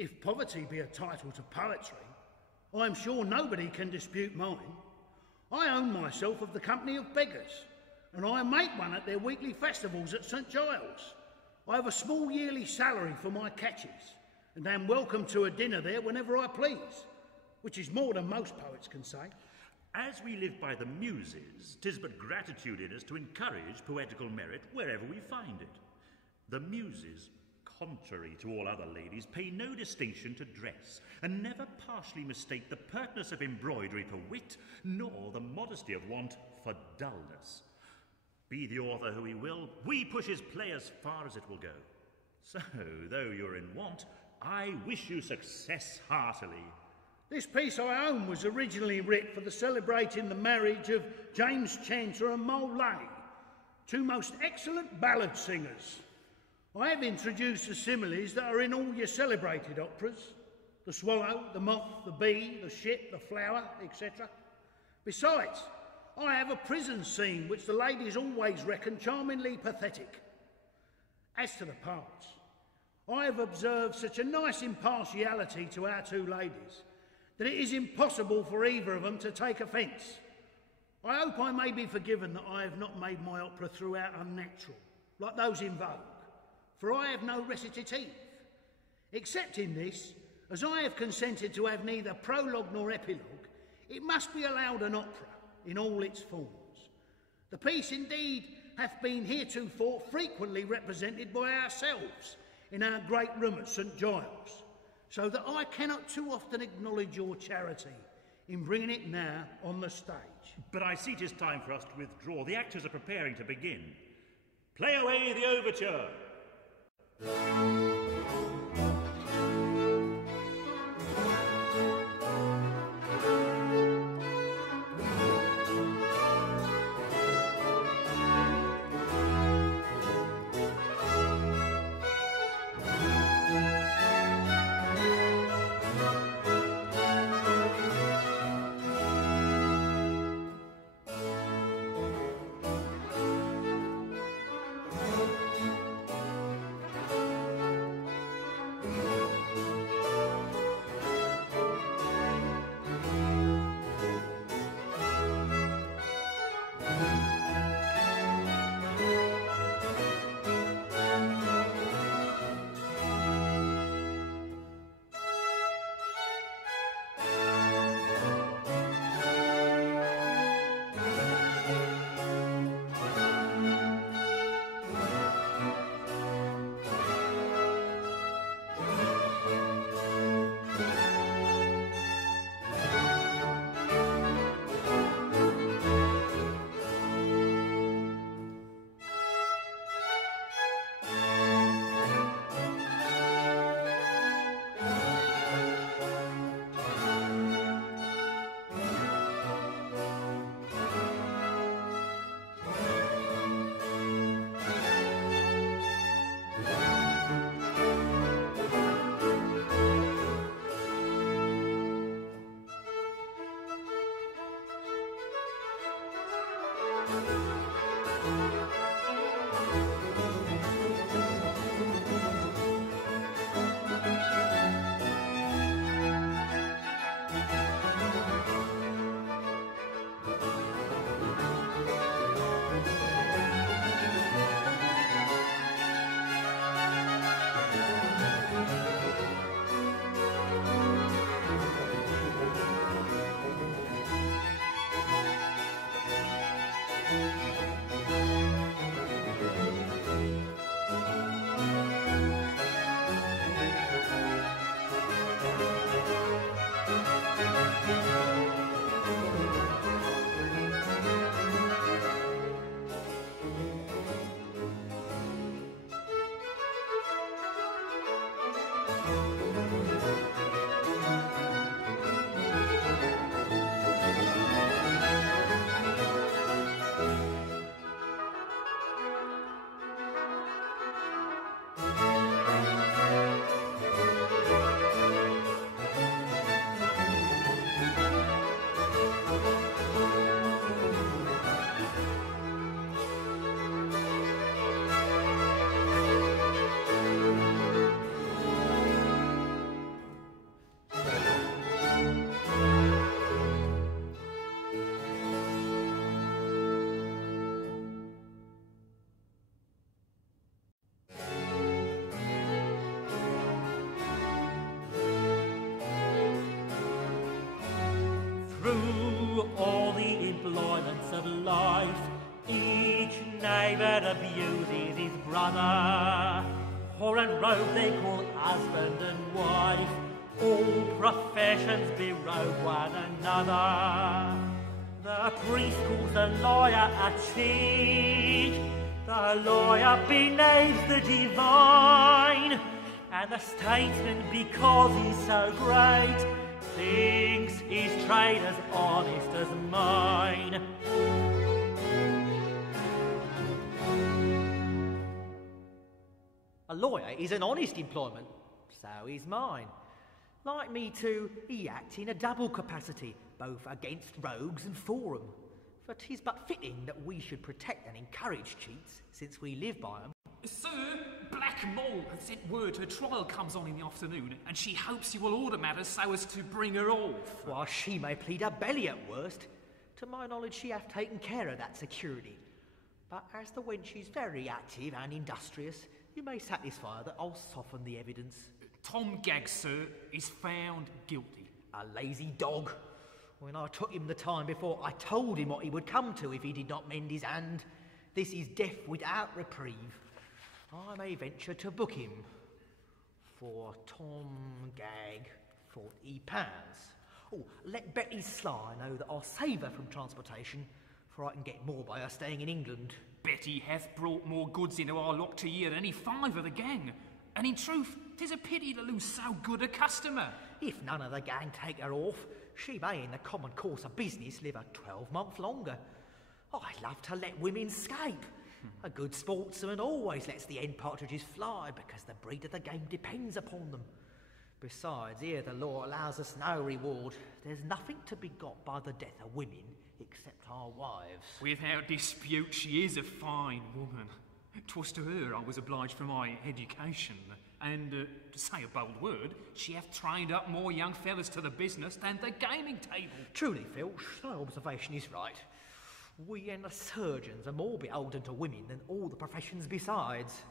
If poverty be a title to poetry, I am sure nobody can dispute mine. I own myself of the company of Beggars, and I make one at their weekly festivals at St Giles. I have a small yearly salary for my catches, and am welcome to a dinner there whenever I please, which is more than most poets can say. As we live by the muses, 'tis but gratitude in us to encourage poetical merit wherever we find it. The muses, contrary to all other ladies, pay no distinction to dress, and never partially mistake the pertness of embroidery for wit, nor the modesty of want for dullness. Be the author who he will, we push his play as far as it will go. So, though you're in want, I wish you success heartily. This piece I own was originally writ for the celebrating the marriage of James Chanter and Moll Lay, two most excellent ballad singers. I have introduced the similes that are in all your celebrated operas, the swallow, the moth, the bee, the ship, the flower, etc. Besides, I have a prison scene which the ladies always reckon charmingly pathetic. As to the parts, I have observed such a nice impartiality to our two ladies that it is impossible for either of them to take offence. I hope I may be forgiven that I have not made my opera throughout unnatural, like those in vogue, for I have no recitative. Except in this, as I have consented to have neither prologue nor epilogue, it must be allowed an opera in all its forms. The piece indeed hath been heretofore frequently represented by ourselves in our great room at St Giles, so that I cannot too often acknowledge your charity in bringing it now on the stage. But I see 'tis time for us to withdraw. The actors are preparing to begin. Play away the overture. lawyer abuses his brother. Whore and rogue they call husband and wife. All professions berogue one another. The priest calls the lawyer a cheat. The lawyer benames the divine. And the statesman, because he's so great, thinks his trade as honest as mine. A lawyer is an honest employment, so is mine. Like me too, he acts in a double capacity, both against rogues and for 'em. For 'tis but fitting that we should protect and encourage cheats, since we live by 'em. Sir, Black Mole has sent word her trial comes on in the afternoon, and she hopes you will order matters so as to bring her off. Why, she may plead her belly at worst. To my knowledge, she hath taken care of that security. But as the wench is very active and industrious, you may satisfy her that I'll soften the evidence. Tom Gaggs, sir, is found guilty. A lazy dog. When I took him the time before, I told him what he would come to if he did not mend his hand. This is death without reprieve. I may venture to book him for Tom Gag, £40. Oh, let Betty Sly know that I'll save her from transportation, for I can get more by her staying in England. Betty hath brought more goods into our Lockit year than any 5 of the gang. And in truth, 'tis a pity to lose so good a customer. If none of the gang take her off, she may in the common course of business live a 12-month longer. I love to let women scape. A good sportsman always lets the end partridges fly because the breed of the game depends upon them. Besides, here the law allows us no reward. There's nothing to be got by the death of women except our wives. Without dispute, she is a fine woman. 'Twas to her I was obliged for my education. And, to say a bold word, she hath trained up more young fellas to the business than the gaming table. Truly, Filch, thy observation is right. We and the surgeons are more beholden to women than all the professions besides.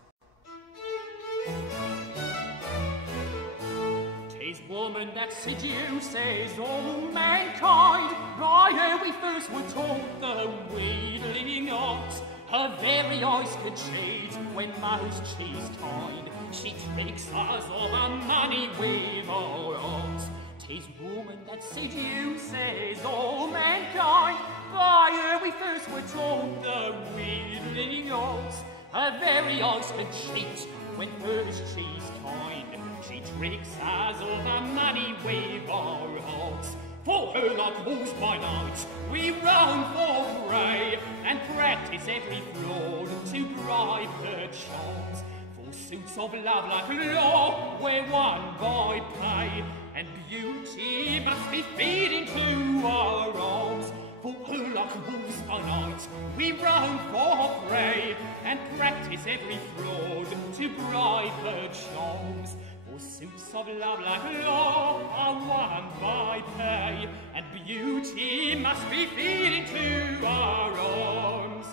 'Tis woman that seduces all mankind. By her we first were taught the wheedling art. Her very eyes could cheat when most she's kind. She tricks us of our money with her arms. 'Tis woman that seduces all mankind. By her we first were taught the wheedling art. Her very eyes could cheat when first she's kind. She tricks us of our money with her hearts. For her like wolves by night, we roam for prey, and practice every fraud to bribe her charms. For suits of love like law, we're won by pay, and beauty must be feed into our arms. For her like wolves by night, we roam for prey, and practice every fraud to bribe her charms. Suits of love like law are won by pay, and beauty must be feed into our arms.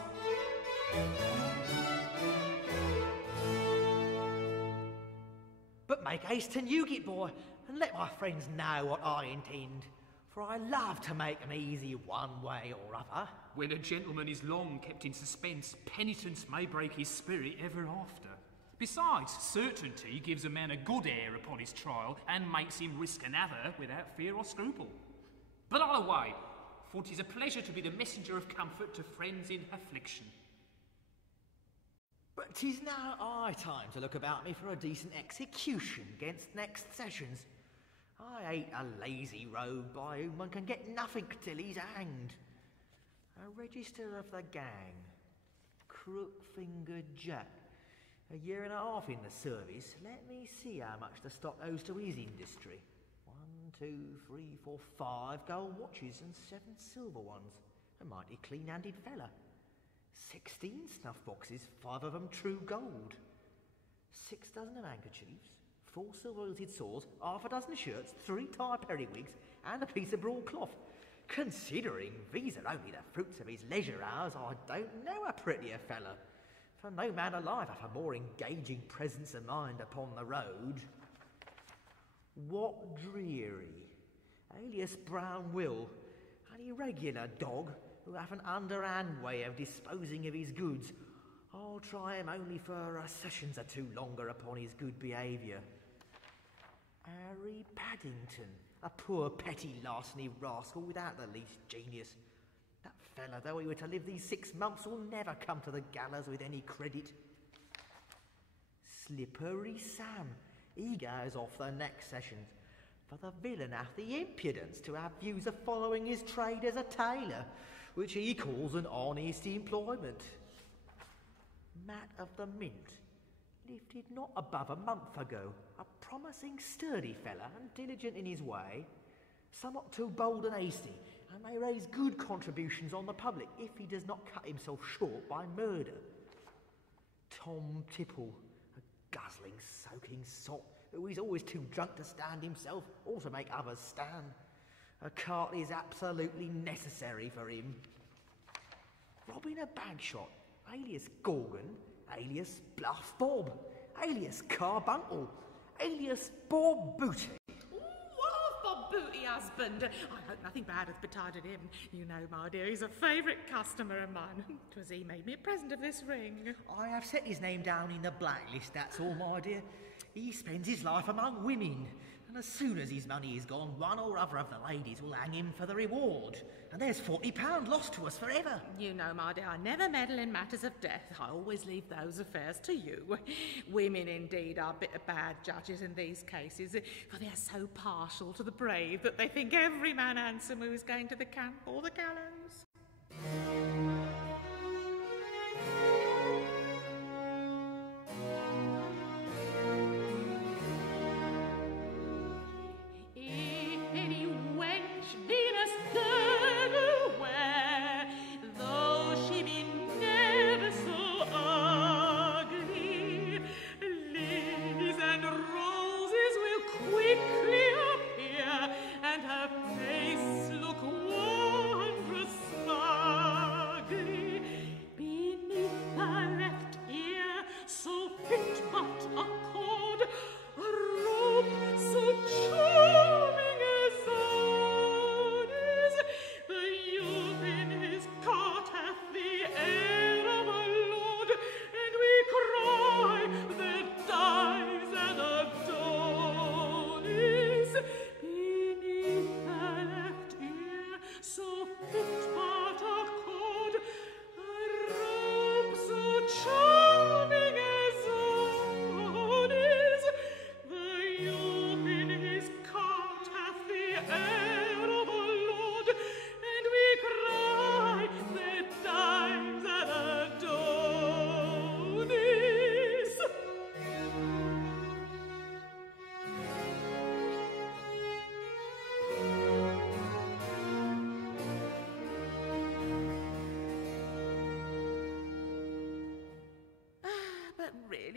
But make haste to Newgate, boy, and let my friends know what I intend, for I love to make 'em easy one way or other. When a gentleman is long kept in suspense, penitence may break his spirit ever after. Besides, certainty gives a man a good air upon his trial and makes him risk another without fear or scruple. But I'll away, for 'tis a pleasure to be the messenger of comfort to friends in affliction. But 'tis now high time to look about me for a decent execution against next sessions. I ain't a lazy rogue by whom one can get nothing till he's hanged. A register of the gang, Crook-Finger Jack. A year and a half in the service. Let me see how much the stock owes to his industry. 1, 2, 3, 4, 5 gold watches and 7 silver ones. A mighty clean-handed fella. 16 snuff boxes, 5 of them true gold. 6 dozen of handkerchiefs, 4 silver-hilted swords, half a dozen shirts, 3 tie periwigs, and a piece of broadcloth. Considering these are only the fruits of his leisure hours, I don't know a prettier fella. For no man alive hath a more engaging presence of mind upon the road. What Dreary, alias Brown Will, an irregular dog who hath an underhand way of disposing of his goods. I'll try him only for a sessions or two longer upon his good behaviour. Harry Paddington, a poor petty larceny rascal without the least genius. That fella, though he were to live these 6 months, will never come to the gallows with any credit. Slippery Sam, he goes off the next sessions, for the villain hath the impudence to have views of following his trade as a tailor, which he calls an honest employment. Matt of the Mint, lifted not above a month ago, a promising sturdy fella and diligent in his way, somewhat too bold and hasty, and may raise good contributions on the public if he does not cut himself short by murder. Tom Tipple, a guzzling, soaking sot, who is always too drunk to stand himself or to make others stand. A cart is absolutely necessary for him. Robbing a bag-shot, alias Gorgon, alias Bluff Bob, alias Carbuncle, alias Bob Booty. Bob Booty, husband. I hope nothing bad has betided him. You know, my dear, he's a favourite customer of mine. 'Twas he made me a present of this ring. I have set his name down in the blacklist, that's all, my dear. He spends his life among women, and as soon as his money is gone, one or other of the ladies will hang him for the reward, and there's £40 lost to us forever. You know, my dear, I never meddle in matters of death. I always leave those affairs to you. Women, indeed, are bitter bad judges in these cases, for they are so partial to the brave that they think every man handsome who is going to the camp or the gallows.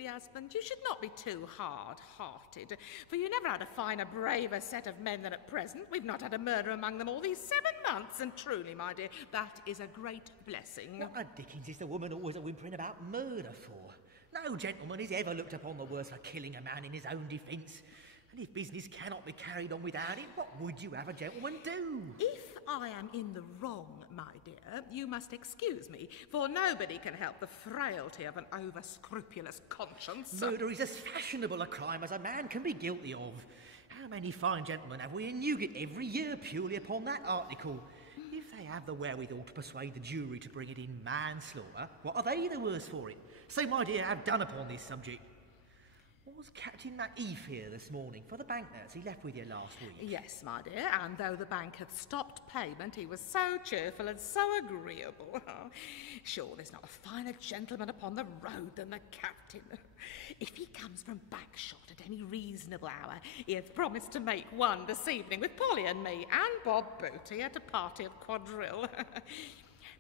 Husband, you should not be too hard-hearted, for you never had a finer, braver set of men than at present. We've not had a murder among them all these 7 months, and truly, my dear, that is a great blessing. What the dickens is the woman always a-whimpering about murder for? No gentleman is ever looked upon the worse for killing a man in his own defence. And if business cannot be carried on without it, what would you have a gentleman do? If I am in the wrong, my dear, you must excuse me, for nobody can help the frailty of an over-scrupulous conscience. Murder is as fashionable a crime as a man can be guilty of. How many fine gentlemen have we in Newgate every year purely upon that article? If they have the wherewithal to persuade the jury to bring it in manslaughter, what are they the worse for it? So, my dear, have done upon this subject. Was Captain Macheath here this morning for the banknotes he left with you last week? Yes, my dear, and though the bank hath stopped payment, he was so cheerful and so agreeable. Sure, there's not a finer gentleman upon the road than the captain. If he comes from Backshot at any reasonable hour, he hath promised to make one this evening with Polly and me and Bob Booty at a party of quadrille.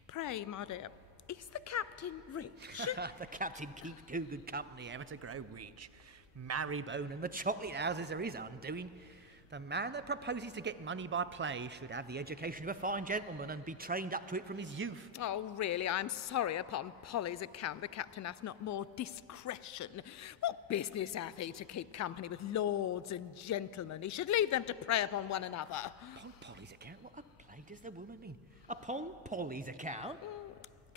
Pray, my dear, is the captain rich? The captain keeps too good company ever to grow rich. Marrybone and the chocolate houses are his undoing. The man that proposes to get money by play should have the education of a fine gentleman and be trained up to it from his youth. Oh, really, I'm sorry upon Polly's account the captain hath not more discretion. What business hath he to keep company with lords and gentlemen? He should leave them to prey upon one another. Upon Polly's account? What a plague does the woman mean? Upon Polly's account?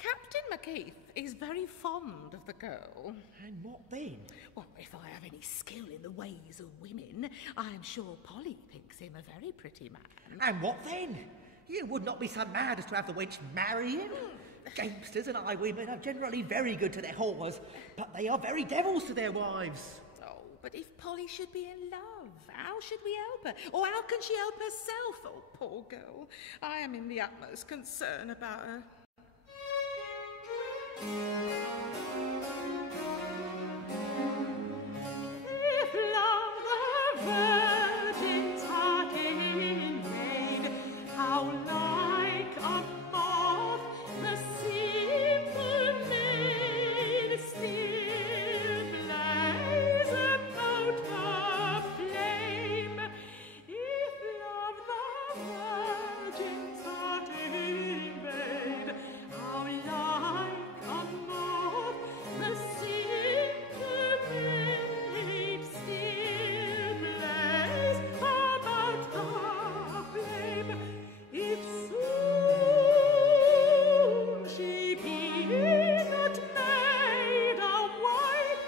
Captain Macheath is very fond of the girl. And what then? Well, if I have any skill in the ways of women, I am sure Polly thinks him a very pretty man. And what then? You would not be so mad as to have the wench marry him? Gamesters and highwaymen are generally very good to their whores, but they are very devils to their wives. Oh, but if Polly should be in love, how should we help her? Or how can she help herself? Oh, poor girl. I am in the utmost concern about her. If love the virgin's heart in maid, how like a moth the simple maid still blaze about the flame. If love the virgin's heart in maid, how like a moth the simple maid still blaze about the flame. If soon she be not made a wife,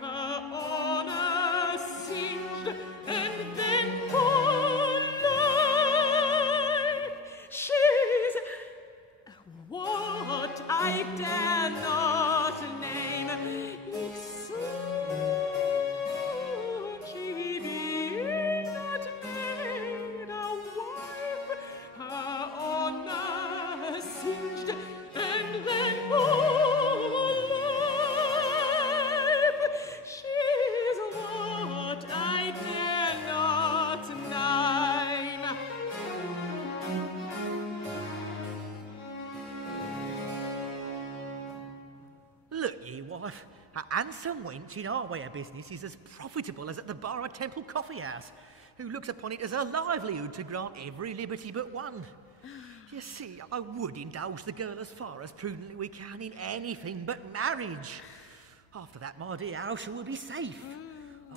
her honour singed, and then for life she's what I dare not name. If soon she be not made a wife, her honour singed, and then for life she's what I dare not name. Look ye, wife, a handsome wench in our way of business is as profitable as at the bar of Temple Coffee House, who looks upon it as a livelihood to grant every liberty but one. You see, I would indulge the girl as far as prudently we can in anything but marriage. After that, my dear, how shall we be safe?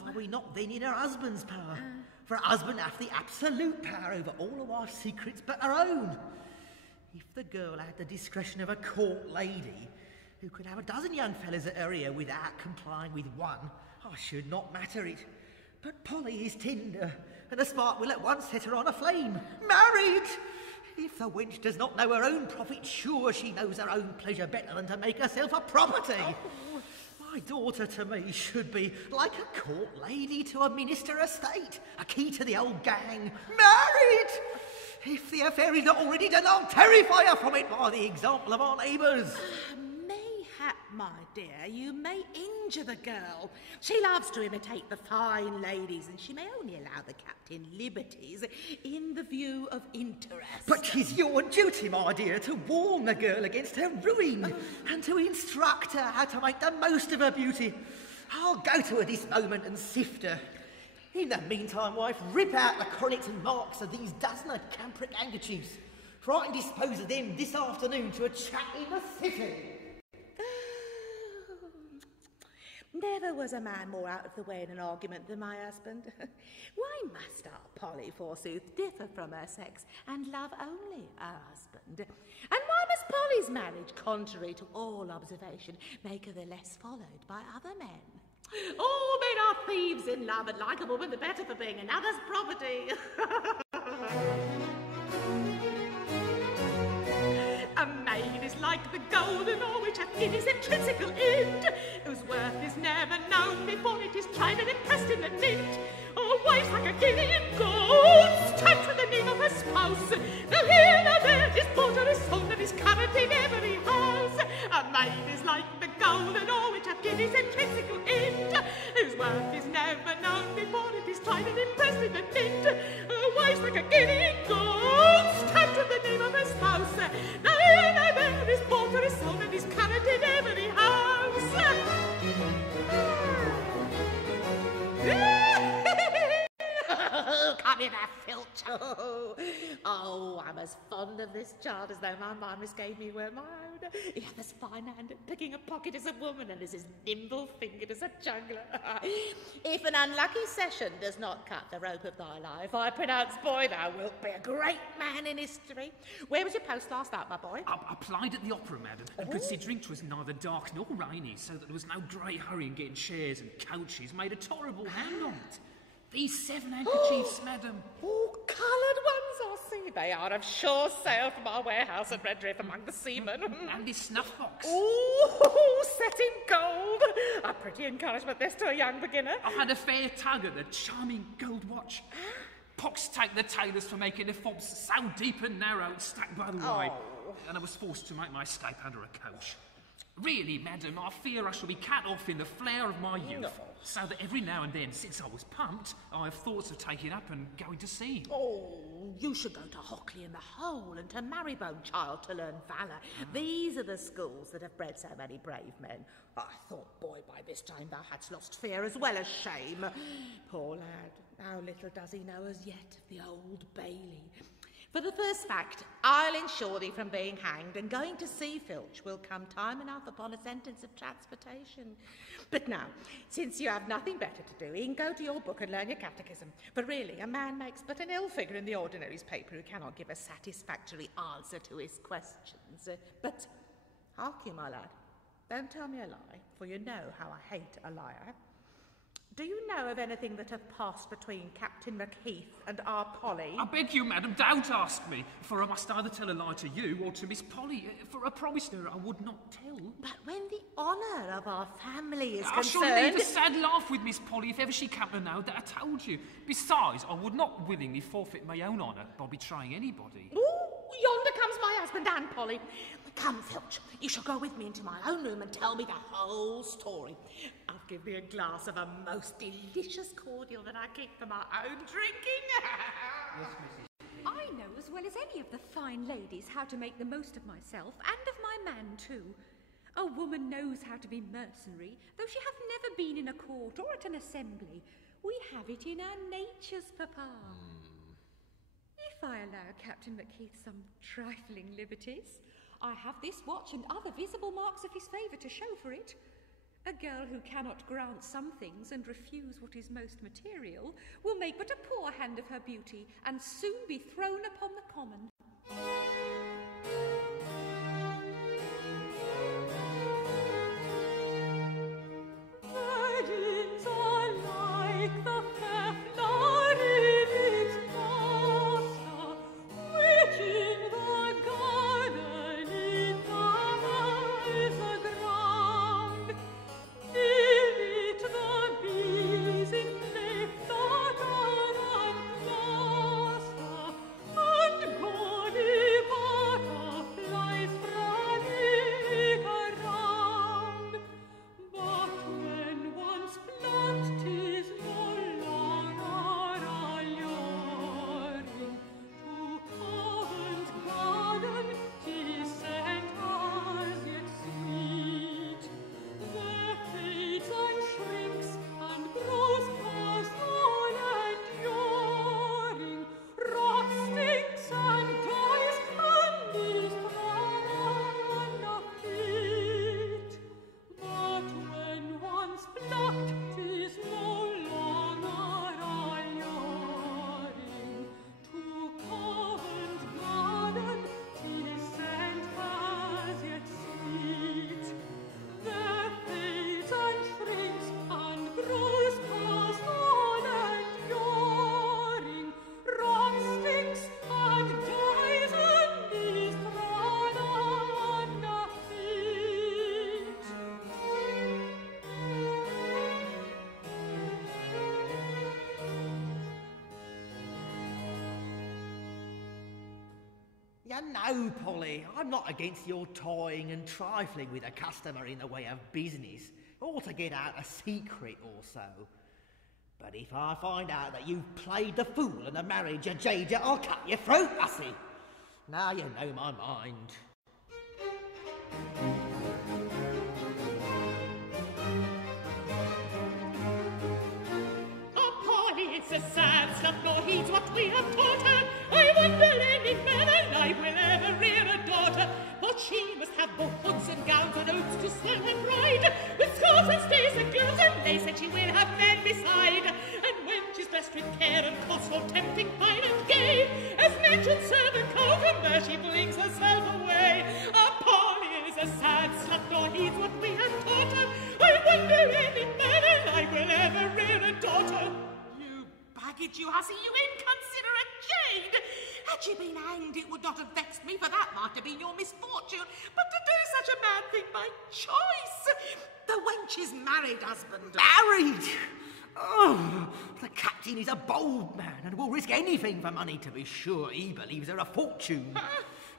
Are we not then in her husband's power? For her husband hath the absolute power over all a wife's secrets but her own. If the girl had the discretion of a court lady, who could have a dozen young fellas at her ear without complying with one, I should not matter it. But Polly is tender, and a spark will at once set her on a flame. Married! If the wench does not know her own profit, sure she knows her own pleasure better than to make herself a property. Oh. My daughter to me should be like a court lady to a minister estate, a key to the old gang. Married! If the affair is not already done, I'll terrify her from it by the example of our neighbours. Mayhap, my dear, you may injure the girl. She loves to imitate the fine ladies, and she may only allow the captain liberties in the view of interest. But 'tis your duty, my dear, to warn the girl against her ruin, and to instruct her how to make the most of her beauty. I'll go to her this moment and sift her. In the meantime, wife, rip out the coronets and marks of these dozen of cambric handkerchiefs, for I can dispose of them this afternoon to a chap in the city. Never was a man more out of the way in an argument than my husband. Why must our Polly, forsooth, differ from her sex and love only her husband? And why must Polly's marriage, contrary to all observation, make her the less followed by other men? All men are thieves in love, and like a woman the better for being another's property. A maid is like the golden ore which hath in its intrinsical end, whose worth is never known before it is tried and impressed in the mint. A wife's like a guinea in gold, stamped with the name of her spouse. Though here nor there his porter is sold and is covered in every house. A maid is like the golden ore which hath in its intrinsical end, whose worth is never known before it is tried and impressed in the mint. A wife's like a guinea in gold, stamped with the name of her spouse. Now here nor there his porter is sold and is covered in every house. come here, Filch. Oh, I'm as fond of this child as though my mum misgave me were my own. He hath as fine hand at picking a pocket as a woman and is as nimble-fingered as a juggler. If an unlucky session does not cut the rope of thy life, I pronounce, boy, thou wilt be a great man in history. Where was your post last night, my boy? I applied at the opera, madam, and considering 'twas neither dark nor rainy, so that there was no great hurry in getting chairs and couches, made a tolerable hand on it. These 7 handkerchiefs, madam. Oh, coloured ones, I see. They are of sure sale from our warehouse at Redriff among the seamen. And this snuff box. Oh, set in gold. A pretty encouragement this to a young beginner. I had a fair tug at the charming gold watch. Pox take the tailors for making their fobs so deep and narrow, stacked by the way. And I was forced to make my escape under a coach. Really, madam, I fear I shall be cut off in the flower of my youth, so that every now and then, since I was pumped, I have thoughts of taking up and going to sea. Oh, you should go to Hockley in the Hole and to Marybone, child, to learn valour. These are the schools that have bred so many brave men. I thought, boy, by this time thou hadst lost fear as well as shame. Poor lad, how little does he know as yet of the Old Bailey. For the first fact, I'll ensure thee from being hanged, and going to sea, Filch, will come time enough upon a sentence of transportation. But now, since you have nothing better to do, e'en go to your book and learn your catechism. For really, a man makes but an ill figure in the ordinaries paper who cannot give a satisfactory answer to his questions. But, hark you, my lad, don't tell me a lie, for you know how I hate a liar. Do you know of anything that hath passed between Captain Macheath and our Polly? I beg you, madam, don't ask me, for I must either tell a lie to you or to Miss Polly, for I promised her I would not tell. But when the honour of our family is I concerned... shall lead a sad laugh with Miss Polly if ever she come to know that I told you. Besides, I would not willingly forfeit my own honour by betraying anybody. Ooh, yonder comes my husband and Polly. Come, Filch, you shall go with me into my own room and tell me the whole story. I'll give thee a glass of a most delicious cordial that I keep for my own drinking. Yes, Mrs. I know as well as any of the fine ladies how to make the most of myself, and of my man too. A woman knows how to be mercenary, though she hath never been in a court or at an assembly. We have it in our natures, Papa. If I allow Captain Macheath some trifling liberties, I have this watch and other visible marks of his favour to show for it. A girl who cannot grant some things and refuse what is most material will make but a poor hand of her beauty, and soon be thrown upon the common. Virgins are like the fair flower in its cluster, which in the garden in the ground. Give it the bees in play flutter and cluster, and gaudy butterflies frolic around. But when once plucked, 'tis no longer alluring. To Covent Garden 'tis sent as yet sweet. There fades and shrinks and grows past all enduring. Rot stinks and dies and is thrown a feet. But when once plucked, 'tis no longer alluring. To Covent Garden 'tis sent as yet sweet. There fades and shrinks and grows past all enduring. Rot stinks and dies and is thrown under feet. You know, Polly, I'm not against your toying and trifling with a customer in the way of business, or to get out a secret or so. But if I find out that you've played the fool in a marriage, you jade, I'll cut your throat, hussy. Now you know my mind. Oh, Polly, it's a a sad slut, nor heeds what we have taught her. I wonder any man alive will ever rear a daughter. But she must have both hoods and gowns and oats to swell her pride, with scarves and stays and gloves and lace, and she will have men beside. And when she's blessed with care and thoughts for tempting, fine and gay, as men should serve and conquer her, she flings herself away. Our Polly is a sad slut, nor heeds what we have taught her. I wonder any man alive will ever rear a daughter. You baggage, you hussy, you inconsiderate jade! Had she been hanged, it would not have vexed me, for that might have been your misfortune. But to do such a mad thing by choice! The wench is married, husband. Married? Oh, the captain is a bold man and will risk anything for money, to be sure. He believes her a fortune.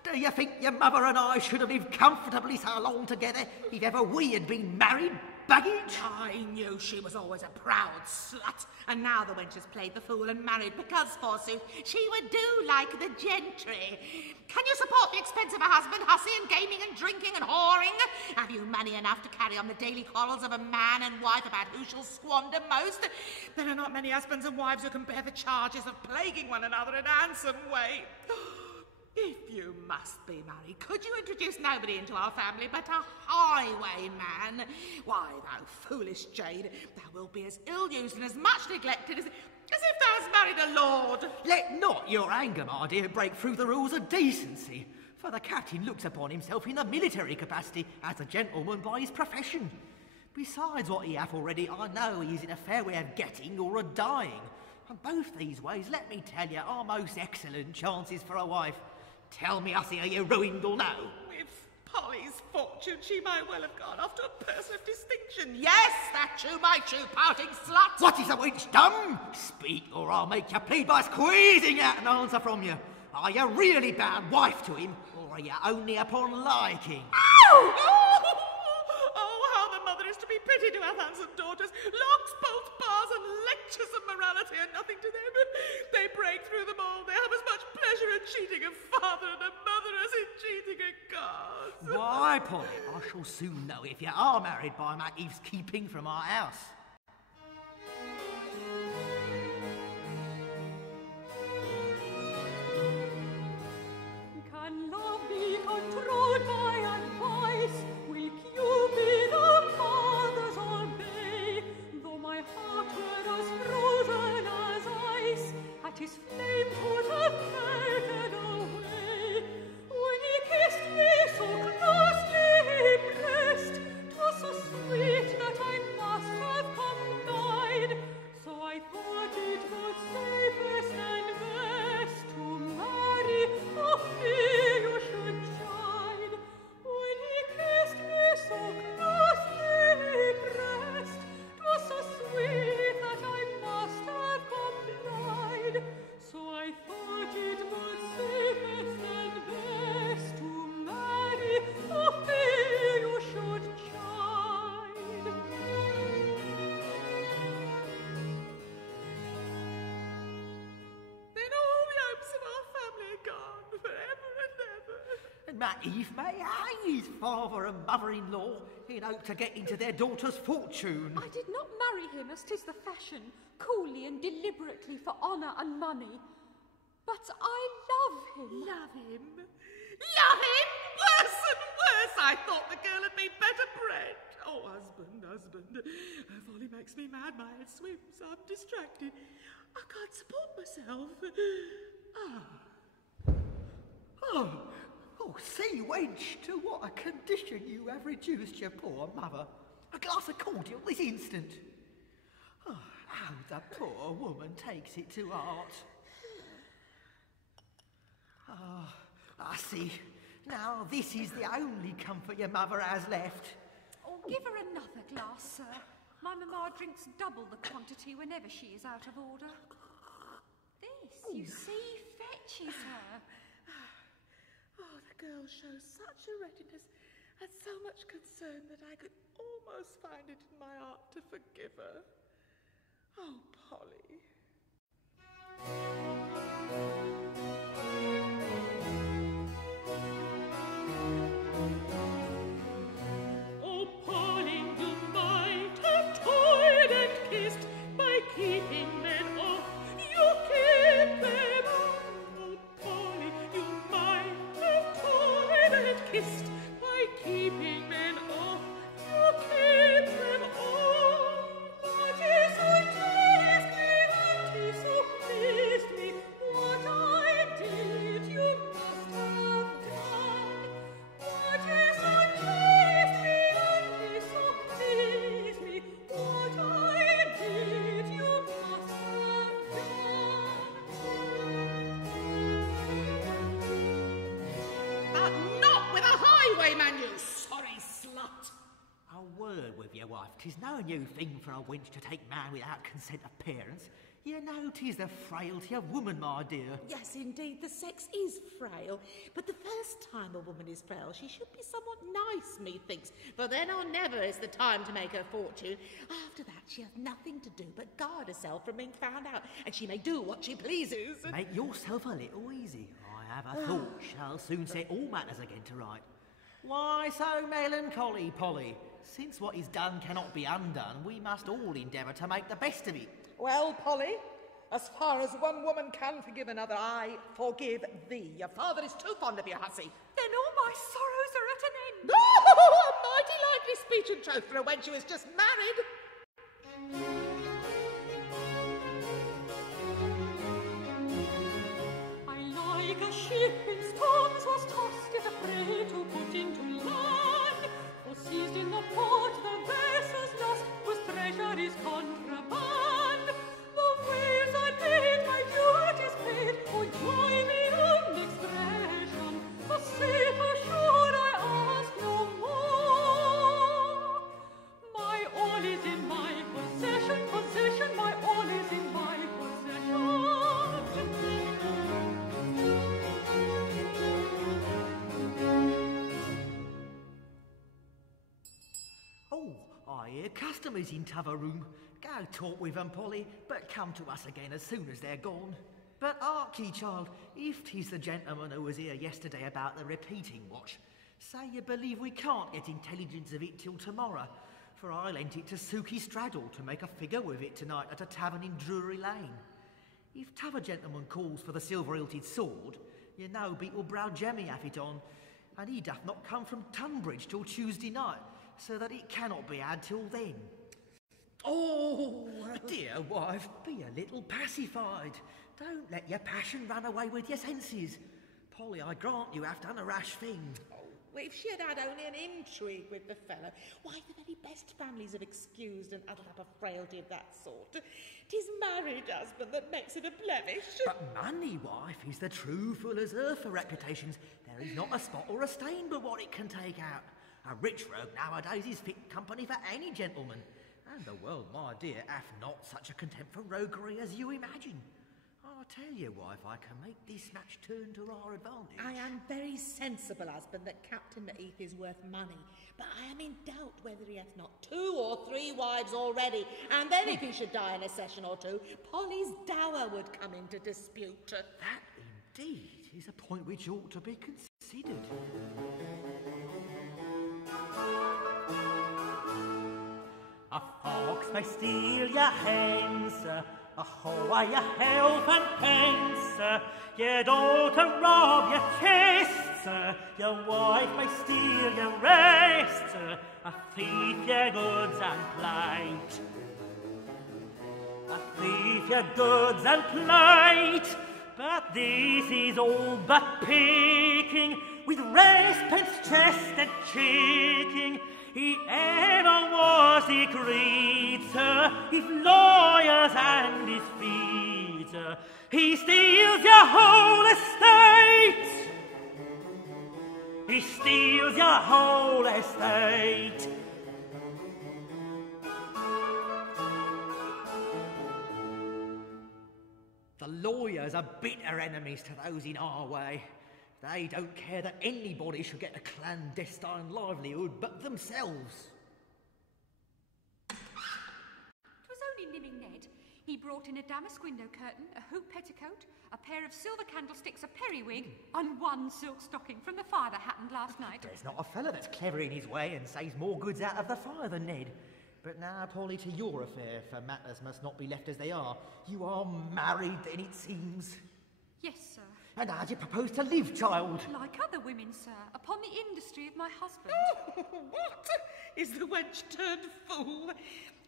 Do you think your mother and I should have lived comfortably so long together if ever we had been married, baggage? I knew she was always a proud slut, and now the wench has played the fool and married because, forsooth, she would do like the gentry. Can you support the expense of a husband, hussy, and gaming and drinking and whoring? Have you money enough to carry on the daily quarrels of a man and wife about who shall squander most? There are not many husbands and wives who can bear the charges of plaguing one another in a handsome way. If you must be married, could you introduce nobody into our family but a highwayman? Why, thou foolish jade, thou wilt be as ill-used and as much neglected as if thou hast married a lord. Let not your anger, my dear, break through the rules of decency, for the captain looks upon himself in a military capacity as a gentleman by his profession. Besides what he hath already, I know he is in a fair way of getting or a dying. And both these ways, let me tell you, are most excellent chances for a wife. Tell me, hussy, are you ruined or no? With Polly's fortune, she might well have gone off to a person of distinction. Yes, that you might, you pouting slut! What is the wench done? Speak, or I'll make you plead by squeezing out an answer from you. Are you really bound wife to him, or are you only upon liking? Ow! Oh, how the mother is to be pitied who hath handsome daughters. Locks, bolts, bars, and lectures of morality are nothing to them. They break through them all. They have as much pleasure in cheating a father and a mother as in cheating a cause. Why, Polly, I shall soon know if you are married by Macheath's keeping from our house. Can love be controlled by advice? Will Cupid fathers obey? Though my heart were as frozen as ice, at his flame would have melted away. When he kissed me so closely pressed, 'twas so sweet that I must have come nigh. So I thought it was safest and best to marry a fee you should chide. When he kissed me so closely pressed, 'twas so sweet that I must have complied. So I thought it was safest and best to marry a fee you should chide. Then all the hopes of our family are gone forever and ever. And Macheath may hang his father and mother-in-law in hope to get into their daughter's fortune. I did not marry him as 'tis the fashion, coolly and deliberately for honour and money. But I love him. Love him? Love him? Worse and worse! I thought the girl had been better bred. Oh, husband, husband. Her folly makes me mad. My head swims. I'm distracted. I can't support myself. Oh, see, wench, to what a condition you have reduced your poor mother. A glass of cordial this instant. Oh, how the poor woman takes it to heart. Oh, I see. Now this is the only comfort your mother has left. Oh, give her another glass, sir. My mamma drinks double the quantity whenever she is out of order. This, you see, fetches her. Oh, the girl shows such a readiness and so much concern that I could almost find it in my heart to forgive her. Oh, Polly. Oh, Polly, you might have toyed and kissed by keeping men off rapist by keeping men off. You keep them on. But it so teased me, and it so pleased me. What I did, you must have done. What is so teased me, and it so pleased me. What I did, you must have done. But not with a highwayman, you sorry slut. A word with your wife. 'Tis no new thing for a wench to take man without consent of parents. You know 'tis the frailty of woman, my dear. Yes, indeed, the sex is frail. But the first time a woman is frail, she should be somewhat nice, methinks. For then or never is the time to make her fortune. After that, she has nothing to do but guard herself from being found out, and she may do what she pleases. Make yourself a little easy. I have a thought shall soon set all matters again to right. Why so melancholy, Polly? Since what is done cannot be undone, we must all endeavour to make the best of it. Well, Polly, as far as one woman can forgive another, I forgive thee. Your father is too fond of you, hussy. Then all my sorrows are at an end. Oh, a mighty likely speech and troth for a wench who is just married. I like a ship in storms was tossed as a prey to put into land. Was seized in the port, the vessel's lost, whose treasure is contraband. The waves I paid, my duties paid, oh joy beyond expression. For safer shore I ask no more. My all is in my possession, possession, my all is in my possession. Oh, I hear customers in t'other room. Go talk with them, Polly, but come to us again as soon as they're gone. But hark ye, child, if 'tis the gentleman who was here yesterday about the repeating watch, say you believe we can't get intelligence of it till tomorrow, for I lent it to Suki Straddle to make a figure with it tonight at a tavern in Drury Lane. If t'other gentleman calls for the silver-hilted sword, you know Beetle-browed Jemmy hath it on, and he doth not come from Tunbridge till Tuesday night, so that it cannot be had till then. Oh, dear wife, be a little pacified. Don't let your passion run away with your senses. Polly, I grant you have done a rash thing. Well, if she had had only an intrigue with the fellow, why, the very best families have excused and uddled up a frailty of that sort. 'Tis married husband that makes it a blemish. But money, wife, is the true fuller's earth for reputations. There is not a spot or a stain but what it can take out. A rich rogue nowadays is fit company for any gentleman. And the world, my dear, hath not such a contempt for roguery as you imagine. I tell you, wife, I can make this match turn to our advantage. I am very sensible, husband, that Captain Macheath is worth money, but I am in doubt whether he hath not 2 or 3 wives already, and then if he should die in a session or two, Polly's dower would come into dispute. That, indeed, is a point which ought to be considered. A fox may steal your hens, ahoy your health and pence, your daughter rob your chests, your wife may steal your rest, a thief your goods and plight. A thief your goods and plight, but this is all but picking, with respence, chest and cheeking. He ever was a creature, if lawyers and his feet. He steals your whole estate. He steals your whole estate. The lawyers are bitter enemies to those in our way. They don't care that anybody should get a clandestine livelihood but themselves. It was only Nimming Ned. He brought in a damask window curtain, a hoop petticoat, a pair of silver candlesticks, a periwig, and 1 silk stocking from the fire that happened last night. There's not a fella that's clever in his way and saves more goods out of the fire than Ned. But now, Polly, to your affair, for matters must not be left as they are. You are married, then, it seems. Yes, sir. And how do you propose to live, child? Like other women, sir, upon the industry of my husband. What? Is the wench turned fool?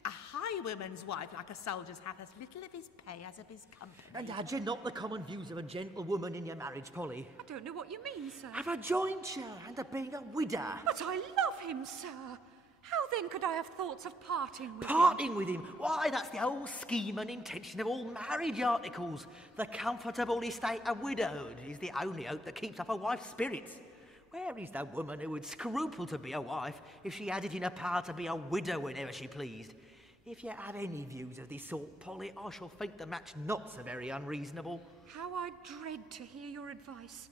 A highwayman's wife like a soldier's hath as little of his pay as of his company. And had you not the common views of a gentlewoman in your marriage, Polly? I don't know what you mean, sir. Of a jointure and of being a widow. But I love him, sir. How then could I have thoughts of parting with him? Parting with him? Why, that's the whole scheme and intention of all marriage articles. The comfortable estate of widowhood is the only hope that keeps up a wife's spirits. Where is the woman who would scruple to be a wife if she had it in her power to be a widow whenever she pleased? If you have any views of this sort, Polly, I shall think the match not so very unreasonable. How I dread to hear your advice.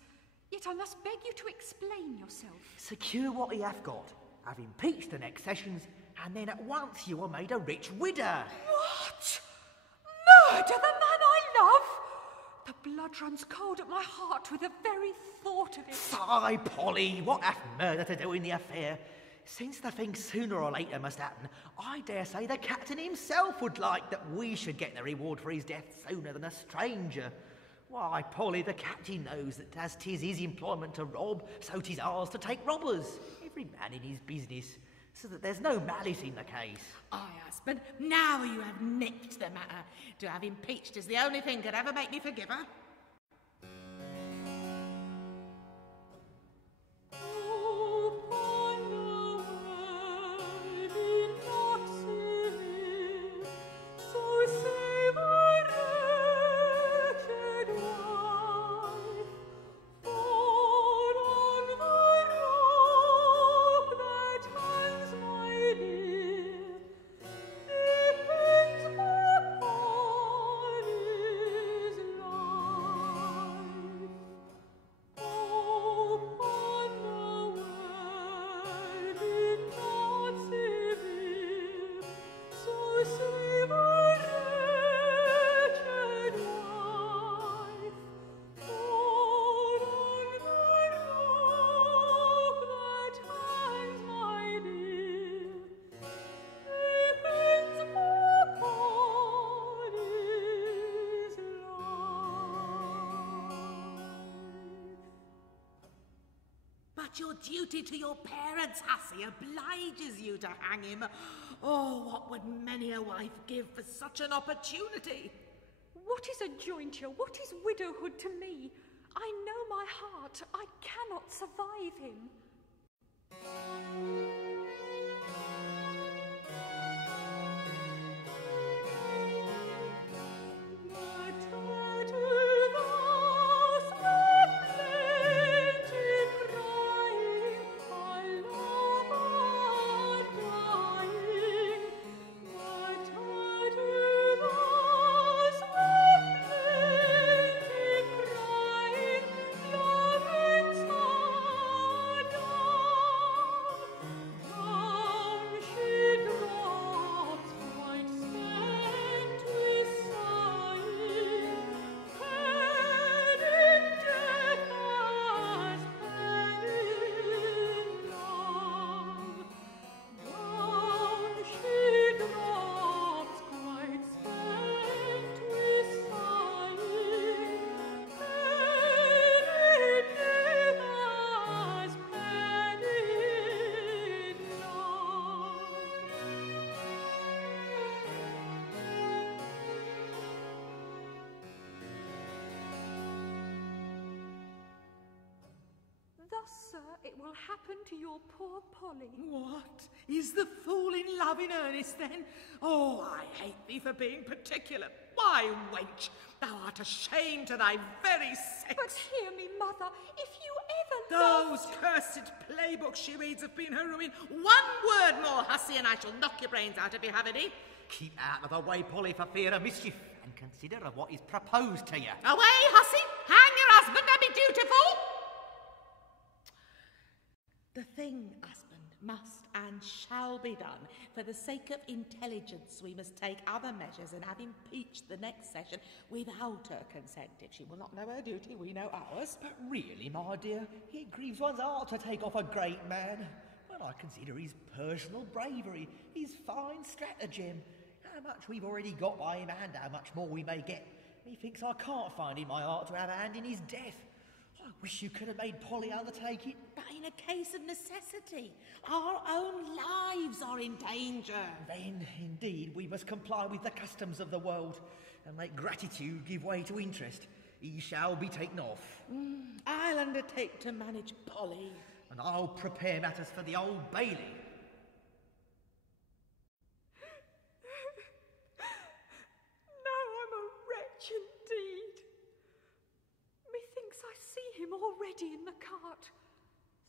Yet I must beg you to explain yourself. Secure what he hath got, have impeached the next sessions, and then at once you are made a rich widow. What? Murder the man I love? The blood runs cold at my heart with the very thought of it. Sigh, Polly, what hath murder to do in the affair? Since the thing sooner or later must happen, I dare say the captain himself would like that we should get the reward for his death sooner than a stranger. Why, Polly, the captain knows that as 'tis his employment to rob, so 'tis ours to take robbers. Every man in his business, so that there's no malice in the case. Aye, husband, now you have nipped the matter. To have impeached is the only thing could ever make me forgive her. Your duty to your parents, hussy, obliges you to hang him. Oh, what would many a wife give for such an opportunity? What is a jointure? What is widowhood to me? I know my heart. I cannot survive him. Sir, it will happen to your poor Polly. What? Is the fool in love in earnest, then? Oh, I hate thee for being particular. Why, wench, thou art a shame to thy very sex. But hear me, mother, if you ever Those cursed playbooks she reads have been her ruin. One word more, hussy, and I shall knock your brains out if you have any. Keep out of the way, Polly, for fear of mischief, and consider of what is proposed to you. Away, hussy! Hang your husband and be dutiful! The thing, husband, must and shall be done. For the sake of intelligence, we must take other measures and have impeached the next session without her consent. If she will not know her duty, we know ours. But really, my dear, it grieves one's heart to take off a great man. When I consider his personal bravery, his fine stratagem, how much we've already got by him and how much more we may get, Methinks I can't find in my heart to have a hand in his death. I wish you could have made Polly undertake it. But in a case of necessity, our own lives are in danger. Then, indeed, we must comply with the customs of the world and make gratitude give way to interest. He shall be taken off. I'll undertake to manage Polly. And I'll prepare matters for the Old Bailey. Now I'm a wretch indeed. Methinks I see him already in the cart,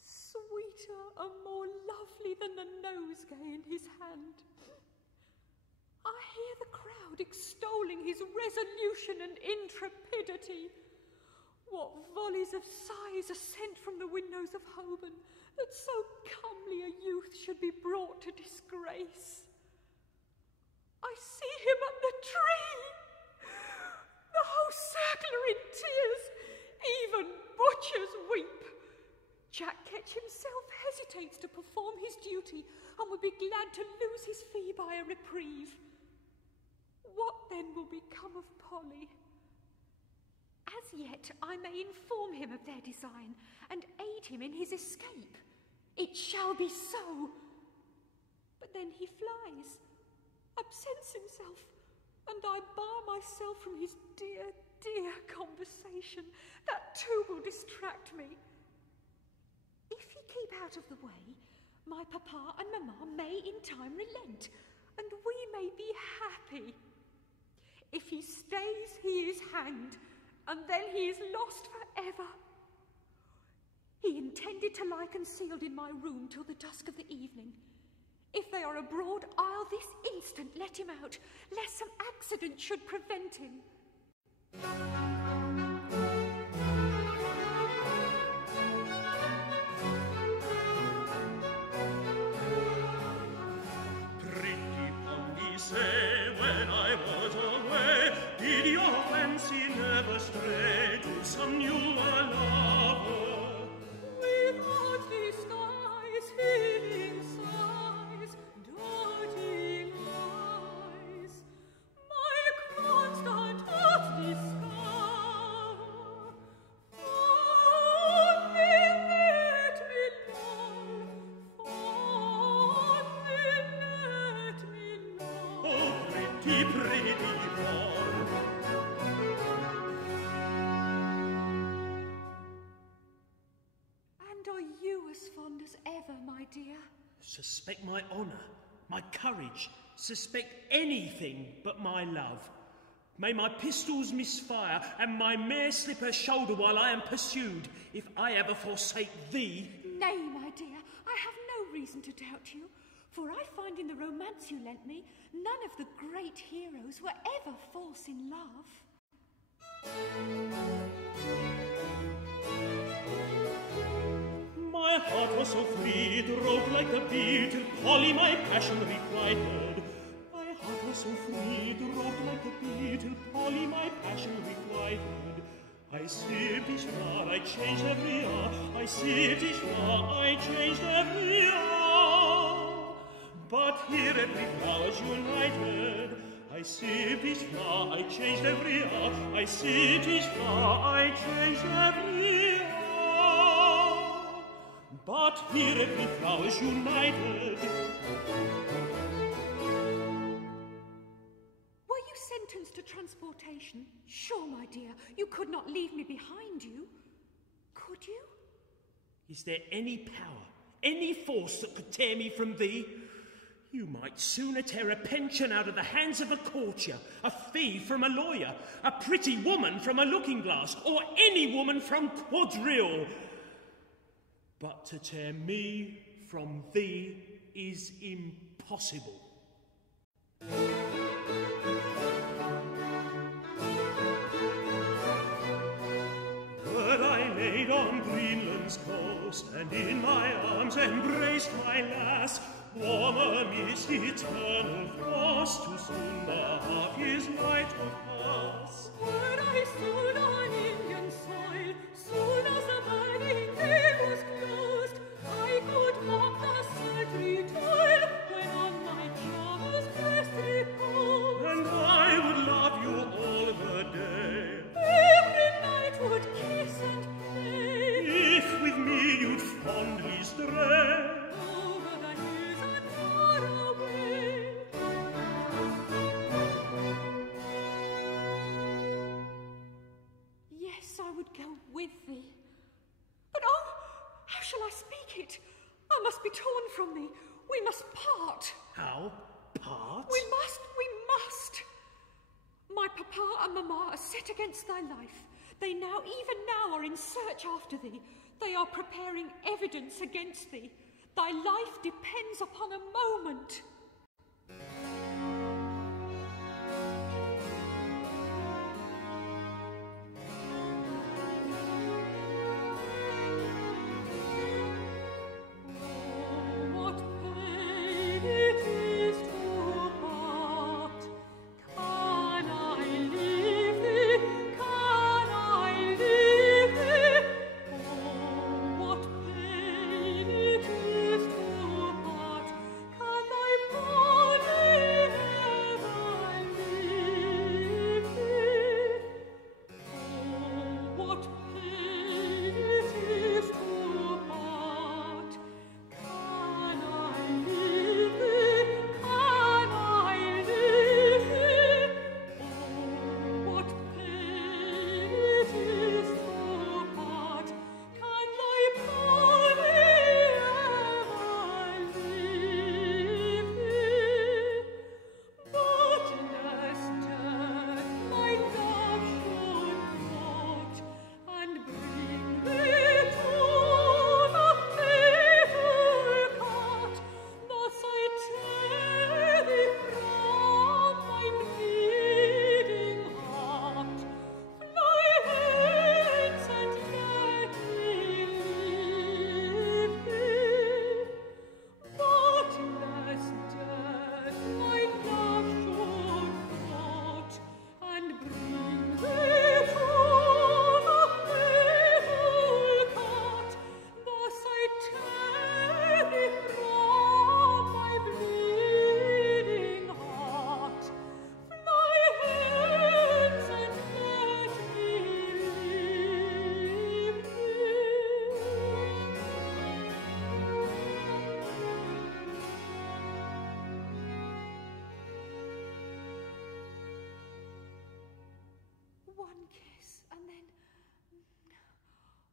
sweeter and more lovely than the nosegay in his hand. I hear the crowd extolling his resolution and intrepidity. What volleys of sighs are sent from the windows of Holborn, that so comely a youth should be brought to disgrace. I see him at the tree, the whole circle are in tears, even butchers weep. Jack Ketch himself hesitates to perform his duty and would be glad to lose his fee by a reprieve. What then will become of Polly? As yet I may inform him of their design and aid him in his escape. It shall be so. But then he flies, absents himself, and I bar myself from his dear, dear conversation. That too will distract me. If he keep out of the way, my papa and mamma may in time relent, and we may be happy. If he stays, he is hanged, and then he is lost forever. He intended to lie concealed in my room till the dusk of the evening. If they are abroad, I'll this instant let him out, lest some accident should prevent him. Pretty Polly, say, when I was away, did your fancy never stray to some newer lover? Without disguise, feeling sighs, darting eyes, my constant heart discover. Fondly let me love, fondly let me love. Oh, pretty, pretty boy. And are you as fond as ever, my dear? Suspect my honour, my courage, suspect anything but my love. May my pistols misfire and my mare slip her shoulder while I am pursued, if I ever forsake thee. Nay, my dear, I have no reason to doubt you, for I find in the romance you lent me, none of the great heroes were ever false in love. My heart was so free, it roved like the bee, till Polly my passion requited. My heart was so free, it roved like the bee, till Polly my passion requited. I sipped each flower, I changed every hour. I sipped each flower, I changed every hour. But here every flower's united. I sipped each flower, I changed every hour. I sipped each flower, I changed every hour. But here every flower's united. Were you sentenced to transportation? Sure, my dear, you could not leave me behind you. Could you? Is there any power, any force that could tear me from thee? You might sooner tear a pension out of the hands of a courtier, a fee from a lawyer, a pretty woman from a looking-glass, or any woman from quadrille. But to tear me from thee is impossible. But I laid on Greenland's coast, and in my arms embraced my lass, warm amidst eternal frost, too soon the half year's night will pass. When I stood on Indian soil, soon as the burning day was closed, I could mock the sultry toil when on my charmer's breast repose. And I would love you all the day. would go with thee. But oh, how shall I speak it? I must be torn from thee. We must part. How? Part? We must. My papa and mamma are set against thy life. They even now are in search after thee. They are preparing evidence against thee. Thy life depends upon a moment.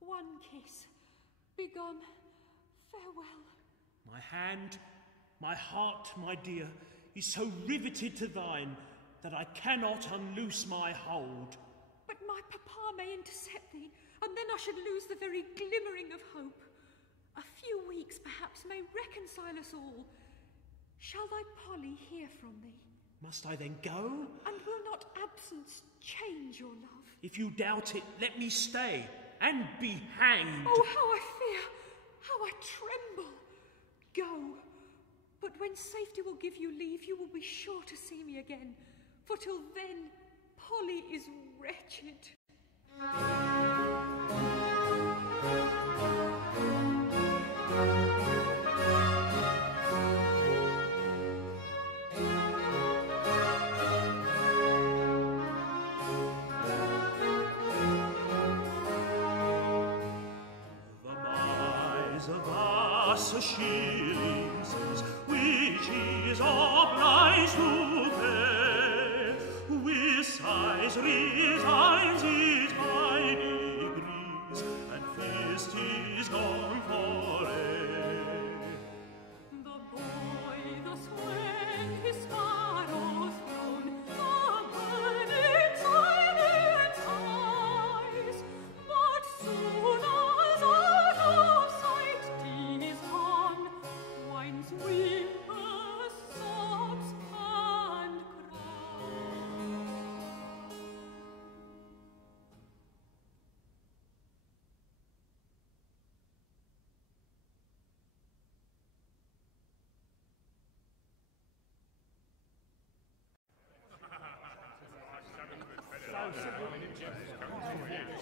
One kiss. Begone. Farewell. My hand, my heart, my dear, is so riveted to thine that I cannot unloose my hold. But my papa may intercept thee, and then I should lose the very glimmering of hope. A few weeks, perhaps, may reconcile us all. Shall thy Polly hear from thee? Must I then go? And will not absence change your love? If you doubt it, let me stay, and be hanged. Oh, how I fear, how I tremble. Go, but when safety will give you leave, you will be sure to see me again, for till then, Polly is wretched. Shillings, which is obliged to pay, with sighs resigns it by degrees, and fist is gone for aye. The boy thus when his sparrows flown, the bird in silence eyes, but soon as out of sight whimpers, sobs, and cries.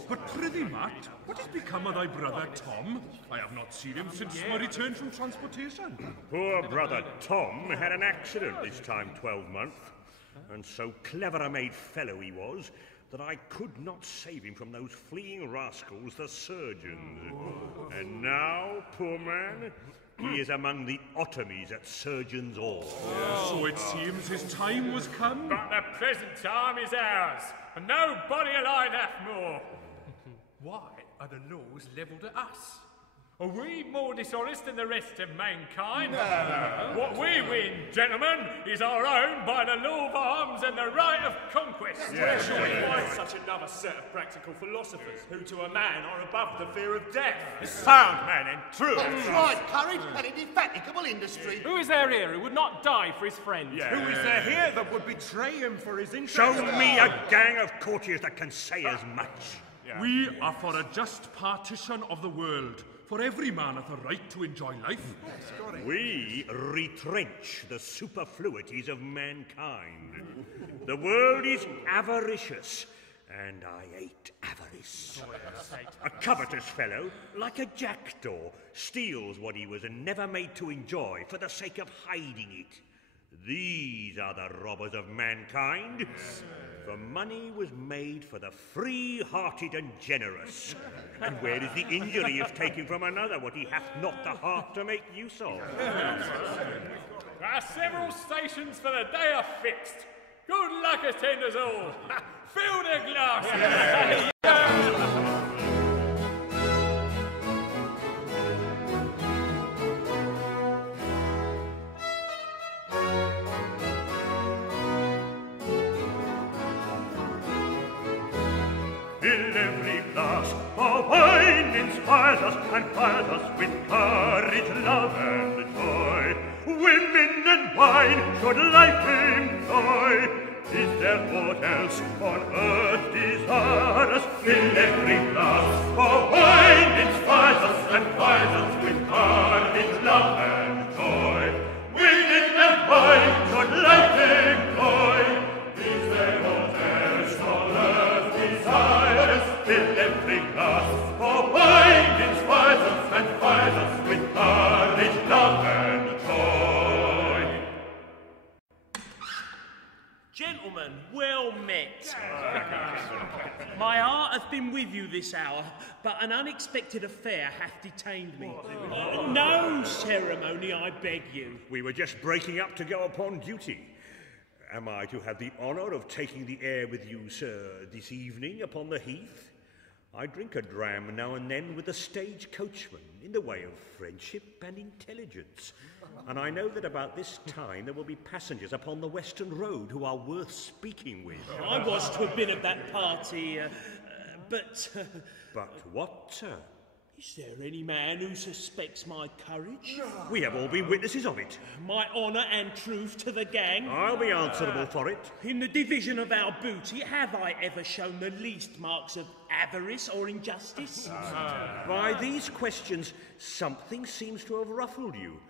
But prithee, Matt, what has become of thy brother Tom? I have not seen him since my return from transportation. Poor brother Tom had an accident this time 12-month, and so clever a made fellow he was that I could not save him from those fleeing rascals, the surgeons. And now, poor man, he is among the otomies at Surgeons' Hall. So it seems his time was come. But the present time is ours, and nobody will I laugh more. Why are the laws levelled at us? Are we more dishonest than the rest of mankind? No. What we win, gentlemen, is our own by the law of arms and the right of conquest. Where shall we find such another set of practical philosophers who to a man are above the fear of death? Sound man and true. That's right, courage and indefatigable industry. Who is there here who would not die for his friend? Who is there here that would betray him for his interest? Show me a gang of courtiers that can say as much. We are for a just partition of the world. For every man hath a right to enjoy life. We retrench the superfluities of mankind. The world is avaricious, and I hate avarice. A covetous fellow, like a jackdaw, steals what he was never made to enjoy for the sake of hiding it. These are the robbers of mankind. For money was made for the free-hearted and generous. And where is the injury of taking from another what he hath not the heart to make use of? Our several stations for the day are fixed. Good luck attend us all. Fill the glasses. Fill every glass, for wine inspires us and fires us with courage, love, and joy. Women and wine should life employ. Is there aught else on earth desirous? Fill every glass, for wine inspires us and fires us with courage, love, and joy. Women and wine should life employ. Is there aught else on earth desirous? Fill every glass, for wine inspires us and fires us with courage, love, and joy. Gentlemen, well met. My heart hath been with you this hour, but an unexpected affair hath detained me. No ceremony, I beg you. We were just breaking up to go upon duty. Am I to have the honour of taking the air with you, sir, this evening upon the heath? I drink a dram now and then with the stage coachman in the way of friendship and intelligence. And I know that about this time there will be passengers upon the Western Road who are worth speaking with. I was to have been at that party, but... But what, sir? Is there any man who suspects my courage? We have all been witnesses of it. My honour and truth to the gang? I'll be answerable for it. In the division of our booty, have I ever shown the least marks of avarice or injustice? By these questions, something seems to have ruffled you.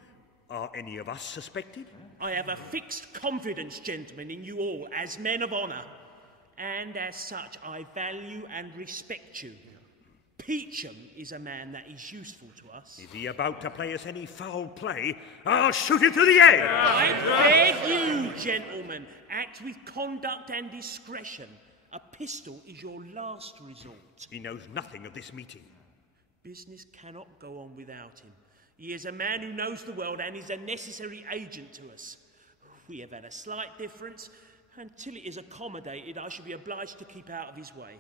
Are any of us suspected? I have a fixed confidence, gentlemen, in you all as men of honour. And as such, I value and respect you. Peachum is a man that is useful to us. Is he about to play us any foul play? I'll shoot him through the air! I beg you, gentlemen, act with conduct and discretion. A pistol is your last resort. He knows nothing of this meeting. Business cannot go on without him. He is a man who knows the world and is a necessary agent to us. We have had a slight difference. Until it is accommodated, I shall be obliged to keep out of his way.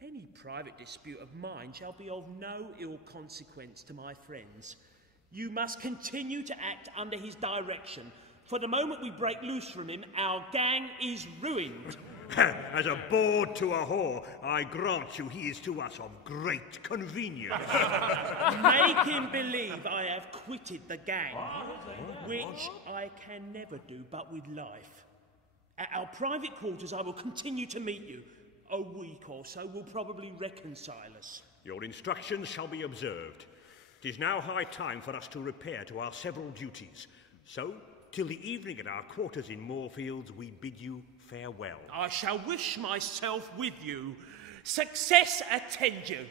Any private dispute of mine shall be of no ill consequence to my friends. You must continue to act under his direction. For the moment we break loose from him, our gang is ruined. As a bawd to a whore, I grant you he is to us of great convenience. Make him believe I have quitted the gang, which I can never do but with life. At our private quarters I will continue to meet you. A week or so will probably reconcile us. Your instructions shall be observed. It is now high time for us to repair to our several duties. So, till the evening at our quarters in Moorfields, we bid you farewell. I shall wish myself with you. Success attend you.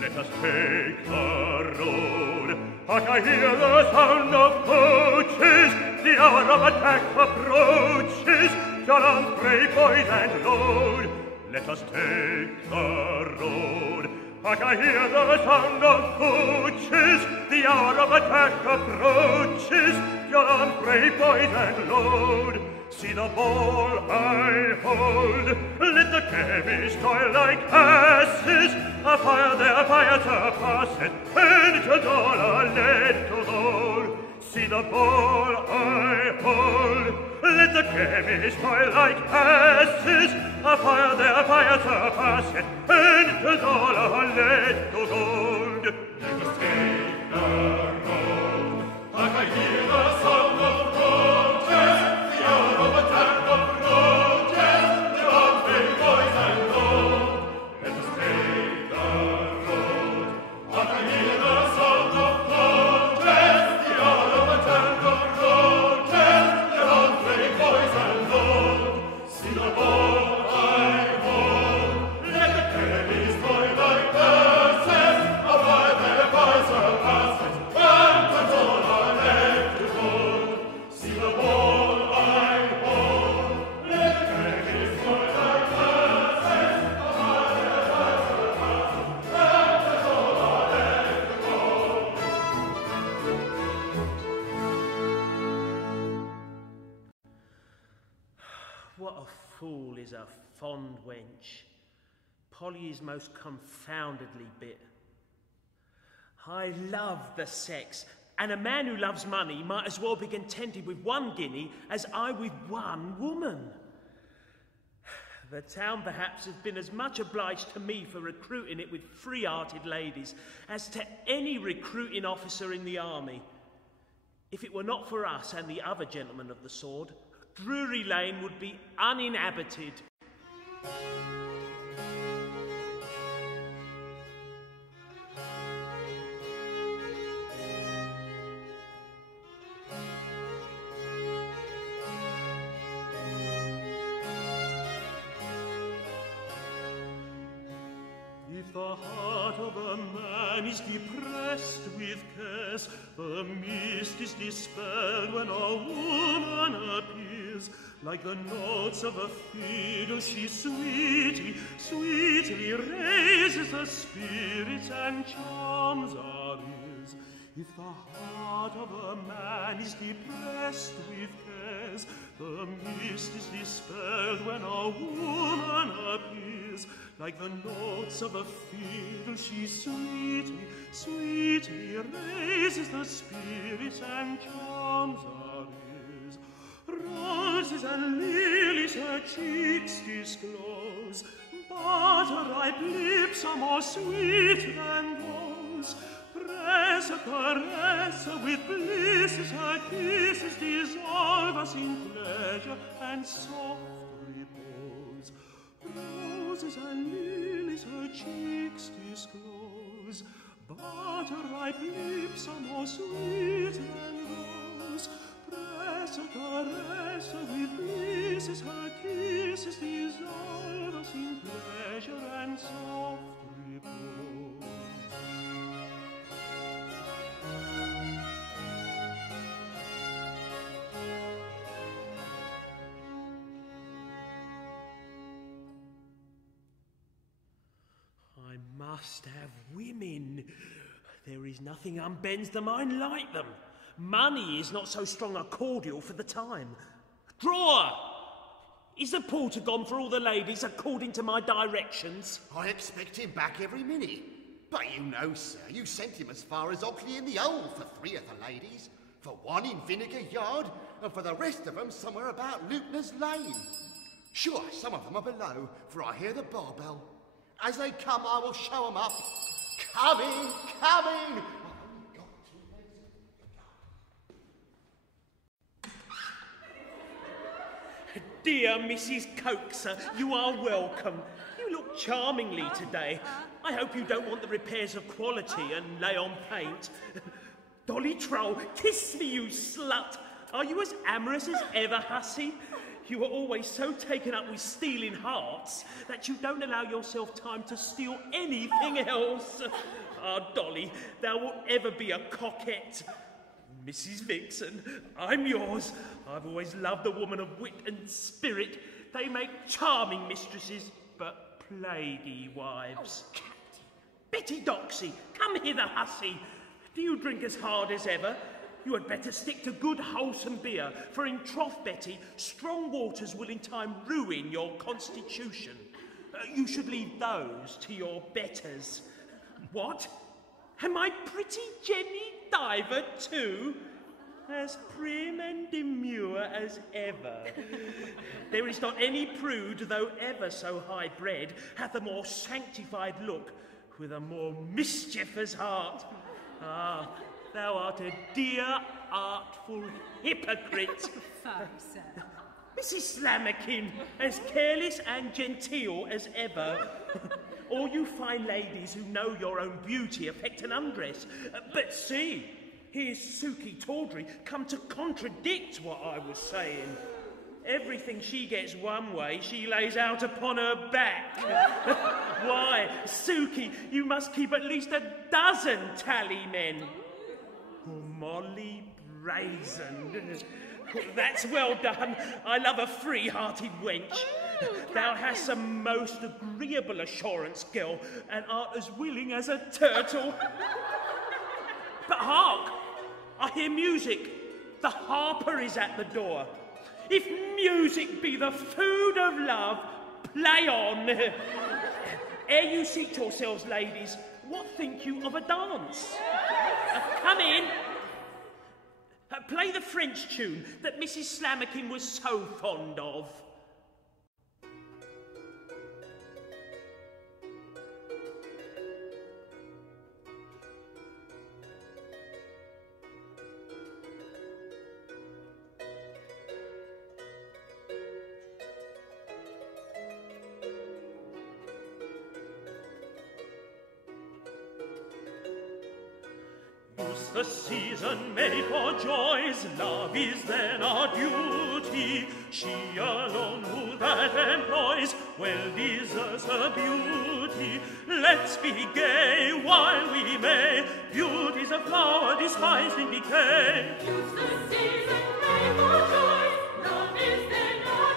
Let us take the road. I hear the sound of coaches. The hour of attack approaches. Gallants brave boys and load. Let us take the road. I hear the sound of coaches. The hour of attack approaches. yon brave boys and load. See the ball I hold. Let the chemists toil like asses. A fire there, a fire to pass it, and it was all a lead to gold. See the ball I hold. Let the chemists toil like asses. A fire there, a fire to pass it, and it was all a lead to gold. Let us take the road. I can hear the sound of protest. The hour of attack of protest. The unfeigned boys and gold. Let us take the road. I can hear the sound of protest. The hour of attack of protest. The unfeigned boys and gold. See the ball I hold. Let the chemists toil like asses. A fire there, fire surpasses. And that's all I left to hold. See the ball I hold. Let the chemists toil like asses. A fire there, fire surpasses. And that's all I left to hold. What a fool is a fond wench. Polly is most confoundedly bit. I love the sex, and a man who loves money might as well be contented with 1 guinea as I with 1 woman. The town perhaps has been as much obliged to me for recruiting it with free-hearted ladies as to any recruiting officer in the army. If it were not for us and the other gentlemen of the sword, Drury Lane would be uninhabited. If the heart of a man is depressed with cares, the mist is dispelled when a woman appears. Like the notes of a fiddle, she sweetly, sweetly raises the spirits and charms our ears. If the heart of a man is depressed with cares, the mist is dispelled when a woman appears. Like the notes of a fiddle, she sweetly, sweetly raises the spirits and charms our ears. Roses and lilies her cheeks disclose, but her ripe lips are more sweet than those. Press her, caress her with blisses, her kisses dissolve us in pleasure and soft repose. Roses and lilies her cheeks disclose, but her ripe lips are more sweet than those. Press her, caress her with blisses, her kisses dissolve us in pleasure and soft repose. I must have women. There is nothing unbends the mind like them. Money is not so strong a cordial for the time. Drawer! Is the porter gone for all the ladies according to my directions? I expect him back every minute. But you know, sir, you sent him as far as Ockley in the Hole for 3 of the ladies, for 1 in Vinegar Yard, and for the rest of them somewhere about Lutner's Lane. Sure, some of them are below, for I hear the bar bell. As they come, I will show them up. Coming, coming! Dear Mrs. Coaxer, you are welcome. You look charmingly today. I hope you don't want the repairs of quality and lay on paint. Dolly Troll, kiss me, you slut. Are you as amorous as ever, hussy? You are always so taken up with stealing hearts that you don't allow yourself time to steal anything else. Ah, Dolly, thou wilt ever be a coquette. Mrs. Vixen, I'm yours. I've always loved a woman of wit and spirit. They make charming mistresses, but plaguey wives. Oh, Betty Doxy, come hither, hussy. Do you drink as hard as ever? You had better stick to good, wholesome beer, for in troth, Betty, strong waters will in time ruin your constitution. You should leave those to your betters. What? And my pretty Jenny Diver too? As prim and demure as ever. There is not any prude, though ever so high bred, hath a more sanctified look, with a more mischievous heart. Ah, thou art a dear, artful hypocrite. Fie, sir. Mrs. Slammakin, as careless and genteel as ever. All you fine ladies who know your own beauty affect an undress. But see, here's Suki Tawdry come to contradict what I was saying. Everything she gets one way, she lays out upon her back. Why, Suki, you must keep at least a dozen tally men. Oh, Molly Brazen. That's well done. I love a free-hearted wench. Thou hast some most agreeable assurance, girl, and art as willing as a turtle. But hark! I hear music. The harper is at the door. If music be the food of love, play on. Ere you seat yourselves, ladies, what think you of a dance? Come in. Play the French tune that Mrs. Slammakin was so fond of. The season made for joys, love is then our duty. She alone who that employs well deserves her beauty. Let's be gay while we may. Beauty's a flower despised in decay. Use the season made for joys, love is then our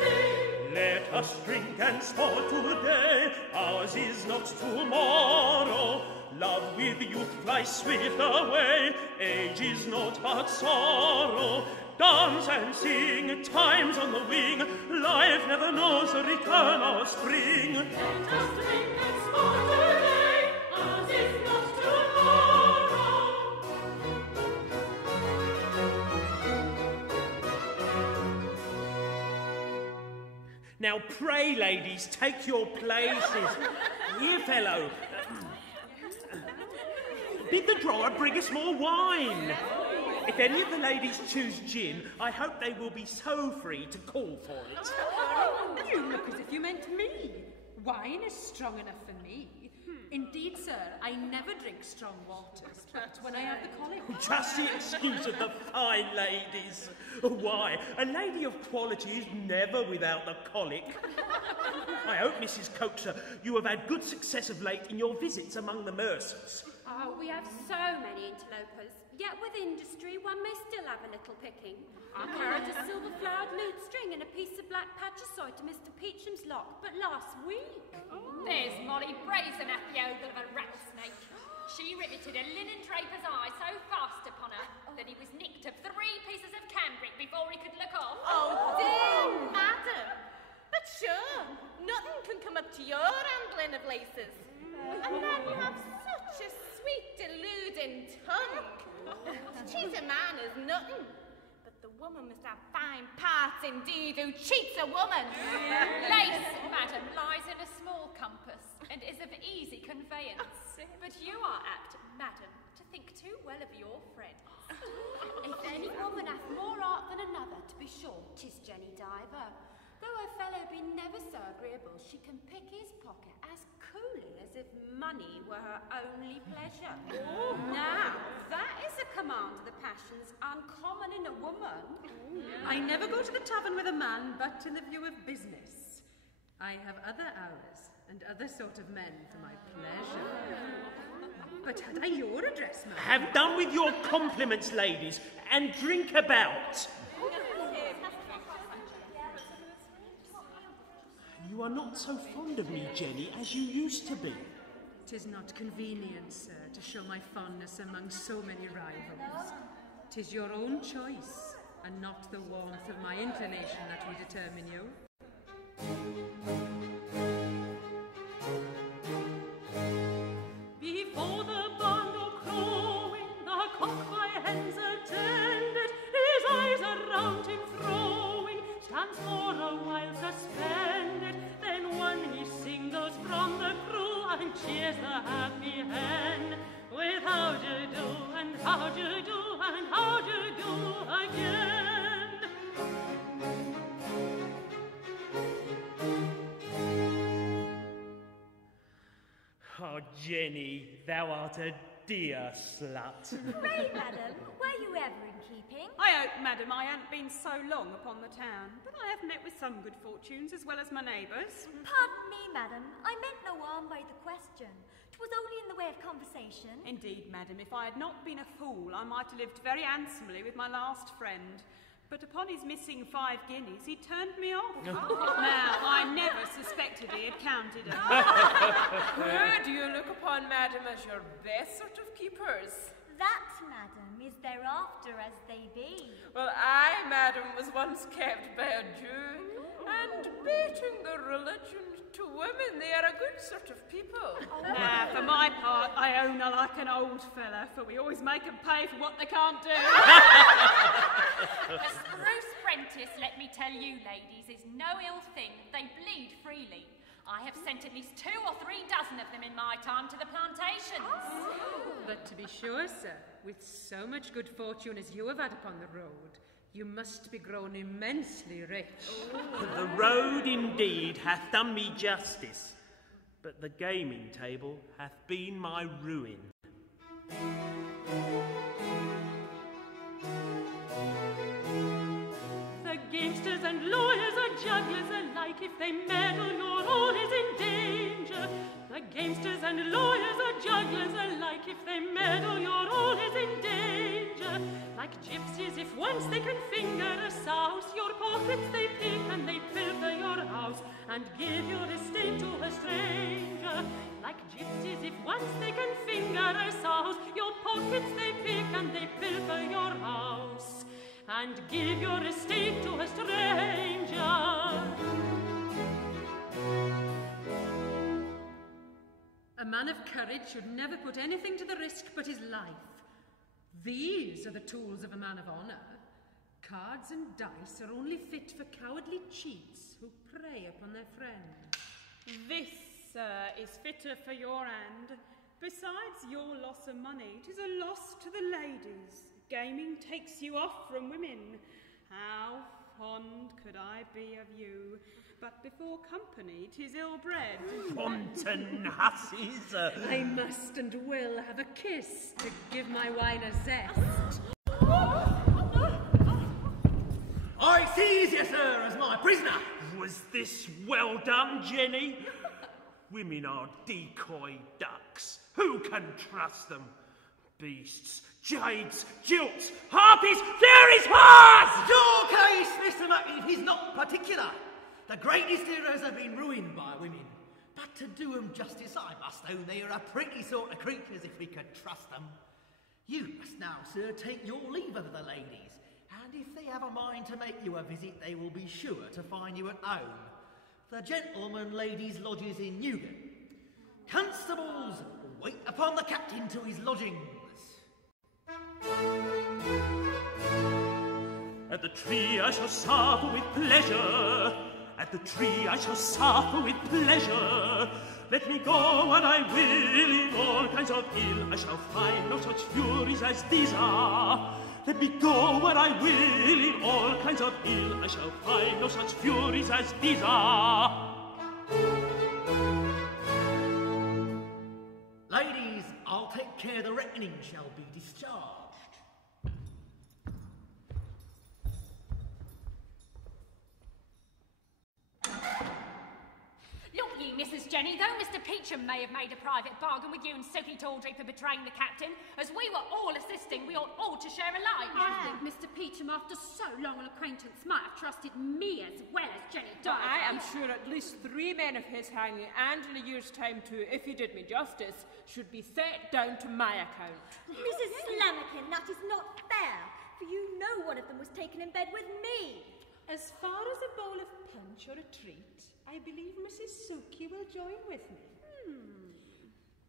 duty. Let us drink and sport today, ours is not tomorrow. Love with youth flies swift away, age is not but sorrow. Dance and sing, time's on the wing, life never knows the return of spring. Let us drink and sport today, ours is not tomorrow. Now pray, ladies, take your places. Here, fellow. Bid the drawer bring us more wine. If any of the ladies choose gin, I hope they will be so free to call for it. You look as if you meant me. Wine is strong enough for me. Indeed, sir, I never drink strong waters, but when I have the colic... Just the excuse of the fine ladies. Why, a lady of quality is never without the colic. I hope, Mrs. Coaxer, you have had good success of late in your visits among the mercers. Oh, we have so many interlopers. Yet with industry, one may still have a little picking. I carried a silver-flowered lute string and a piece of black patricide to Mr. Peachum's lock, but last week. There's Molly Brazen at the ogle of a rattlesnake. She riveted a linen draper's eye so fast upon her that he was nicked of 3 pieces of cambric before he could look off. Oh, dear, madam. But sure, nothing can come up to your handling of laces. And then you have such a sweet, deluding tongue. Cheat a man is nothing. But the woman must have fine parts indeed who cheats a woman. Lace, madam, lies in a small compass and is of easy conveyance. But you are apt, madam, to think too well of your friends. If any woman hath more art than another, to be sure, 'tis Jenny Diver. Though her fellow be never so agreeable, she can pick his pocket as coolly as if money were her only pleasure. Now, that is a command of the passions uncommon in a woman. I never go to the tavern with a man but in the view of business. I have other hours and other sort of men for my pleasure. But had I your address, ma'am? Have done with your compliments, ladies, and drink about. You are not so fond of me, Jenny, as you used to be. 'Tis not convenient, sir, to show my fondness among so many rivals. 'tis your own choice, and not the warmth of my inclination that will determine you. Before the barn door crowing, the cock by hens attended, his eyes around him throwing, stands for a while suspended, then one he singles from the crew and cheers the happy hen with how do you do and how do you do and how do you do again. Oh, Jenny, thou art a dear slut. Pray, madam, were you ever in keeping? I hope, madam, I han't been so long upon the town, but I have met with some good fortunes as well as my neighbours. Pardon me, madam, I meant no harm by the question. 'Twas only in the way of conversation. Indeed, madam, if I had not been a fool, I might have lived very handsomely with my last friend. But upon his missing 5 guineas, he turned me off. Now, I never suspected he had counted them. Who do you look upon, madam, as your best sort of keepers? That, madam, is thereafter as they be. Well, I, madam, was once kept by a Jew, and beating the religion to women, they are a good sort of people. Now, for my part, I own her like an old fella, for we always make them pay for what they can't do. A spruce prentice, let me tell you, ladies, is no ill thing. They bleed freely. I have sent at least 2 or 3 dozen of them in my time to the plantations. But to be sure, sir, with so much good fortune as you have had upon the road, you must be grown immensely rich. The road indeed hath done me justice, but the gaming table hath been my ruin. The gamesters and lawyers are jugglers alike. If they meddle, your all is in danger. The gamesters and lawyers are jugglers alike. If they meddle, your all is in danger. Like gypsies, if once they can finger a souse, your pockets they pick and they pilfer your house and give your estate to a stranger. Like gypsies, if once they can finger a souse, your pockets they pick and they pilfer your house and give your estate to a stranger. A man of courage should never put anything to the risk but his life. These are the tools of a man of honour. Cards and dice are only fit for cowardly cheats who prey upon their friends. This, sir, is fitter for your hand. Besides your loss of money, 'tis a loss to the ladies. Gaming takes you off from women. How fond could I be of you? But before company, 'tis ill-bred. Wanton hussies! I must and will have a kiss to give my wine a zest. I seize you, sir, as my prisoner. Was this well done, Jenny? Women are decoy ducks. Who can trust them? Beasts, jades, jilts, harpies, fairies, whores! Your case, Mr. Macheath, is not particular. The greatest heroes have been ruined by women. But to do them justice, I must own they are a pretty sort of creatures if we could trust them. You must now, sir, take your leave of the ladies, and if they have a mind to make you a visit, they will be sure to find you at home. The gentlemen ladies' lodges in Newgate. Constables, wait upon the captain to his lodgings. At the tree I shall suffer with pleasure. At the tree I shall suffer with pleasure. Let me go what I will in all kinds of ill. I shall find no such furies as these are. Let me go what I will in all kinds of ill. I shall find no such furies as these are. Ladies, I'll take care the reckoning shall be discharged. Look ye, Mrs. Jenny, though Mr. Peachum may have made a private bargain with you and Silky Tawdry for betraying the captain, as we were all assisting, we ought all to share alike. I think Mr. Peachum, after so long an acquaintance, might have trusted me as well as Jenny But Diver. I am sure at least 3 men of his hanging, and in a year's time too, if he did me justice, should be set down to my account. Mrs. Slamikin, that is not fair. for you know one of them was taken in bed with me. As far as a bowl of punch or a treat, I believe Mrs. Suki will join with me.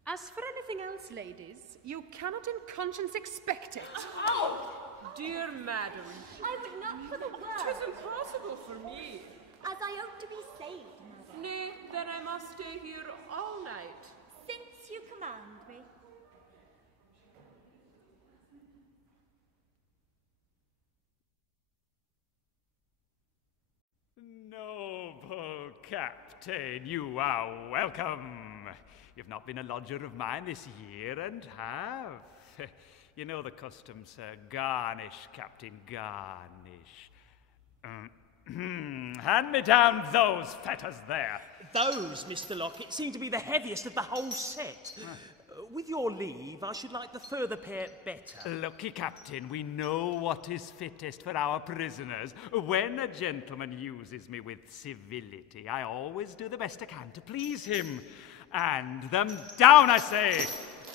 As for anything else, ladies, you cannot in conscience expect it. Oh! Dear madam. I would not for the world. 'Tis impossible for me. As I hope to be saved. Nay, then I must stay here all night. Since you command me. Noble Captain, you are welcome. You've not been a lodger of mine this year, and have. You know the custom, sir. Garnish, Captain, garnish. Hand me down those fetters there. Those, Mr. Lockit, seem to be the heaviest of the whole set. With your leave, I should like the further pair better. Looky, Captain, we know what is fittest for our prisoners. When a gentleman uses me with civility, I always do the best I can to please him. And them down, I say!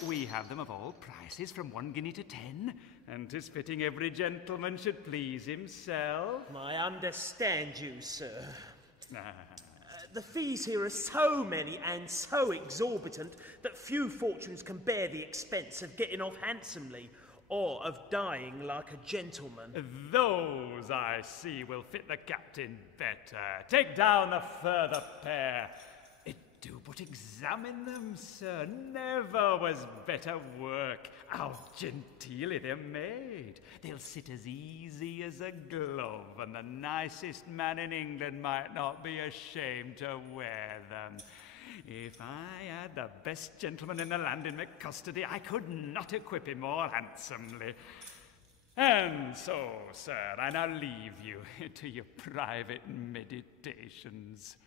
We have them of all prices, from 1 guinea to 10, and 'tis fitting every gentleman should please himself. I understand you, sir. The fees here are so many and so exorbitant that few fortunes can bear the expense of getting off handsomely or of dying like a gentleman. Those, I see, will fit the captain better. Take down the further pair. Do but examine them, sir. Never was better work. How genteelly they're made. They'll sit as easy as a glove, and the nicest man in England might not be ashamed to wear them. If I had the best gentleman in the land in my custody, I could not equip him more handsomely. And so, sir, I now leave you to your private meditations.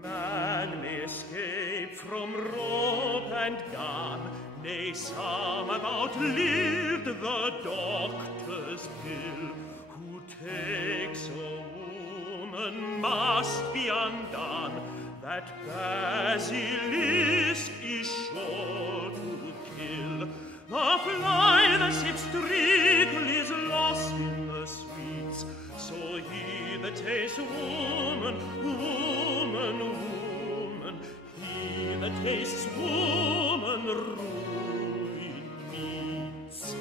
Man may escape from rope and gun, nay, some about lived the doctor's pill. Who takes a woman must be undone, that basilisk is sure to kill. The fly, the ship's treacle is lost in the sweets, so he that tastes woman, woman, woman, he that tastes woman, ruin meets.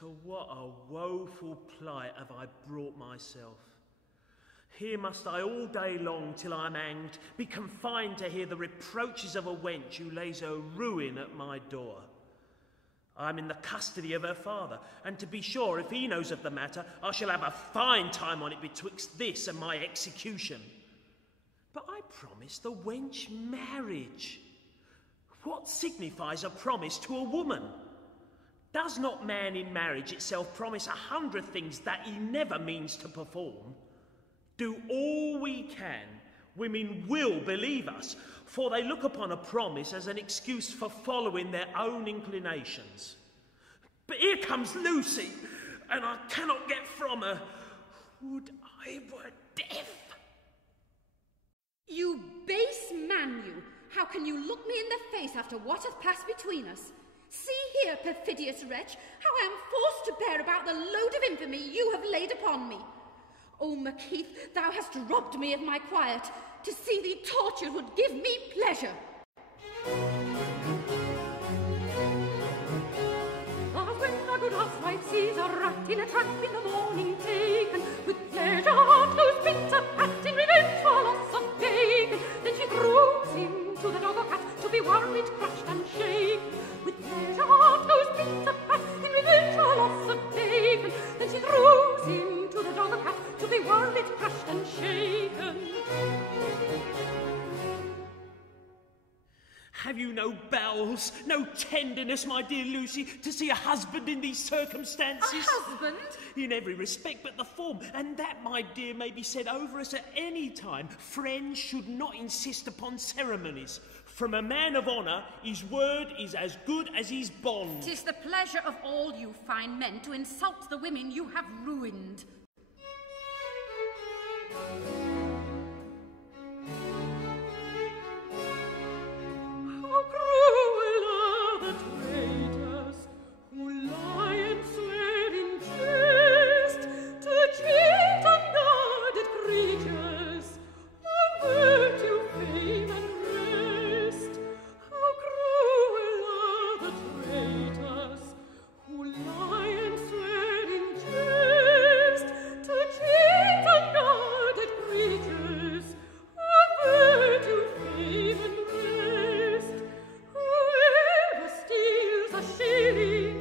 To what a woeful plight have I brought myself. Here must I all day long, till I'm hanged, be confined to hear the reproaches of a wench who lays her ruin at my door. I'm in the custody of her father, and to be sure, if he knows of the matter, I shall have a fine time on it betwixt this and my execution. But I promised the wench marriage. What signifies a promise to a woman? Does not man in marriage itself promise 100 things that he never means to perform? Do all we can, women will believe us, for they look upon a promise as an excuse for following their own inclinations. But here comes Lucy, and I cannot get from her. Would I were deaf! You base man, you! How can you look me in the face after what hath passed between us? See here, perfidious wretch, how I am forced to bear about the load of infamy you have laid upon me. O Macheath, thou hast robbed me of my quiet. To see thee tortured would give me pleasure. When a good housewife sees a rat in a trap in the morning taken, with pleasure heart goes pit-a-pat in revenge for loss of bacon. Then she throws him to the dog or cat to be worried, crushed and shaken. With pleasure heart goes pit-a-pat in revenge for loss of bacon. Then she throws him to the dog or cat to be worried, crushed and shaken. Have you no bowels, no tenderness, my dear Lucy, to see a husband in these circumstances? A husband? In every respect but the form, and that, my dear, may be said over us at any time. Friends should not insist upon ceremonies. From a man of honour, his word is as good as his bond. 'Tis the pleasure of all you fine men to insult the women you have ruined. How cruel are the traitors who lie and swear in jest to cheat unguarded creatures of virtue, fame, and rest. How cruel are the traitors who lie and swear in jest to cheat unguarded creatures of virtue, fame, and rest. Whoever steals a shilling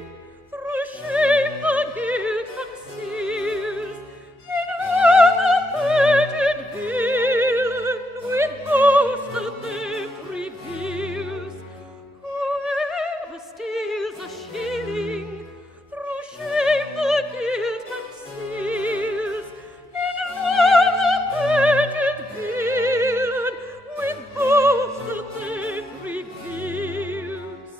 through shame the guilt conceals, in unabated villain with boast the theft reveals. Whoever steals a shilling through shame the guilt conceals, in unabated villain with boast the theft reveals.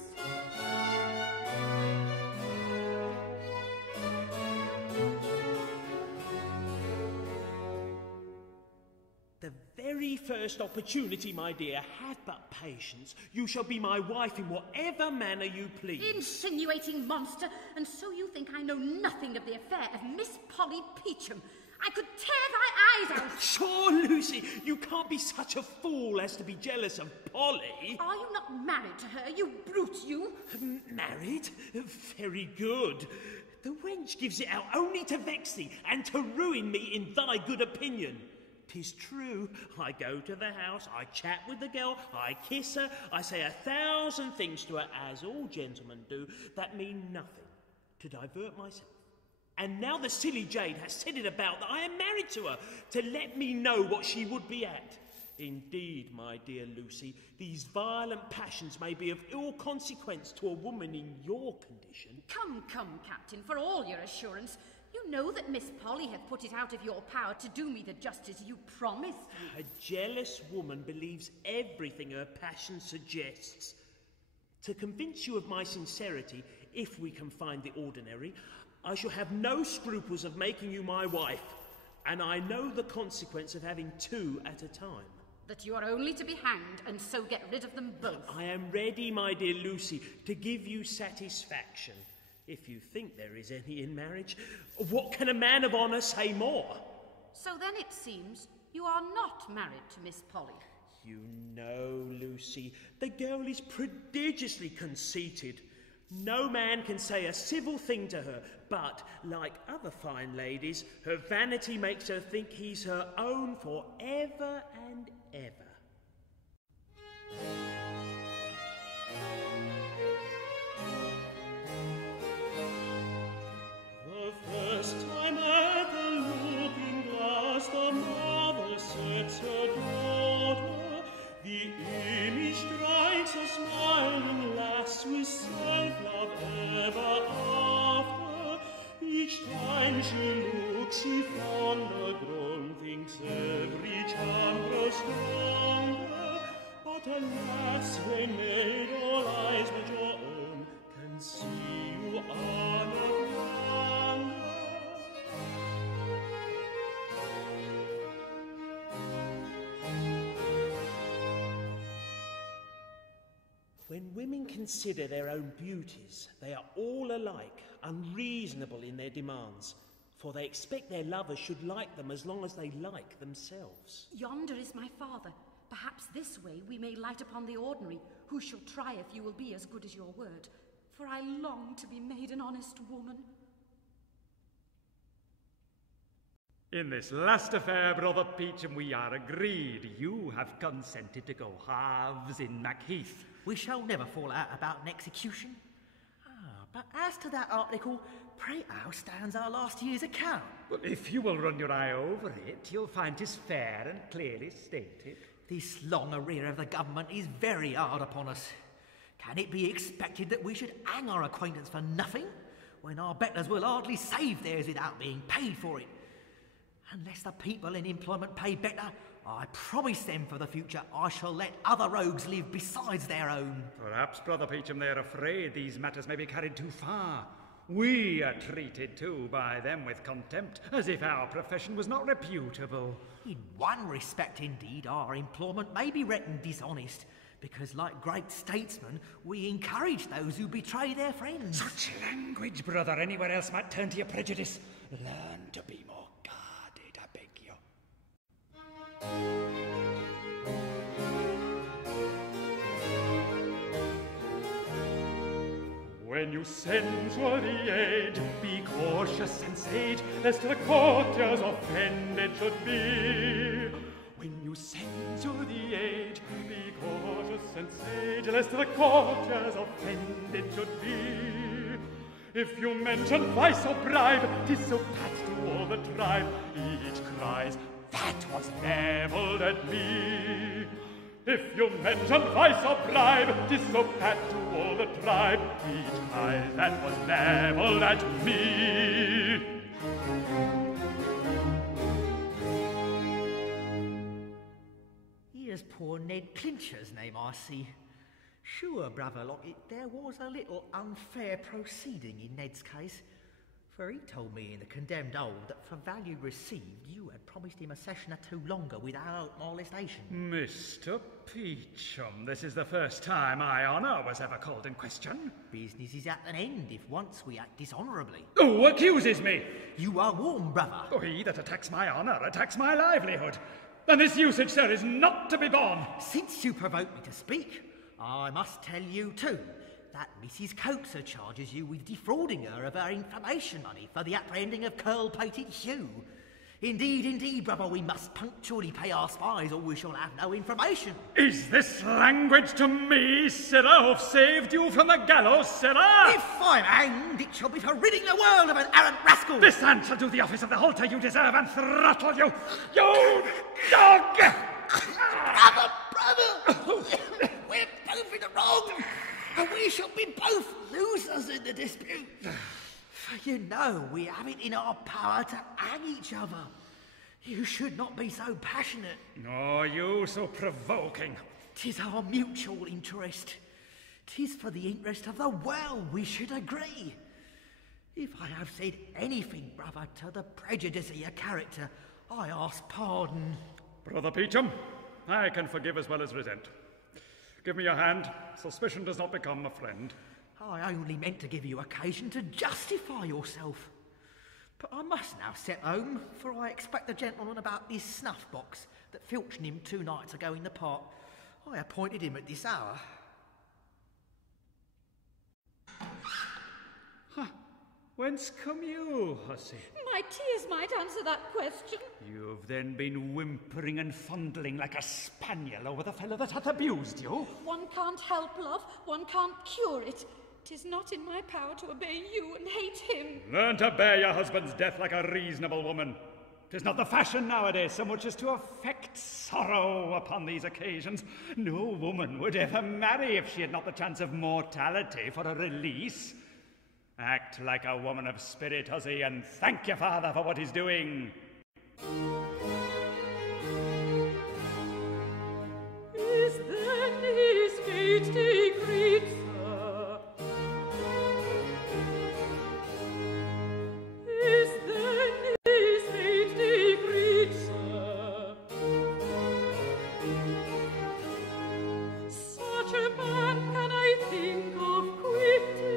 The very first opportunity, my dear, have but patience. You shall be my wife in whatever manner you please. Insinuating monster, and so you think I know nothing of the affair of Miss Polly Peachum. I could tear thy eyes out. Sure, Lucy, you can't be such a fool as to be jealous of Polly. Are you not married to her, you brute, you? Married? Very good. The wench gives it out only to vex thee and to ruin me in thy good opinion. 'Tis true, I go to the house, I chat with the girl, I kiss her, I say 1,000 things to her, as all gentlemen do, that mean nothing, to divert myself. And now the silly jade has said it about that I am married to her, to let me know what she would be at. Indeed, my dear Lucy, these violent passions may be of ill consequence to a woman in your condition. Come, come, Captain, for all your assurance. You know that Miss Polly hath put it out of your power to do me the justice you promised me. A jealous woman believes everything her passion suggests. To convince you of my sincerity, if we can find the ordinary, I shall have no scruples of making you my wife, and I know the consequence of having two at a time. That you are only to be hanged, and so get rid of them both. I am ready, my dear Lucy, to give you satisfaction, if you think there is any in marriage. What can a man of honour say more? So then it seems you are not married to Miss Polly. You know, Lucy, the girl is prodigiously conceited. No man can say a civil thing to her, but, like other fine ladies, her vanity makes her think he's her own for ever and ever. The first time at the looking glass the mother sets her daughter, the image strikes a smiling lass with self-love ever after. Each time she looks, she fonder grown, thinks every charm grows stronger. But alas, René, all eyes but your own can see you are not younger. When women consider their own beauties, they are all alike, unreasonable in their demands, for they expect their lovers should like them as long as they like themselves. Yonder is my father. Perhaps this way we may light upon the ordinary, who shall try if you will be as good as your word. For I long to be made an honest woman. In this last affair, Brother Peachum, we are agreed. You have consented to go halves in Macheath. We shall never fall out about an execution. But as to that article, pray how stands our last year's account? Well, if you will run your eye over it, you'll find 'tis fair and clearly stated. This long arrear of the government is very hard upon us. Can it be expected that we should hang our acquaintance for nothing, when our betters will hardly save theirs without being paid for it? Unless the people in employment pay better, I promise them for the future I shall let other rogues live besides their own. Perhaps, Brother Peachum, they are afraid these matters may be carried too far. We are treated, too, by them with contempt, as if our profession was not reputable. In one respect, indeed, our employment may be reckoned dishonest, because, like great statesmen, we encourage those who betray their friends. Such language, brother, anywhere else might turn to your prejudice. Learn to be more guarded, I beg you. When you censure the age, be cautious and sage, lest the courtiers offended should be. When you censure the age, be cautious and sage, lest the courtiers offended should be. If you mention vice or bribe, 'tis so pat to all the tribe, each cries, that was levelled at me. If you mention vice or bribe, 'tis so pat to all the tribe, each cries, that was levelled at me. Here's poor Ned Clincher's name, I see. Sure, Brother Lockit, there was a little unfair proceeding in Ned's case, for he told me in the condemned old that for value received you had promised him a session or two longer without molestation. Mr. Peachum, this is the first time my honour was ever called in question. Business is at an end if once we act dishonourably. Who accuses me? You are warned, brother. He that attacks my honour attacks my livelihood. And this usage, sir, is not to be borne. Since you provoke me to speak, I must tell you too that Mrs. Coaxer charges you with defrauding her of her information money for the apprehending of curl-pated Hugh. Indeed, brother, we must punctually pay our spies or we shall have no information. Is this language to me, sirrah, who've saved you from the gallows, sirrah? If I'm hanged, it shall be for ridding the world of an arrant rascal. This hand shall do the office of the halter you deserve and throttle you, you dog! Brother! We're both in the wrong, and we shall be both losers in the dispute. For you know we have it in our power to hang each other. You should not be so passionate. Nor you so provoking. 'Tis our mutual interest. 'Tis for the interest of the world we should agree. If I have said anything, brother, to the prejudice of your character, I ask pardon. Brother Peachum, I can forgive as well as resent. Give me your hand. Suspicion does not become a friend. I only meant to give you occasion to justify yourself. But I must now set home, for I expect the gentleman about this snuff box that Filch him 2 nights ago in the park. I appointed him at this hour. Whence come you, hussy? My tears might answer that question. You've then been whimpering and fondling like a spaniel over the fellow that hath abused you. One can't help love, one can't cure it. 'Tis not in my power to obey you and hate him. Learn to bear your husband's death like a reasonable woman. 'Tis not the fashion nowadays so much as to affect sorrow upon these occasions. No woman would ever marry if she had not the chance of mortality for a release. Act like a woman of spirit, hussy, and thank your father for what he's doing. Is then his fate decreed, sir? Is then his fate decreed, sir? Such a man can I think of quitting.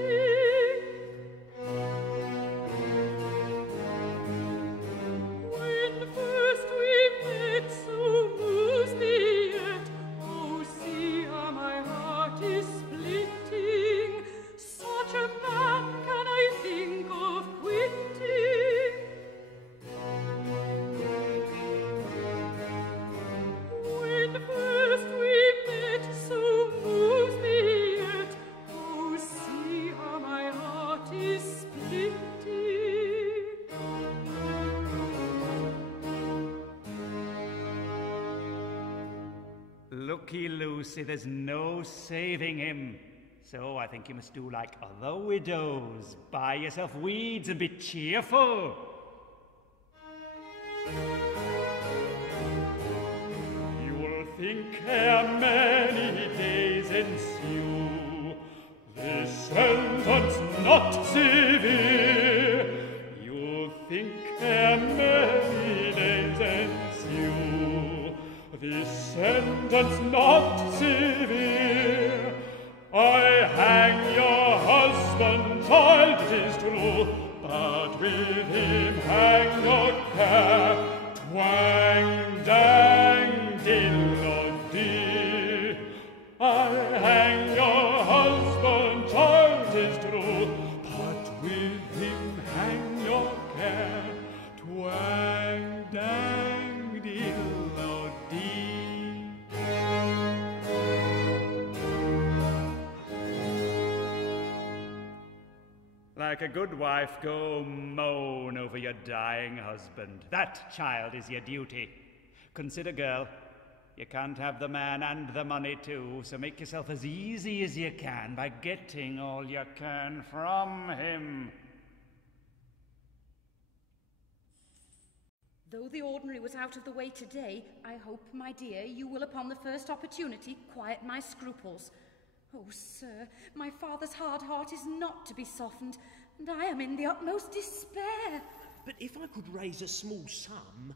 Looky, Lucy, there's no saving him. So I think you must do like other widows. Buy yourself weeds and be cheerful. think ere many days ensue this sentence not severe, you think ere many days ensue this sentence not severe, I hang your husband, child, it is true, but with him hang your care. Twang, dang, diddle-o-dee, I hang your husband, child, 'tis true, but with him hang your care. Twang, dang, diddle-o-dee. Like a good wife, go moan over your dying husband. That, child, is your duty. Consider, girl, you can't have the man and the money too, so make yourself as easy as you can by getting all you can from him. Though the ordinary was out of the way today, I hope, my dear, you will upon the first opportunity quiet my scruples. Oh, sir, my father's hard heart is not to be softened, and I am in the utmost despair. But if I could raise a small sum,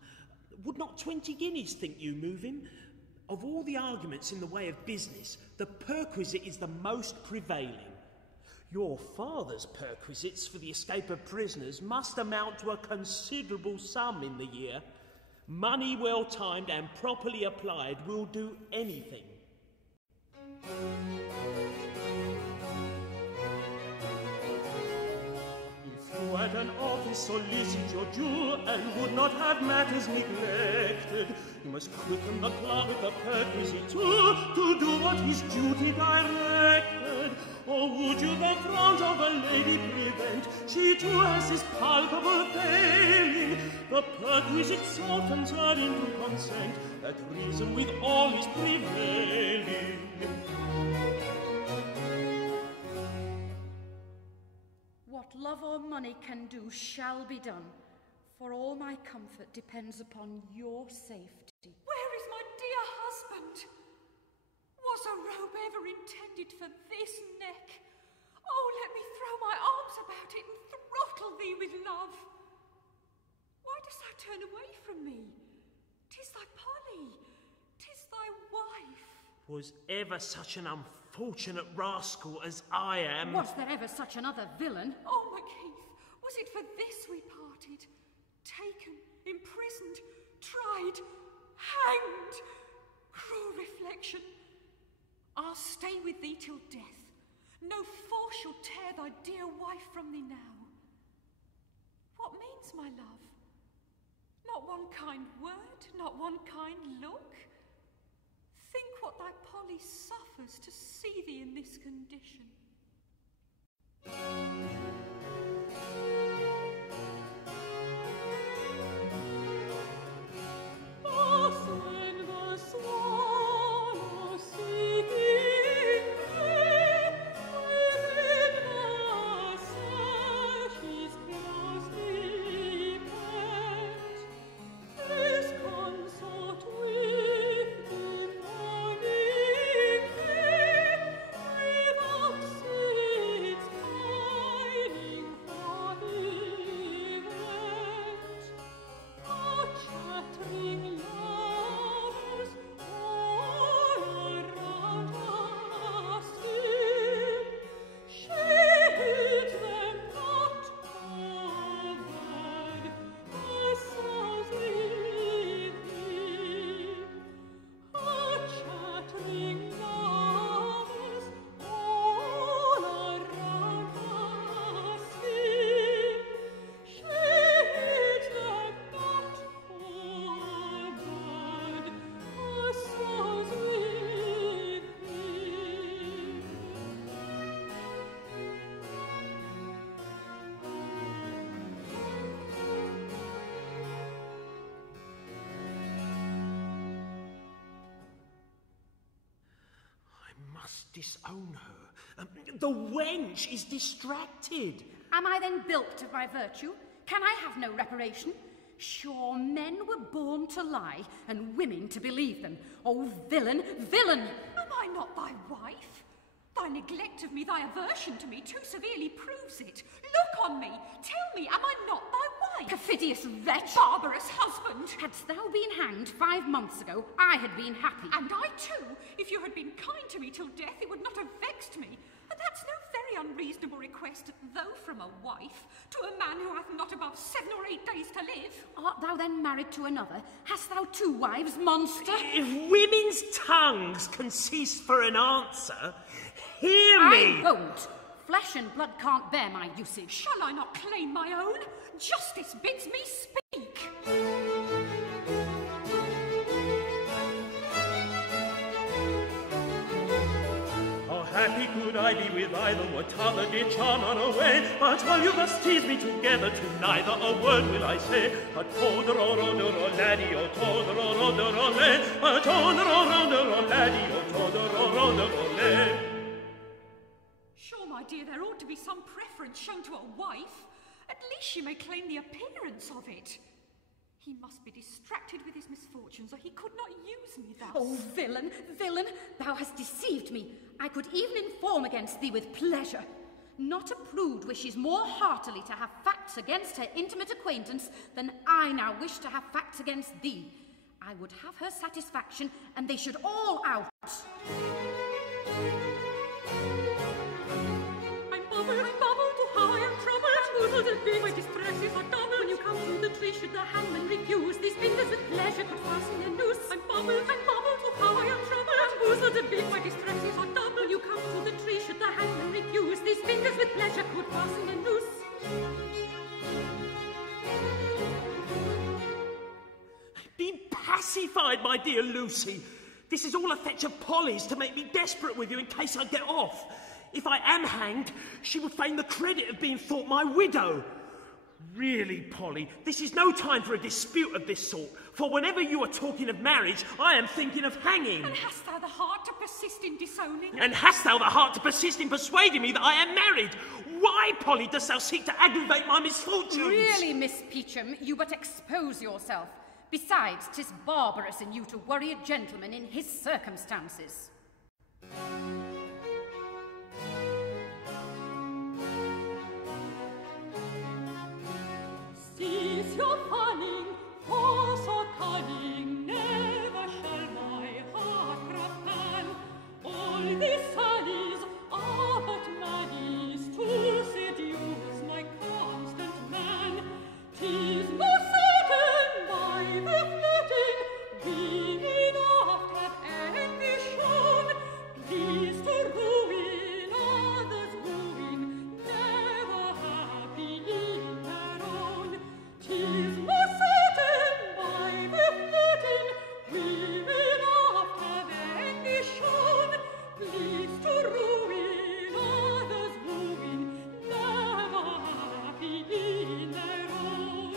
would not 20 guineas think you move him? Of all the arguments in the way of business, the perquisite is the most prevailing. Your father's perquisites for the escape of prisoners must amount to a considerable sum in the year. Money well timed and properly applied will do anything. If you at an office solicit your due and would not have matters neglected, you must quicken the clerk with the perquisite to do what his duty directed. Or would you the front of a lady prevent? She too has his palpable failing. The perquisite softens her into consent, that reason with all is prevailing. What love or money can do shall be done, for all my comfort depends upon your safety. Where is my dear husband? Was a robe ever intended for this neck? Oh, let me throw my arms about it and throttle thee with love. Why dost thou turn away from me? 'Tis thy Polly, 'tis thy wife. Was ever such an unfortunate rascal as I am? Was there ever such another villain? Oh, Macheath, was it for this we parted? Taken, imprisoned, tried, hanged. Cruel reflection. I'll stay with thee till death. No force shall tear thy dear wife from thee now. What means my love? Not one kind word, not one kind look. Think what thy Polly suffers to see thee in this condition. Disown her. The wench is distracted. Am I then bilked of my virtue? Can I have no reparation? Sure, men were born to lie, and women to believe them. Oh, villain, villain! Am I not thy wife? Thy neglect of me, thy aversion to me, too severely proves it. Look on me! Tell me, am I not thy wife? Perfidious wretch! Barbarous husband! Hadst thou been hanged 5 months ago, I had been happy. And I too. If you had been kind to me till death, it would not have vexed me. And that's no very unreasonable request, though from a wife, to a man who hath not above 7 or 8 days to live. Art thou then married to another? Hast thou 2 wives, monster? If women's tongues can cease for an answer, hear me! I won't. Flesh and blood can't bear my usage. Shall I not claim my own? Justice bids me speak. Happy could I be with either, what other dear charm unaway. But while you thus tease me together, to neither a word will I say. A todero-ro-dero laddie, o todero-ro-dero-le, a todero-ro-dero laddie, o todero-ro-dero-le. Sure, my dear, there ought to be some preference shown to a wife. At least she may claim the appearance of it. He must be distracted with his misfortunes, or he could not use me thus. Oh, villain, villain, thou hast deceived me. I could even inform against thee with pleasure. Not a prude wishes more heartily to have facts against her intimate acquaintance than I now wish to have facts against thee. I would have her satisfaction, and they should all out. I'm bubbled, to how I am troubled. Boozled and big, my distresses are doubled. When you come to the tree, should the hangman refuse, these fingers with pleasure could fasten a noose. I'm bubbled, to how I am troubled. Boozled and big, my distresses are doubled. When you come to the tree, should the hangman refuse, these fingers with pleasure could fasten a noose. Be pacified, my dear Lucy. This is all a fetch of Polly's to make me desperate with you in case I get off. If I am hanged, she would feign the credit of being thought my widow. Really, Polly, this is no time for a dispute of this sort, for whenever you are talking of marriage, I am thinking of hanging. And hast thou the heart to persist in disowning? And hast thou the heart to persist in persuading me that I am married? Why, Polly, dost thou seek to aggravate my misfortunes? Really, Miss Peachum, you but expose yourself. Besides, 'tis barbarous in you to worry a gentleman in his circumstances. Cease your fanning, false or cunning, never shall my heart profane. All these sallies are but manies to seduce my constant man. 'Tis more certain by the flirting women oft have envy shown, pleased to ruin others' wooing, never happy in their own. 'Tis more certain by the flirting women oft have envy shown, pleased to ruin others' wooing, never happy in their own.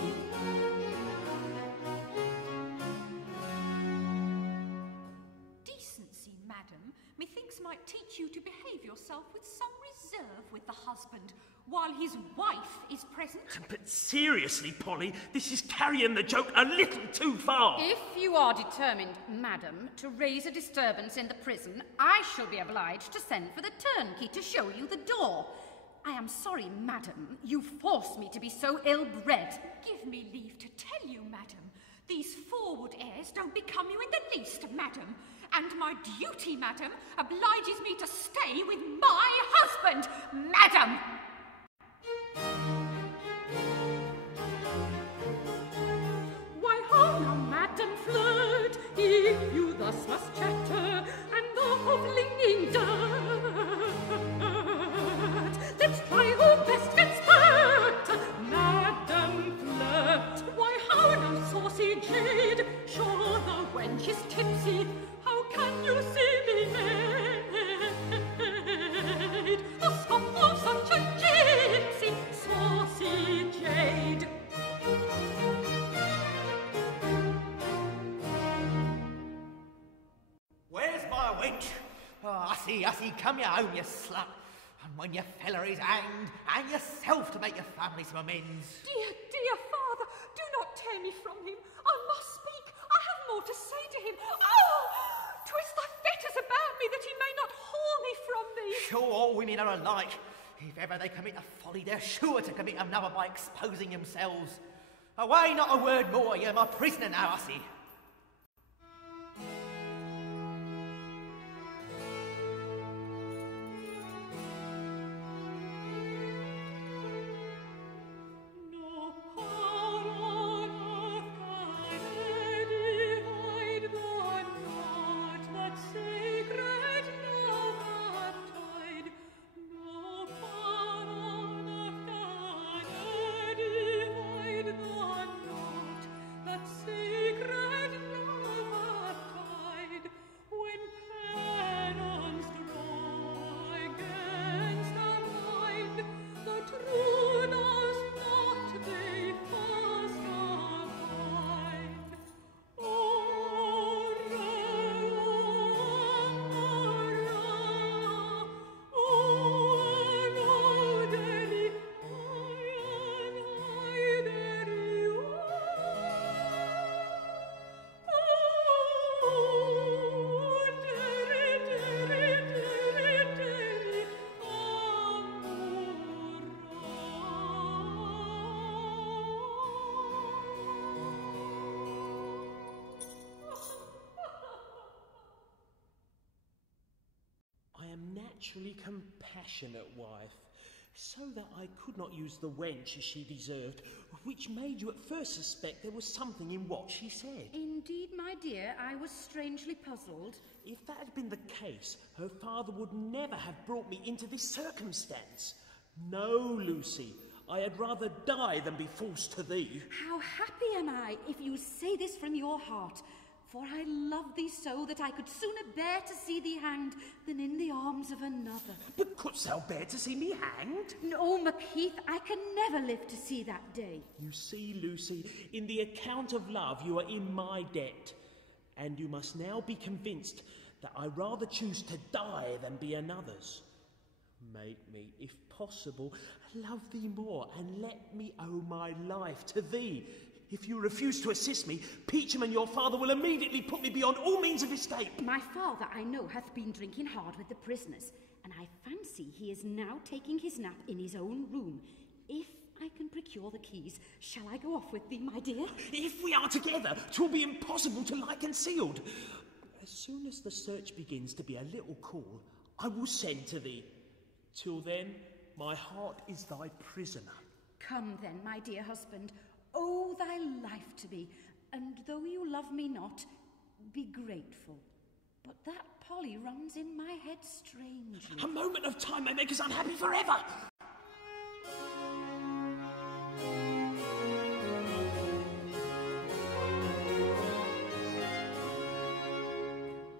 Decency, madam, methinks might teach you to behave yourself with some reserve with the husband, while his wife is present. But seriously, Polly, this is carrying the joke a little too far. If you are determined, madam, to raise a disturbance in the prison, I shall be obliged to send for the turnkey to show you the door. I am sorry, madam, you force me to be so ill-bred. Give me leave to tell you, madam, these forward airs don't become you in the least, madam, and my duty, madam, obliges me to stay with my husband, madam. Why, how now, madam, flirt, if you thus must chatter, and the flinging dirt? Let's try who best can spurt, madam, flirt. Why, how now, saucy jade, sure the wench is tipsy, how can you see me made a scoff of such a gypsy, saucy jade? Where's my wench? Oh, I see, come you home, you slut. And when your feller is hanged, hang yourself to make your family some amends. Dear, dear father, do not tear me from him. I must speak. I have more to say to him. Oh! Twist thy fetters about me that he may not haul me from thee. Sure, all women are alike. If ever they commit a folly, they're sure to commit another by exposing themselves. Away, not a word more. You're my prisoner now, I see. Naturally compassionate wife, so that I could not use the wench as she deserved, which made you at first suspect there was something in what she said. Indeed, my dear, I was strangely puzzled. If that had been the case, her father would never have brought me into this circumstance. No, Lucy, I had rather die than be false to thee. How happy am I if you say this from your heart, for I love thee so that I could sooner bear to see thee hanged than in the arms of another. But couldst thou bear to see me hanged? No, Macheath, I can never live to see that day. You see, Lucy, in the account of love you are in my debt, and you must now be convinced that I rather choose to die than be another's. Make me, if possible, love thee more, and let me owe my life to thee. If you refuse to assist me, Peachum and your father will immediately put me beyond all means of escape. My father, I know, hath been drinking hard with the prisoners, and I fancy he is now taking his nap in his own room. If I can procure the keys, shall I go off with thee, my dear? If we are together, 'twill be impossible to lie concealed. As soon as the search begins to be a little cool, I will send to thee. Till then, my heart is thy prisoner. Come then, my dear husband, owe thy life to me, and though you love me not, be grateful. But that Polly runs in my head strangely. A moment of time may make us unhappy forever.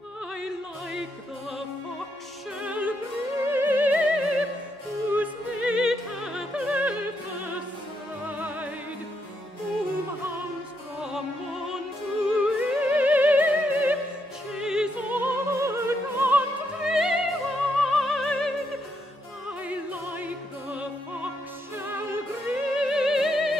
I like the fox-shell green, whose mate hath left the side, whom hounds from morn to eve chase o'er country wide. I like the fox-shell green.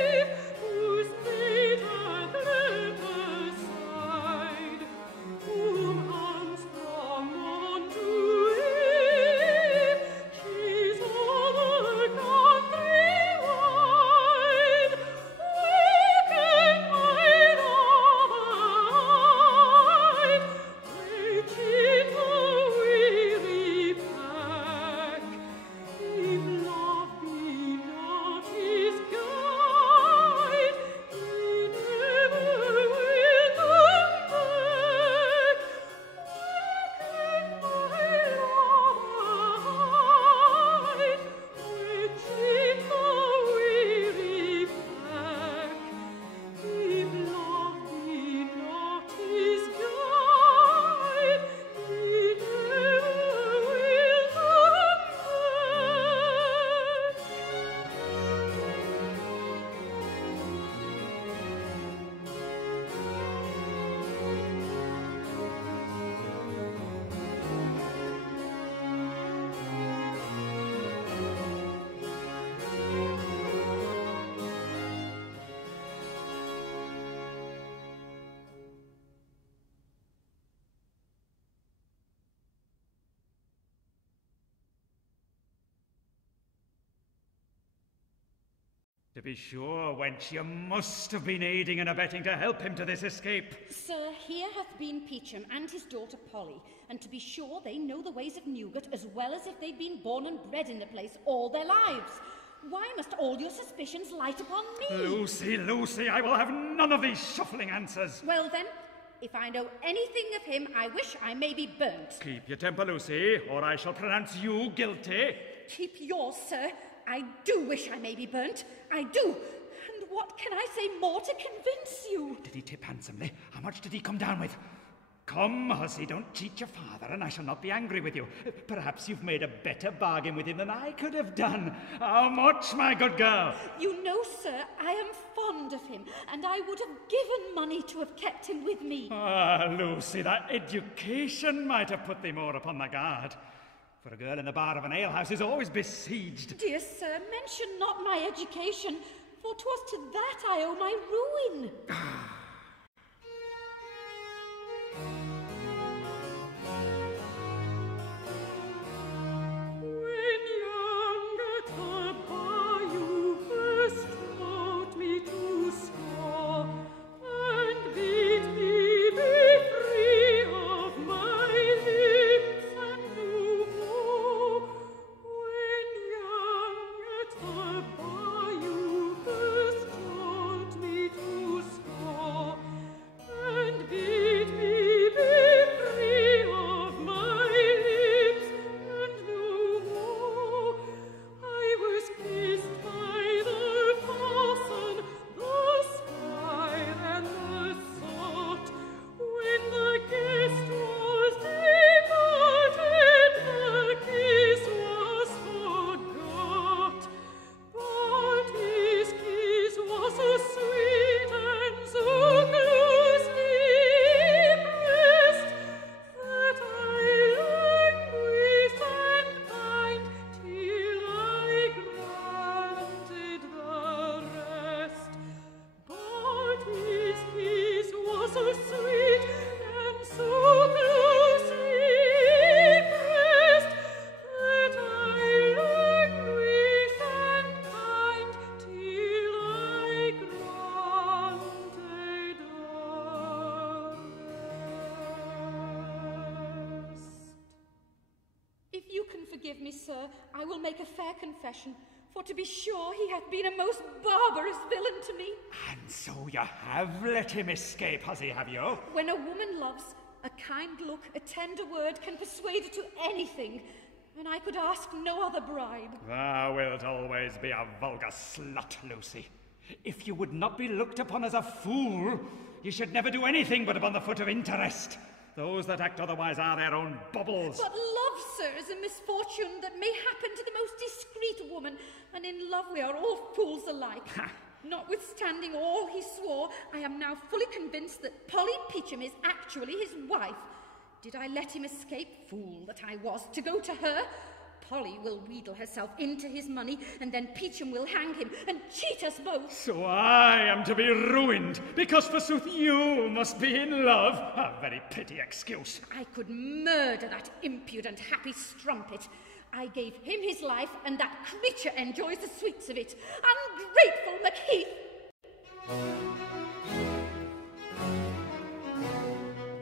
To be sure, wench, you must have been aiding and abetting to help him to this escape. Sir, here hath been Peachum and his daughter Polly, and to be sure they know the ways of Newgate as well as if they'd been born and bred in the place all their lives. Why must all your suspicions light upon me? Lucy, Lucy, I will have none of these shuffling answers. Well then, if I know anything of him, I wish I may be burnt. Keep your temper, Lucy, or I shall pronounce you guilty. Keep yours, sir. I do wish I may be burnt. I do. And what can I say more to convince you? Did he tip handsomely? How much did he come down with? Come, hussy, don't cheat your father, and I shall not be angry with you. Perhaps you've made a better bargain with him than I could have done. How much, my good girl? You know, sir, I am fond of him, and I would have given money to have kept him with me. Ah, Lucy, that education might have put thee more upon the guard. For a girl in the bar of an alehouse is always besieged. Dear sir, mention not my education, for 'twas to that I owe my ruin. Forgive me, sir, I will make a fair confession, for to be sure he hath been a most barbarous villain to me. And so you have let him escape, has he, have you? When a woman loves, a kind look, a tender word can persuade her to anything, and I could ask no other bribe. Thou wilt always be a vulgar slut, Lucy. If you would not be looked upon as a fool, you should never do anything but upon the foot of interest. Those that act otherwise are their own bubbles. But love, sir, is a misfortune that may happen to the most discreet woman, and in love we are all fools alike. Notwithstanding all he swore, I am now fully convinced that Polly Peachum is actually his wife. Did I let him escape, fool that I was, to go to her? Polly will wheedle herself into his money, and then Peachum will hang him and cheat us both. So I am to be ruined, because forsooth you must be in love. A very pretty excuse. I could murder that impudent happy strumpet. I gave him his life, and that creature enjoys the sweets of it. Ungrateful Macheath!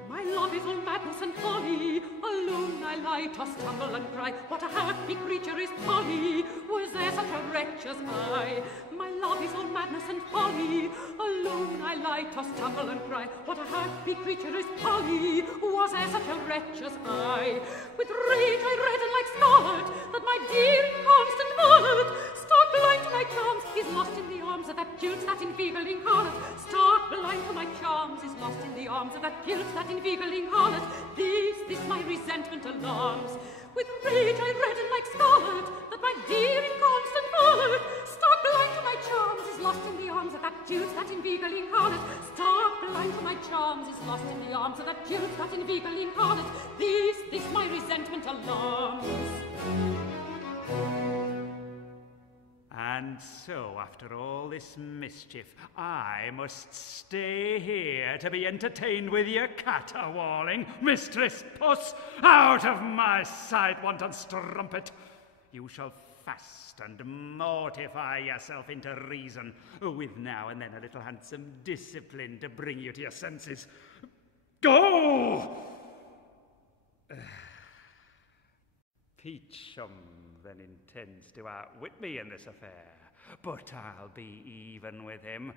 My love is all madness and folly. Alone I lie, toss, tumble, and cry. What a happy creature is Polly! Was there such a wretch as I? My love is all madness and folly. Alone I lie, toss, tumble, and cry. What a happy creature is Polly! Was there such a wretch as I? With rage I redden like scarlet, that my dear constant varlet, stark blind to my charms, is lost in the arms of that jilt, that inveigling harlot. Stark blind to my charms, is lost in the arms of that jilt, that inveigling harlot. This my resentment alarms. With rage I redden like scarlet, that my dear inconstant varlet, stark blind to my charms, is lost in the arms of that jilt, that inveigling harlot. Stark blind to my charms, is lost in the arms of that jilt, that inveigling harlot. This my resentment alarms. And so, after all this mischief, I must stay here to be entertained with your caterwauling, Mistress Puss. Out of my sight, wanton strumpet. You shall fast and mortify yourself into reason, with now and then a little handsome discipline to bring you to your senses. Go! Peachum then intends to outwit me in this affair, but I'll be even with him.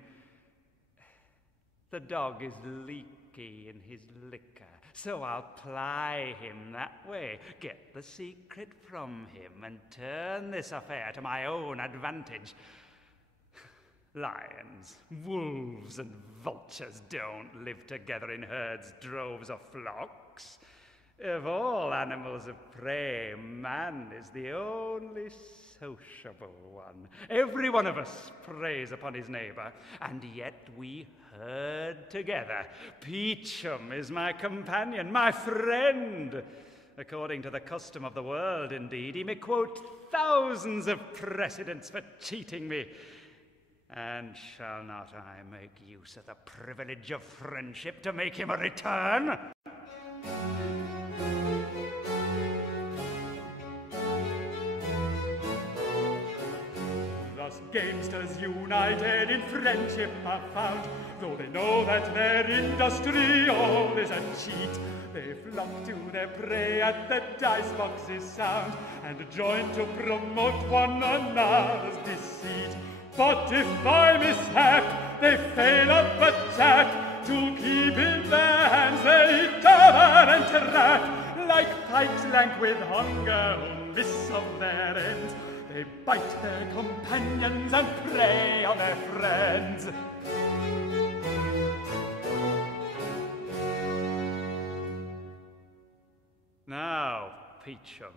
The dog is leaky in his liquor, so I'll ply him that way, get the secret from him, and turn this affair to my own advantage. Lions, wolves, and vultures don't live together in herds, droves, or flocks. Of all animals of prey, man is the only sociable one. Every one of us preys upon his neighbour, and yet we herd together. Peachum is my companion, my friend. According to the custom of the world, indeed, he may quote thousands of precedents for cheating me. And shall not I make use of the privilege of friendship to make him a return? Thus gamesters united in friendship are found, though they know that their industry all is a cheat. They flock to their prey at the dice box's sound, and join to promote one another's deceit. But if by mishap they fail of attack, to keep in their hands they cover and track, like pikes lank with hunger who miss of their ends. They bite their companions and prey on their friends. Now, Peachum,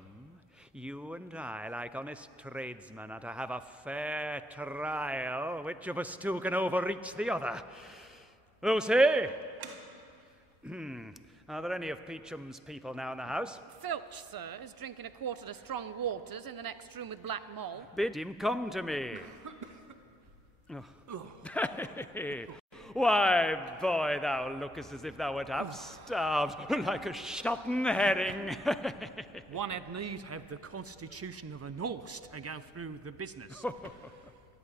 you and I, like honest tradesmen, are to have a fair trial. Which of us two can overreach the other? Who say? Are there any of Peachum's people now in the house? Filch, sir, is drinking a quarter of strong waters in the next room with Black Moll. Bid him come to me. Why, boy, thou lookest as if thou wert half starved, like a shotten herring. One had need have the constitution of a Norse to go through the business.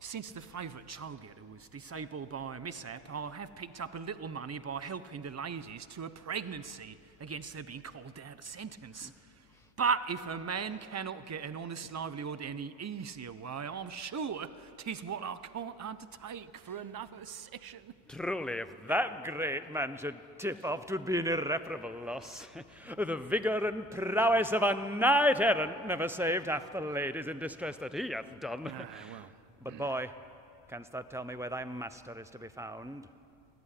Since the favourite childgetter was disabled by a mishap, I have picked up a little money by helping the ladies to a pregnancy against their being called out a sentence. But if a man cannot get an honest livelihood any easier way, I'm sure 'tis what I can't undertake for another session. Truly, if that great man should tip off, 'twould be an irreparable loss. The vigour and prowess of a knight-errant never saved half the ladies in distress that he hath done. Well. But, boy, canst thou tell me where thy master is to be found?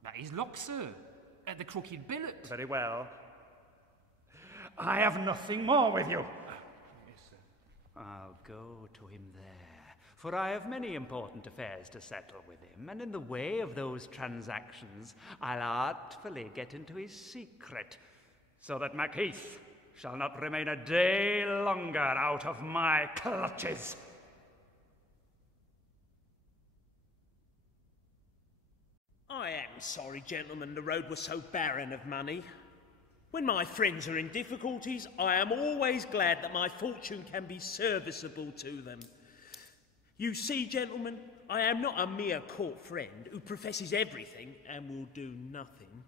That is locked, sir, at the Crooked Billet. Very well. I have nothing more with you. Yes, sir. I'll go to him there, for I have many important affairs to settle with him, and in the way of those transactions, I'll artfully get into his secret, so that Macheath shall not remain a day longer out of my clutches. I am sorry, gentlemen, the road was so barren of money. When my friends are in difficulties, I am always glad that my fortune can be serviceable to them. You see, gentlemen, I am not a mere court friend who professes everything and will do nothing.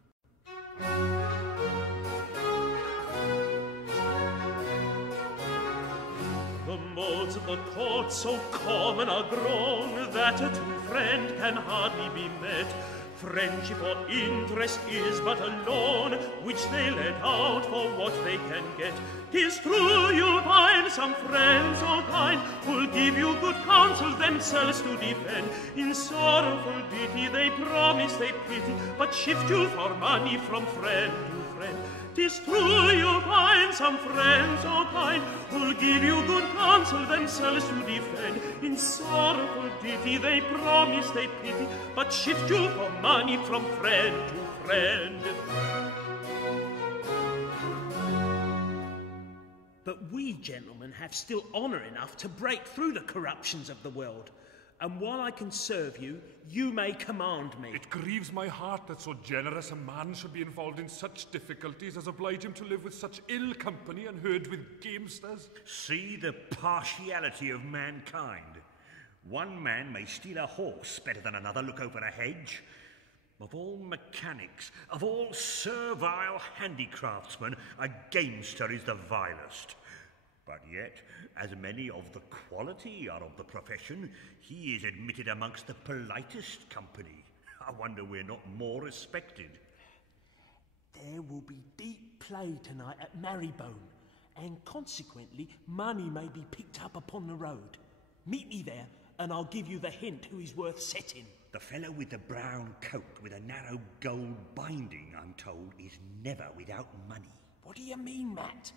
The modes of the court so common are grown that a true friend can hardly be met. Friendship or interest is but a loan which they let out for what they can get. 'Tis true you'll find some friends so kind who'll give you good counsel themselves to defend. In sorrowful ditty they promise they pity, but shift you for money from friend to friend. 'Tis true you'll find some friends so kind who'll give you good counsel themselves to defend. In sorrowful ditty they promise they pity, but shift you for money from friend to friend. But we, gentlemen, have still honour enough to break through the corruptions of the world. And while I can serve you, you may command me. It grieves my heart that so generous a man should be involved in such difficulties as oblige him to live with such ill company and herd with gamesters. See the partiality of mankind. One man may steal a horse better than another look over a hedge. Of all mechanics, of all servile handicraftsmen, a gamester is the vilest. But yet, as many of the quality are of the profession, he is admitted amongst the politest company. I wonder we're not more respected. There will be deep play tonight at Marybone, and consequently money may be picked up upon the road. Meet me there, and I'll give you the hint who is worth setting. The fellow with the brown coat with a narrow gold binding, I'm told, is never without money. What do you mean, Matt?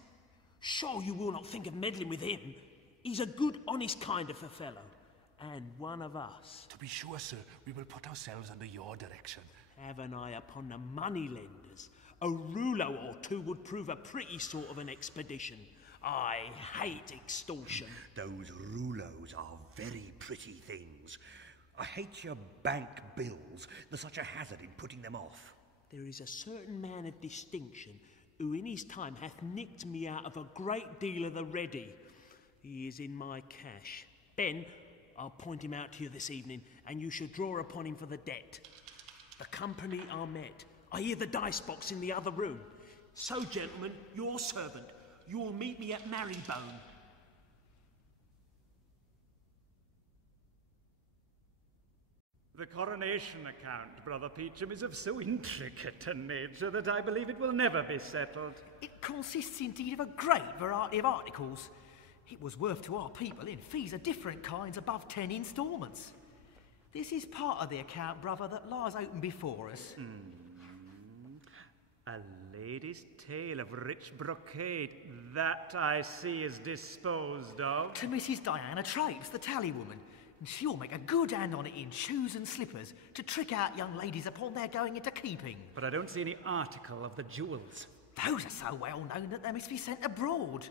Sure you will not think of meddling with him. He's a good, honest kind of a fellow, and one of us. To be sure, sir, we will put ourselves under your direction. Have an eye upon the moneylenders. A rouleau or two would prove a pretty sort of an expedition. I hate extortion. Those rouleaus are very pretty things. I hate your bank bills. There's such a hazard in putting them off. There is a certain man of distinction who in his time hath nicked me out of a great deal of the ready. He is in my cash. Ben, I'll point him out to you this evening, and you should draw upon him for the debt. The company are met. I hear the dice box in the other room. So, gentlemen, your servant. You'll meet me at Marybone. The coronation account, Brother Peachum, is of so intricate a nature that I believe it will never be settled. It consists indeed of a great variety of articles. It was worth to our people in fees of different kinds above 10 instalments. This is part of the account, brother, that lies open before us. A lady's tale of rich brocade, that I see is disposed of. To Mrs. Diana Trapes, the tally woman. And she'll make a good hand on it in shoes and slippers to trick out young ladies upon their going into keeping. But I don't see any article of the jewels. Those are so well known that they must be sent abroad.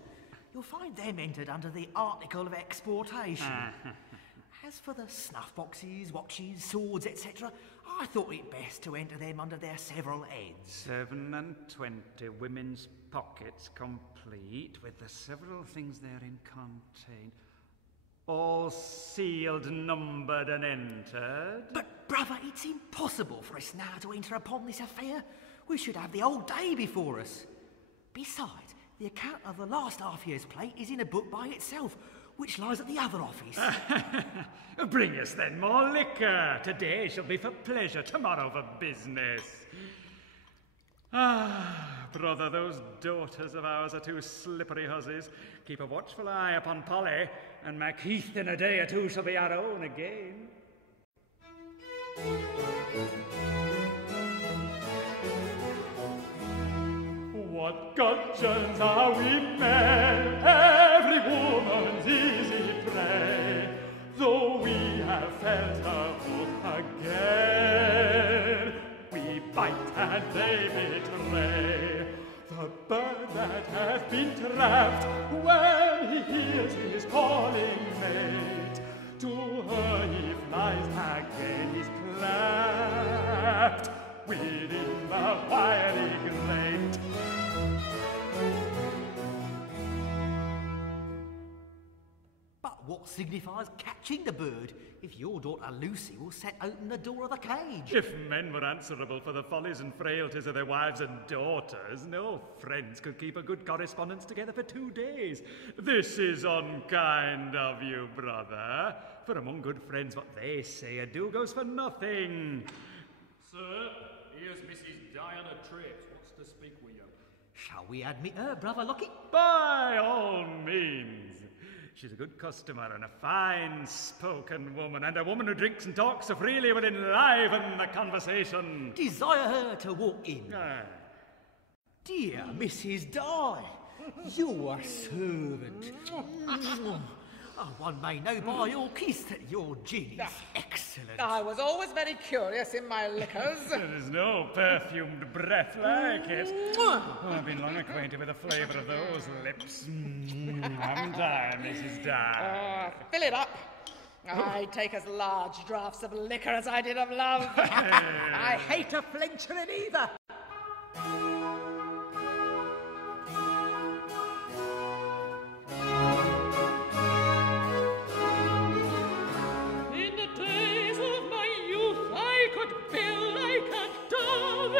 You'll find them entered under the article of exportation. As for the snuff boxes, watches, swords, etc., I thought it best to enter them under their several heads. 27 women's pockets complete, with the several things therein contained. All sealed, numbered, and entered. But, brother, it's impossible for us now to enter upon this affair. We should have the whole day before us. Besides, the account of the last half-year's plate is in a book by itself, which lies at the other office. Bring us then more liquor. Today shall be for pleasure, tomorrow for business. Brother, those daughters of ours are two slippery hussies. Keep a watchful eye upon Polly, and Macheath in a day or two shall be our own again. What gudgeons are we men, every woman's easy prey, though we have felt her hook again, we bite and they betray. The bird that hath been trapped, when he hears his calling mate, to her he flies, again he's clapped within the wiry grate. But what signifies catching the bird if your daughter Lucy will set open the door of the cage? If men were answerable for the follies and frailties of their wives and daughters, no friends could keep a good correspondence together for 2 days. This is unkind of you, brother. For among good friends, what they say ado goes for nothing. Sir, here's Mrs. Diana Trapes. Wants to speak with you. Shall we admit her, brother Lockit? By all means. She's a good customer and a fine-spoken woman, and a woman who drinks and talks so freely will enliven the conversation. Desire her to walk in. Dear Mrs. Di, your servant. One may know by your kiss that your gin is excellent. I was always very curious in my liquors. There's no perfumed breath like it. I've been long acquainted with the flavour of those lips. Haven't I, Mrs. Di? Fill it up. I take as large draughts of liquor as I did of love. I hate a flincher in either. In the days of my youth, I could bill like a dove.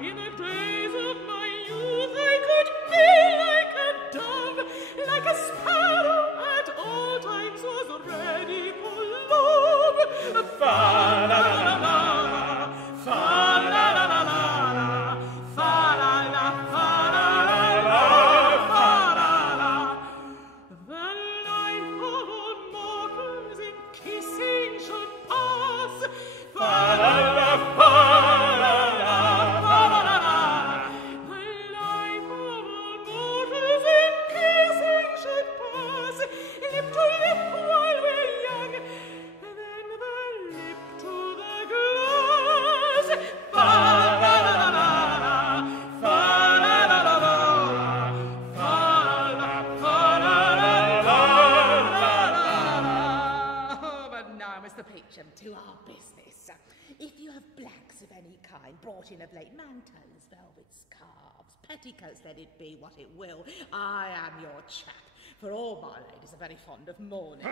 In the days of my youth, I could bill like a dove, like a sparrow at all times was ready for love. Fa-la-la-la-la, fa-la-la-la-la, fa-la-la, fa-la-la-la, fa-la-la. The life of all mortals in kissing should pass. Fa-la-la, fa-la-la, fa-la-la. The life of all mortals in kissing should pass. Lip to lip while we're young, then the lip to the glass. Fa-la-la-la-la, fa-la-la-la-la, fa-la, fa-la-la-la-la. Oh, but now, Mr. Peachum, to our business. If you have blacks of any kind brought in of late, mantles, velvet scarves, petticoats, let it be what it will, I am your chap. For all my ladies are very fond of mourning.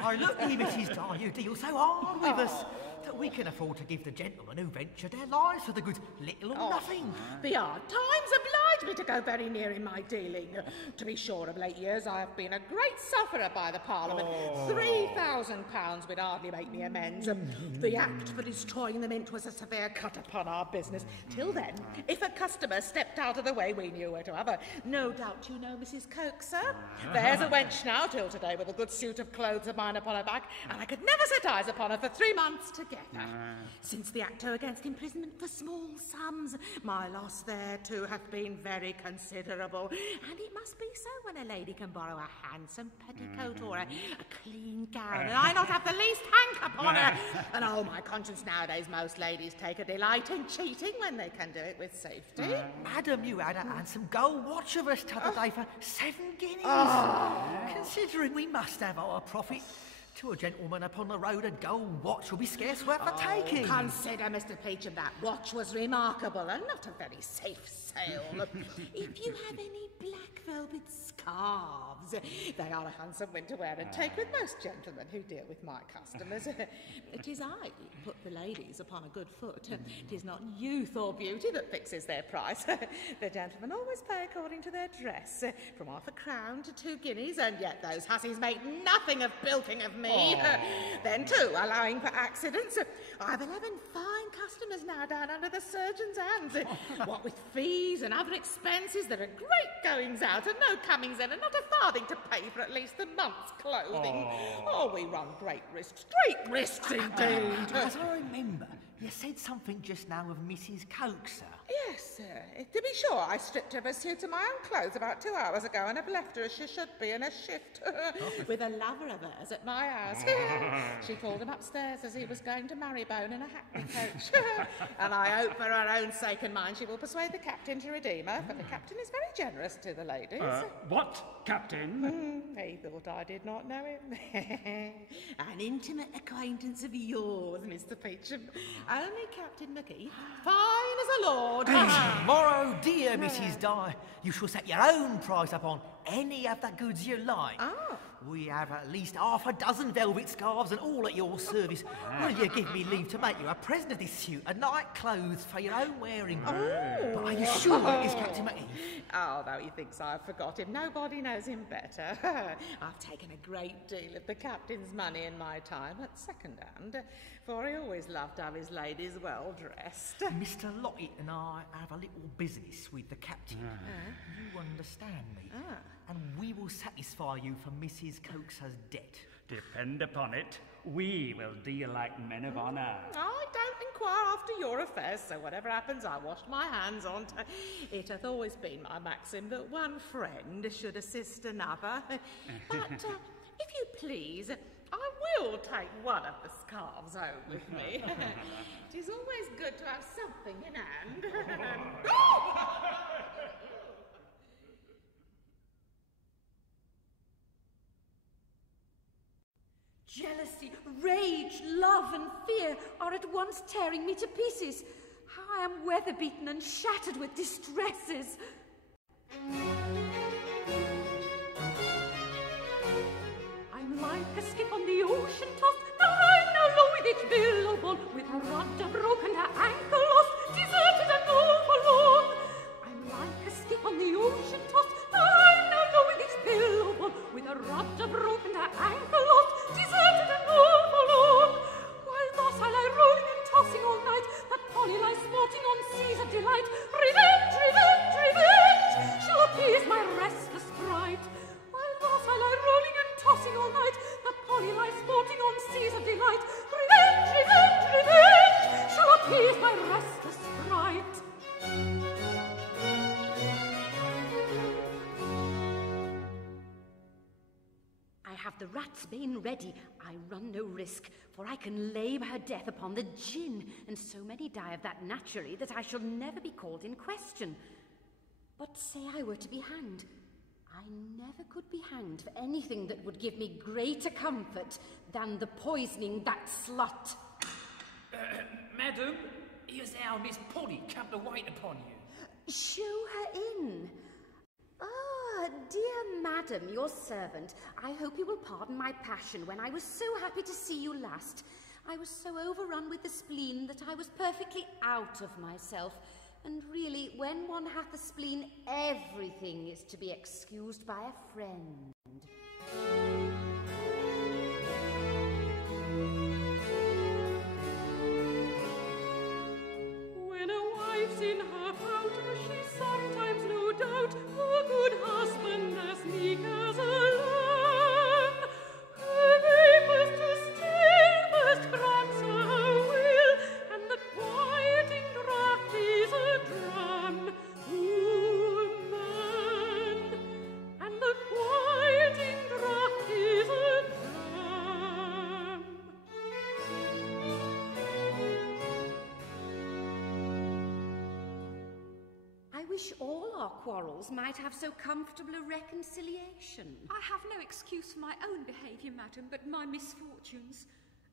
Why, look here, Mrs. Dye, you deal so hard with us that we can afford to give the gentlemen who venture their lives for the good little or nothing. The hard times oblige me to go very near in my dealing. To be sure, of late years I have been a great sufferer by the Parliament. £3,000 would hardly make me amends. The Act for destroying the mint was a severe cut upon our business. Till then, if a customer stepped out of the way, we knew where to have her. No doubt you know Mrs. Coaxer. There's a wench now till today with a good suit of clothes of mine upon her back, and I could never set eyes upon her for 3 months together. Since the Acto against imprisonment for small sums, my loss there too hath been very considerable, and it must be so when a lady can borrow a handsome petticoat or a clean gown, and I not have the least hank upon her. And oh, my conscience, nowadays most ladies take a delight in cheating when they can do it with safety. Madam, you had a handsome gold watch of us t'other day for 7 guineas. Considering we must have our profit, to a gentleman upon the road a gold watch will be scarce worth the taking. Consider, Mr. Peachum, that watch was remarkable and not a very safe sale. If you have any black velvet scarves, they are a handsome winter wear and take with most gentlemen who deal with my customers. It is I put the ladies upon a good foot. It is not youth or beauty that fixes their price. The gentlemen always pay according to their dress, from half a crown to 2 guineas, and yet those hussies make nothing of bilking of me. Then, too, allowing for accidents, I have 11 fine customers now down under the surgeon's hands. What with fees and other expenses, there are great goings out and no comings in, and not a farthing to pay for at least the month's clothing. Oh, we run great risks indeed. As I remember, you said something just now of Mrs. Coaxer. Yes, sir. To be sure, I stripped her of a suit of my own clothes about 2 hours ago and have left her as she should be in a shift with a lover of hers at my house. She called him upstairs as he was going to Marybone in a hackney coach. And I hope for her own sake and mine she will persuade the captain to redeem her, for the captain is very generous to the ladies. What captain? He thought I did not know him. An intimate acquaintance of yours, Mr. Peachum. Only Captain Macheath, fine as a lord. Tomorrow, dear Mrs. Dye, you shall set your own price upon any of the goods you like. We have at least half a dozen velvet scarves and all at your service. Will you give me leave to make you a present of this suit and night clothes for your own wearing? But are you sure it is Captain Macheath? Oh, though he thinks I've forgotten, nobody knows him better. I've taken a great deal of the captain's money in my time at second hand, for he always loved to have his ladies well dressed. Mr. Lockit and I have a little business with the captain. You understand me? And we will satisfy you for Mrs. Coaxer's debt. Depend upon it, we will deal like men of honour. I don't inquire after your affairs, so whatever happens, I wash my hands on. It hath always been my maxim that one friend should assist another. But, if you please, I will take one of the scarves home with me. It is always good to have something in hand. Jealousy, rage, love and fear are at once tearing me to pieces. How I am weather-beaten and shattered with distresses. I'm like a skip on the ocean tossed, now high, now low with each billow ball, with her rudder broken, her ankle lost, deserted and all forlorn. I'm like a skip on the ocean tossed, now high, now low with each billow ball, with her rudder broken, her ankle lost, deserted and all forlorn. While thus I lie rolling and tossing all night, that Polly lies sporting on seas of delight. Revenge, revenge, revenge shall appease my restless pride. While thus I lie rolling and tossing all night, that Polly lies sporting on seas of delight. Revenge, revenge, revenge shall appease my restless pride. I have the rat's bane ready. I run no risk, for I can lay her death upon the gin, and so many die of that naturally that I shall never be called in question. But say I were to be hanged, I never could be hanged for anything that would give me greater comfort than the poisoning that slut. Madam, here's our Miss Polly come to wait upon you. Show her in. Ah, dear madam, your servant, I hope you will pardon my passion when I was so happy to see you last. I was so overrun with the spleen that I was perfectly out of myself. And really, when one hath a spleen, everything is to be excused by a friend. When a wife's in her powder, she sometimes, no doubt, a good husband as meek as a lamb. Her vapours to still first grants her will, and the quieting draught is a dram. Woman, and the quieting draught is a dram. I wish all our quarrels might have so comfortable a reconciliation. I have no excuse for my own behaviour, madam, but my misfortunes.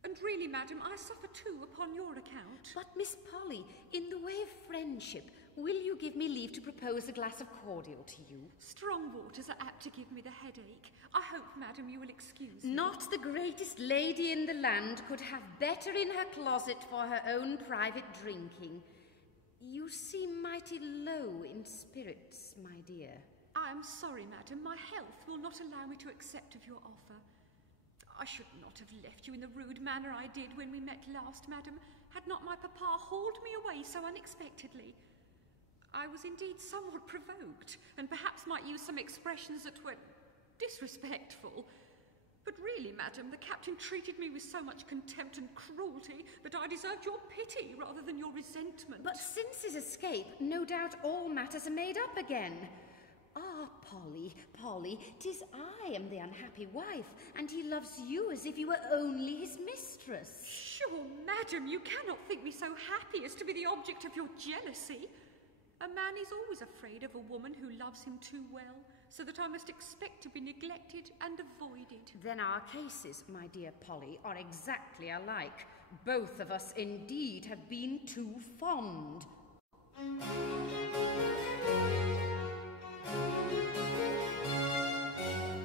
And really, madam, I suffer too upon your account. But, Miss Polly, in the way of friendship, will you give me leave to propose a glass of cordial to you? Strong waters are apt to give me the headache. I hope, madam, you will excuse me. Not the greatest lady in the land could have better in her closet for her own private drinking. You seem mighty low in spirits, my dear. I am sorry, madam. My health will not allow me to accept of your offer. I should not have left you in the rude manner I did when we met last, madam, had not my papa hauled me away so unexpectedly. I was indeed somewhat provoked, and perhaps might use some expressions that were disrespectful. But really, madam, the captain treated me with so much contempt and cruelty that I deserved your pity rather than your resentment. But since his escape, no doubt all matters are made up again. Ah, Polly, 'tis I am the unhappy wife, and he loves you as if you were only his mistress. Sure, madam, you cannot think me so happy as to be the object of your jealousy. A man is always afraid of a woman who loves him too well, so that I must expect to be neglected and avoided. Then our cases, my dear Polly, are exactly alike. Both of us indeed have been too fond.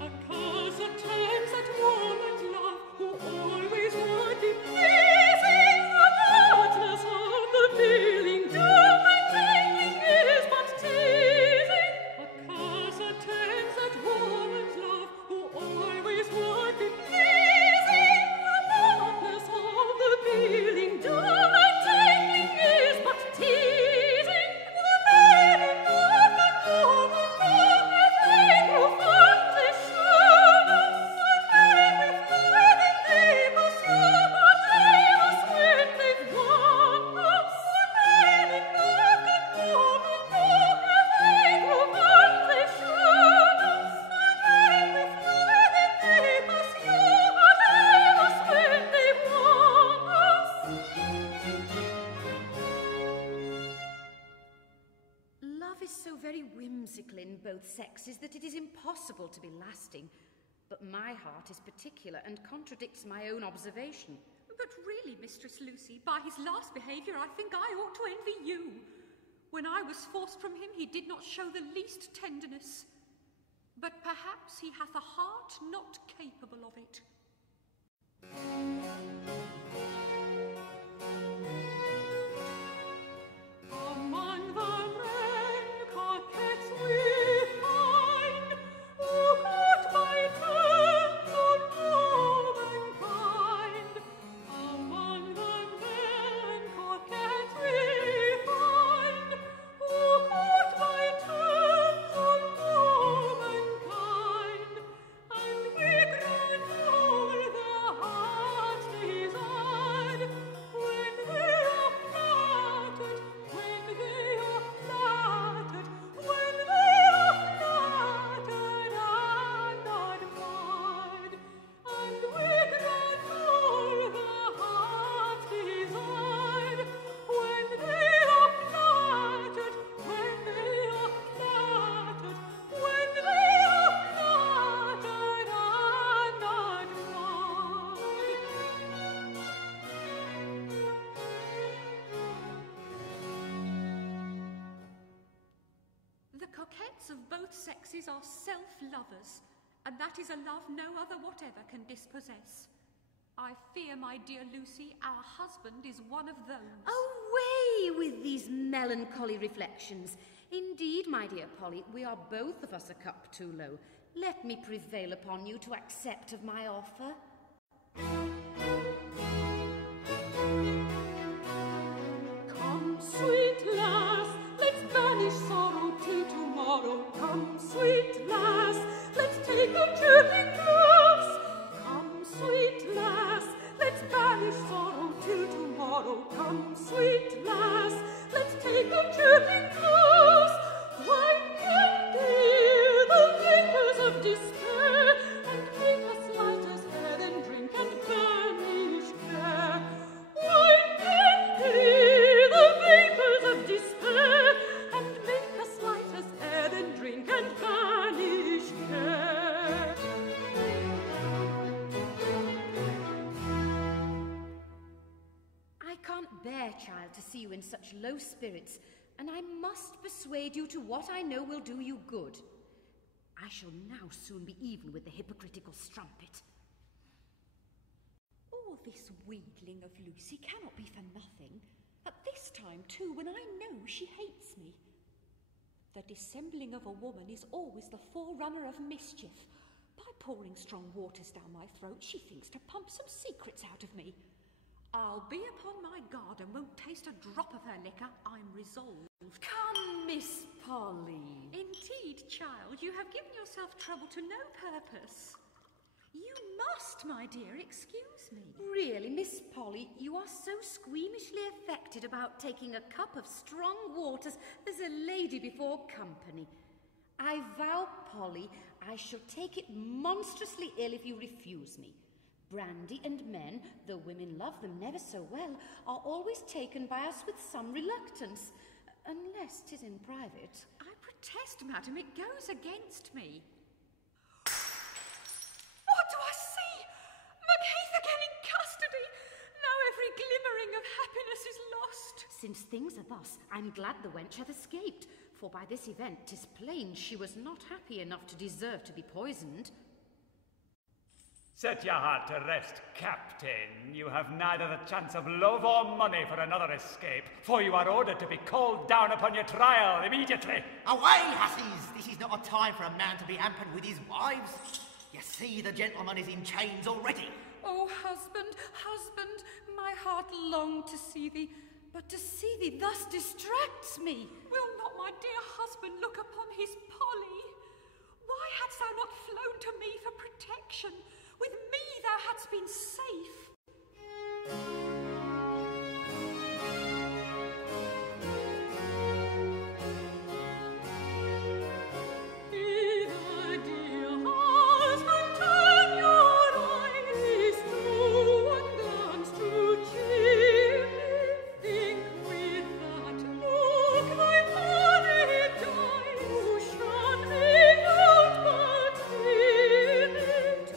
A cause of times that woman's love, who always would be pleasing, regardless of the feeling, dumb and taking is but teasing. A cause of times that woman's love, who always would be pleasing, regardless of the feeling, dumb and taking is but teasing. The very love that woman wrong as they grow fond, they should not fade with flooding they pursue, but they must win they've won. The very love that woman wrong as they grow fond, they should not fade with flooding they pursue, but they must win they've won. Love is so very whimsical in both sexes that it is impossible to be lasting. but my heart is particular and contradicts my own observation. But really, Mistress Lucy, by his last behaviour, I think I ought to envy you. When I was forced from him, he did not show the least tenderness. But perhaps he hath a heart not capable of it. Among the men coquettes we find, who court by turns on womankind. Among the men coquettes we find, who court by turns on womankind, and we grant all their hearts desired, when they are flattered, when they are flattered, when they are flattered and admired, and we grant all their hearts desired, when they are flattered, when they are flattered, when they are flattered and admired. The coquettes of both sexes are self-lovers, and that is a love no other whatever can dispossess. I fear, my dear Lucy, our husband is one of those. Away with these melancholy reflections. Indeed, my dear Polly, we are both of us a cup too low. Let me prevail upon you to accept of my offer. Come, sweet lass, let's banish sorrow till tomorrow. Come, sweet lass, let's take a chirping glass. Come, sweet lass, let's banish sorrow till tomorrow. Come, sweet lass, let's take a chirping glass. Wine can clear the vapours of despair, and make us light as air, then drink and banish care. Wine can clear the vapours of despair, and make us light as air, then drink and banish care. I can't bear, child, to see you in such low spirits, and I must persuade you to what I know will do you good. I shall now soon be even with the hypocritical strumpet. All this wheedling of Lucy cannot be for nothing. At this time, too, when I know she hates me. The dissembling of a woman is always the forerunner of mischief. By pouring strong waters down my throat, she thinks to pump some secrets out of me. I'll be upon my guard and won't taste a drop of her liquor, I'm resolved. Come, Miss Polly. Indeed, child, you have given yourself trouble to no purpose. You must, my dear, excuse me. Really, Miss Polly, you are so squeamishly affected about taking a cup of strong waters as a lady before company. I vow, Polly, I shall take it monstrously ill if you refuse me. Brandy and men, though women love them never so well, are always taken by us with some reluctance, unless 'tis in private. I protest, madam, it goes against me. What do I see? Macheath again in custody. Now every glimmering of happiness is lost. Since things are thus, I'm glad the wench hath escaped, for by this event 'tis plain she was not happy enough to deserve to be poisoned. Set your heart to rest, Captain. You have neither the chance of love or money for another escape, for you are ordered to be called down upon your trial immediately. Away, hussies! This is not a time for a man to be hampered with his wives. You see, the gentleman is in chains already. Oh, husband, husband, my heart longed to see thee, but to see thee thus distracts me. Will not my dear husband look upon his Polly? Why hadst thou not flown to me for protection? With me thou hadst been safe. Either, dear husband, turn your eyes through and glance to cheer me. Think with that look thy body dies, who shun me not but hear me.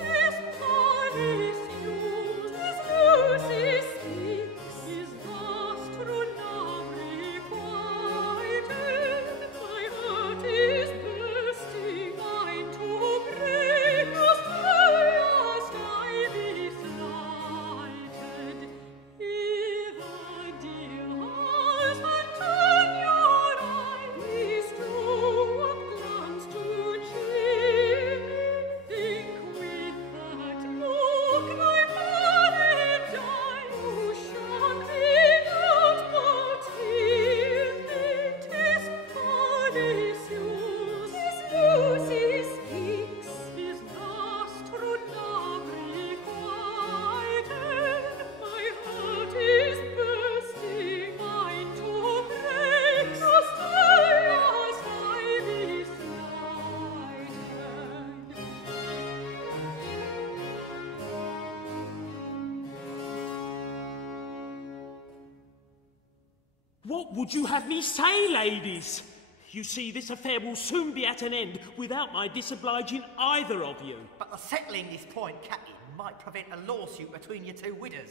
What would you have me say, ladies? You see, this affair will soon be at an end without my disobliging either of you. But the settling this point, Captain, might prevent a lawsuit between your two widows.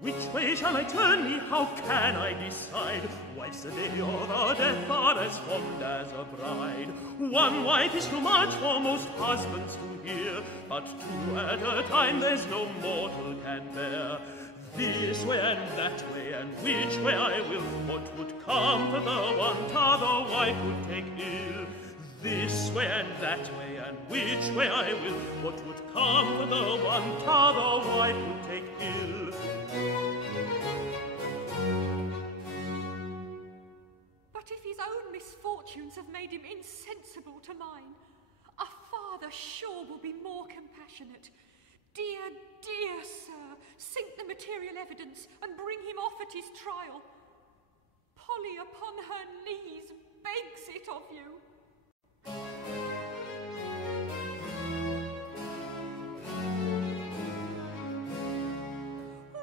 Which way shall I turn me? How can I decide? Wife's the day or the death are as fond as a bride. One wife is too much for most husbands to hear, but two at a time there's no mortal can bear. This way and that way, and which way I will, what would come to the one, t'other wife would take ill. This way and that way, and which way I will, what would come to the one, t'other wife would take ill. But if his own misfortunes have made him insensible to mine, a father sure will be more compassionate. Dear, dear sir, sink the material evidence and bring him off at his trial. Polly upon her knees begs it of you.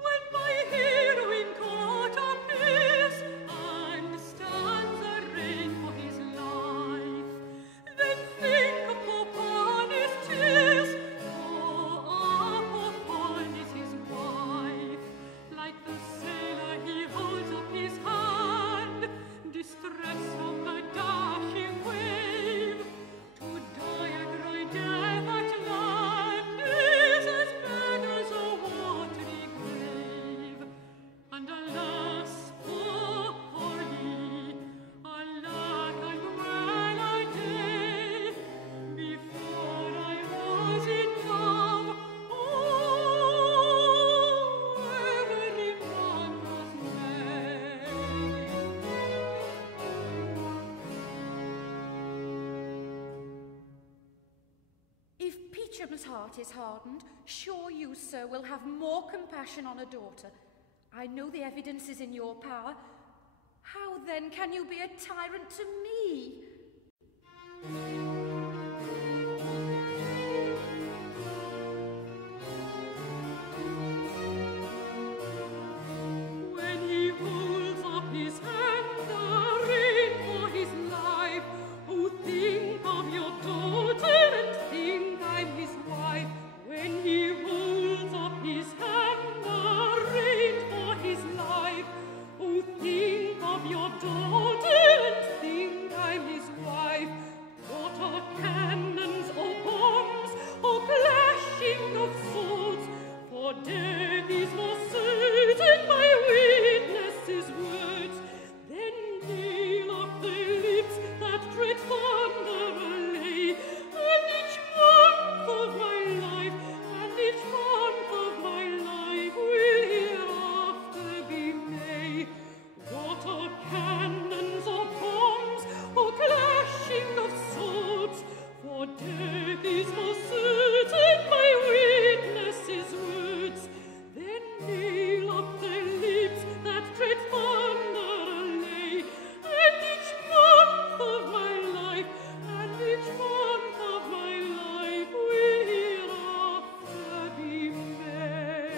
When my hero in court appears and stands arraigned for his life, then think of poor Polly's tears, for our poor Polly is his wife. Like the sailor he holds up his hand, distress on the dashing wave. To die a great death at land is as bad as a watery grave. And alas, poor Polly, alack, and well a day, before I was in love, every man was made. If Peachum's heart is hardened, sure you, sir, will have more compassion on a daughter. I know the evidence is in your power. How then can you be a tyrant to me? When he holds up his hand, arraigned for his life, oh, think of your daughter and think I'm his wife. When he holds up his hand, arraigned for his life, oh, think of your daughter and think I'm his wife. What are cannons or bombs or clashing of swords? For death is more certain by witnesses' words. Then nail up the lips that dread thunder allay, and each month of my life, and each month of my life will hereafter be May. What are cannons or bombs or clashing of swords? For death is more certain by witnesses' words. Then nail up the lips that dread thunder allay, and each month of my life, and each month of my life will hereafter be May.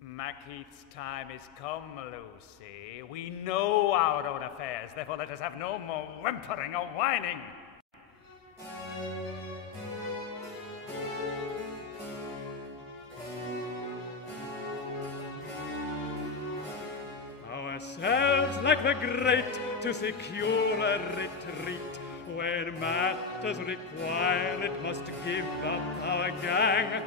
Macheath's time is come, Lucy. We know our own affairs, therefore let us have no more whimpering or whining. Ourselves like the great to secure a retreat. When matters require it must give up our gang.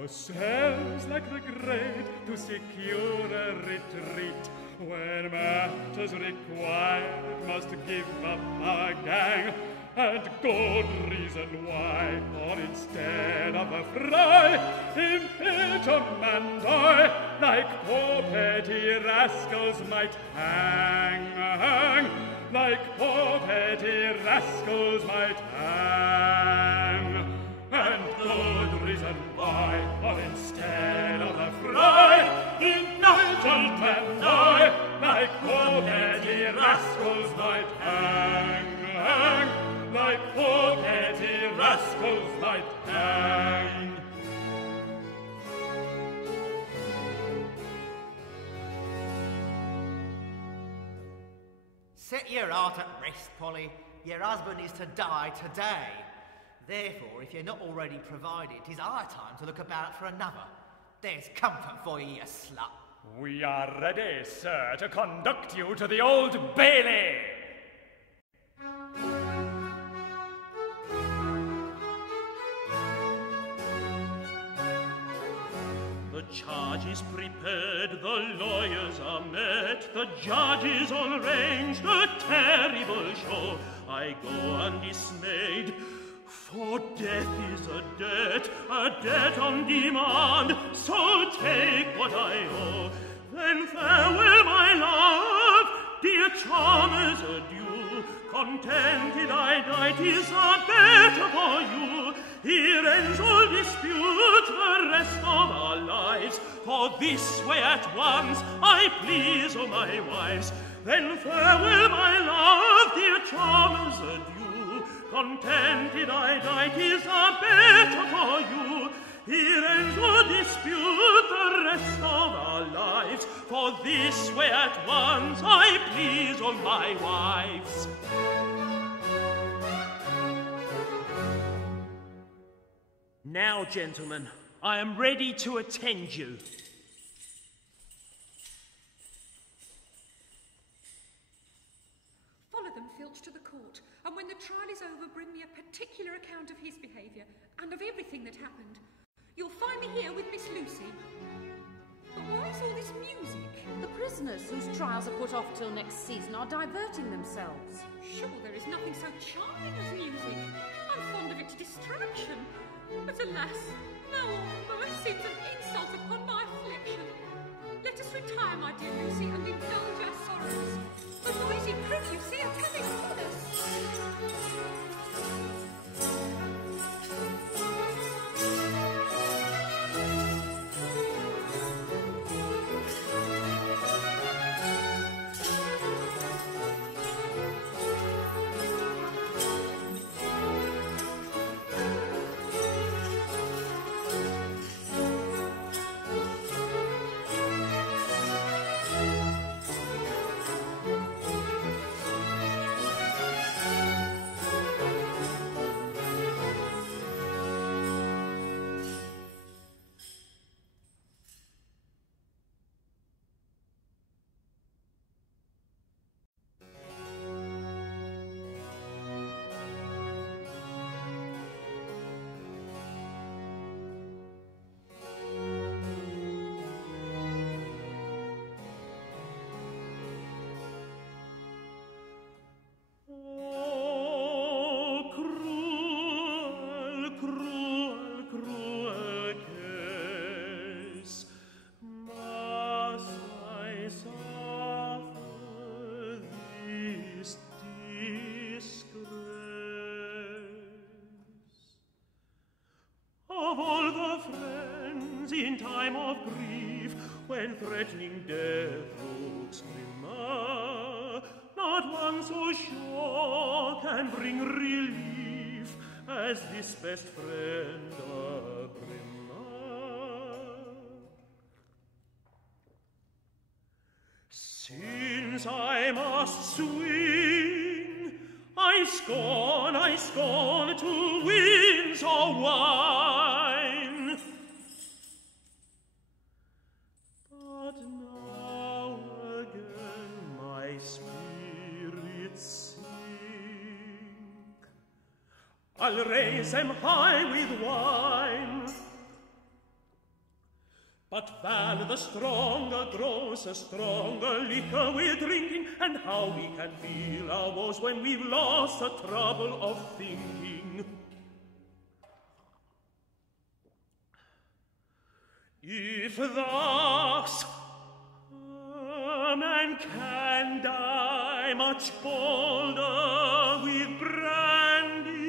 Ourselves like the great to secure a retreat. When matters require it must give up our gang. And good reason why, for instead of a fry, in Peachum and I, like poor petty rascals might hang, like poor petty rascals might hang. And good reason why, for instead of a fry, in Peachum and I, Set your heart at rest, Polly. Your husband is to die today. Therefore, if you're not already provided, 'tis high time to look about for another. There's comfort for you, you slut. We are ready, sir, to conduct you to the Old Bailey. The charge is prepared, the lawyers are met, the judges all ranged, a terrible show. I go undismayed, for death is a debt on demand, so take what I owe. Then farewell, my love, dear charmers, adieu. Contented I die, 'tis a better for you. Here ends all dispute, the rest of our lives. For this way at once I please, O my wives. Then farewell, my love, dear charmers, adieu. Contented I die, 'tis a better for you. Here ends all dispute, the rest of our lives. For this way at once I please, O my wives. Now, gentlemen, I am ready to attend you. Follow them, Filch, to the court, and when the trial is over, bring me a particular account of his behaviour and of everything that happened. You'll find me here with Miss Lucy. But why is all this music? The prisoners whose trials are put off till next season are diverting themselves. Sure, there is nothing so charming as music. I'm fond of its distraction. But alas, now all mirth seems an insult upon my affliction. Let us retire, my dear Lucy, and indulge our sorrows. The noisy crew, you see, are coming on us. When threatening death looks grimmer, not one so sure can bring relief as this best friend a brimmer. Since I must swing, I scorn to win so wine. But now again my spirits sink. I'll raise them high with wine. But Val the stronger grows a stronger liquor we're drinking, and how we can feel our woes when we've lost the trouble of thinking. If thus a man can die much bolder with brandy,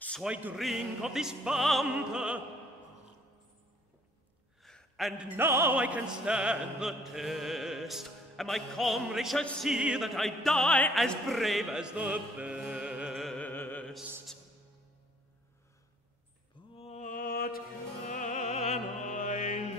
so I drink of this bumper, and now I can stand the test, and my comrades shall see that I die as brave as the best. But can I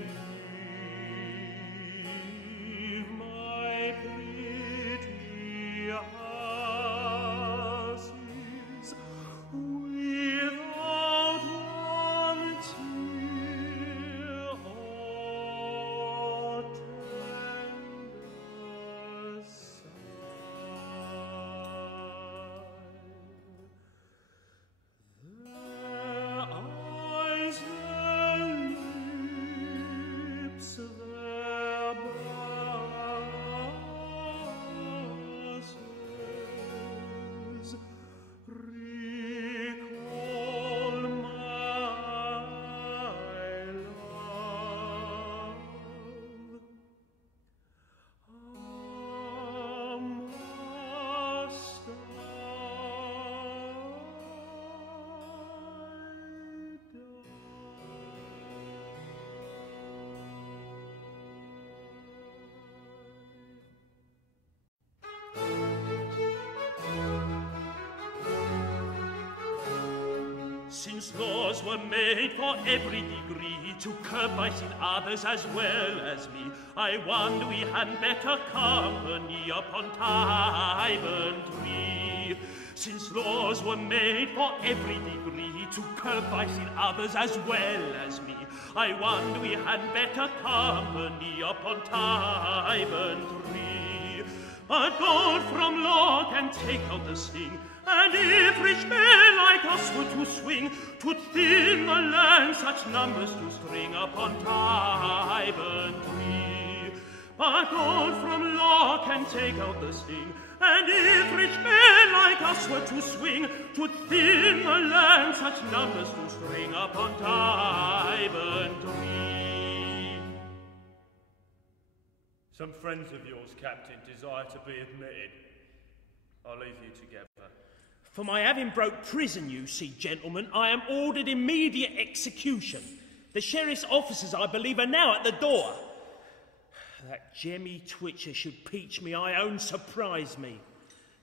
Since laws were made for every degree to curb vice in others as well as me, I wonder we had better company upon Tyburn Tree. Since laws were made for every degree to curb vice in others as well as me, I wonder we had better company upon Tyburn Tree. A gold from law can take out the sting, and if rich men like us were to swing, 'twould thin the land such numbers to string upon Tyburn Tree. A gold from law can take out the sting, and if rich men like us were to swing, 'twould thin the land such numbers to string upon Tyburn Tree. Some friends of yours, Captain, desire to be admitted. I'll leave you together. For my having broke prison, you see, gentlemen, I am ordered immediate execution. The sheriff's officers, I believe, are now at the door. That Jemmy Twitcher should peach me, I own, surprise me.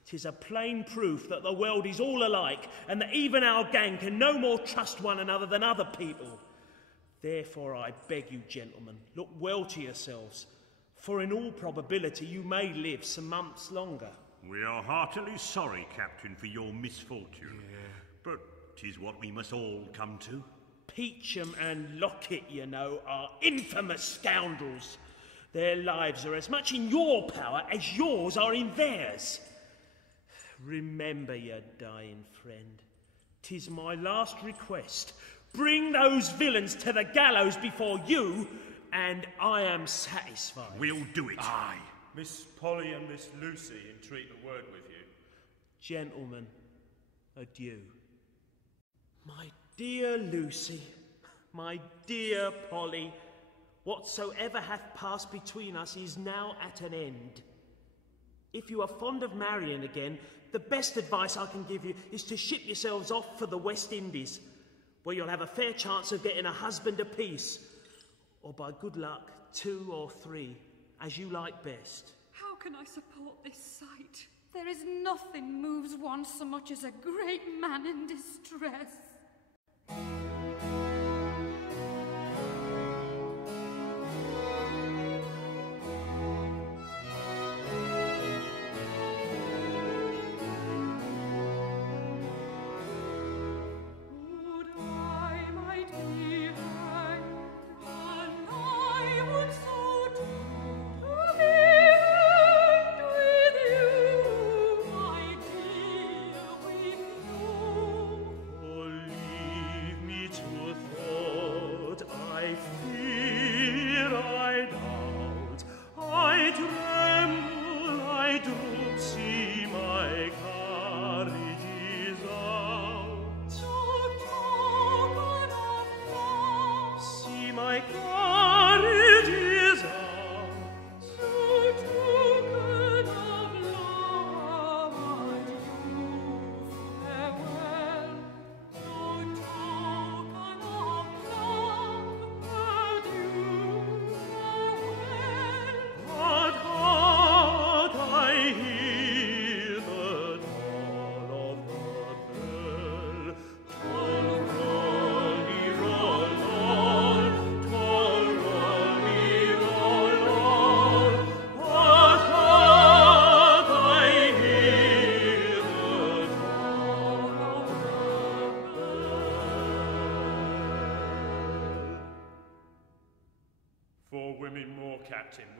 'Tis a plain proof that the world is all alike, and that even our gang can no more trust one another than other people. Therefore, I beg you, gentlemen, look well to yourselves, for in all probability you may live some months longer. We are heartily sorry, Captain, for your misfortune. But 'tis what we must all come to. Peachum and Lockit, you know, are infamous scoundrels. Their lives are as much in your power as yours are in theirs. Remember your dying friend. 'Tis my last request. Bring those villains to the gallows before you, and I am satisfied. We'll do it. Aye. Miss Polly and Miss Lucy entreat a word with you. Gentlemen, adieu. My dear Lucy, my dear Polly, whatsoever hath passed between us is now at an end. If you are fond of marrying again, the best advice I can give you is to ship yourselves off for the West Indies, where you'll have a fair chance of getting a husband apiece, or by good luck, 2 or 3, as you like best. How can I support this sight? There is nothing moves one so much as a great man in distress.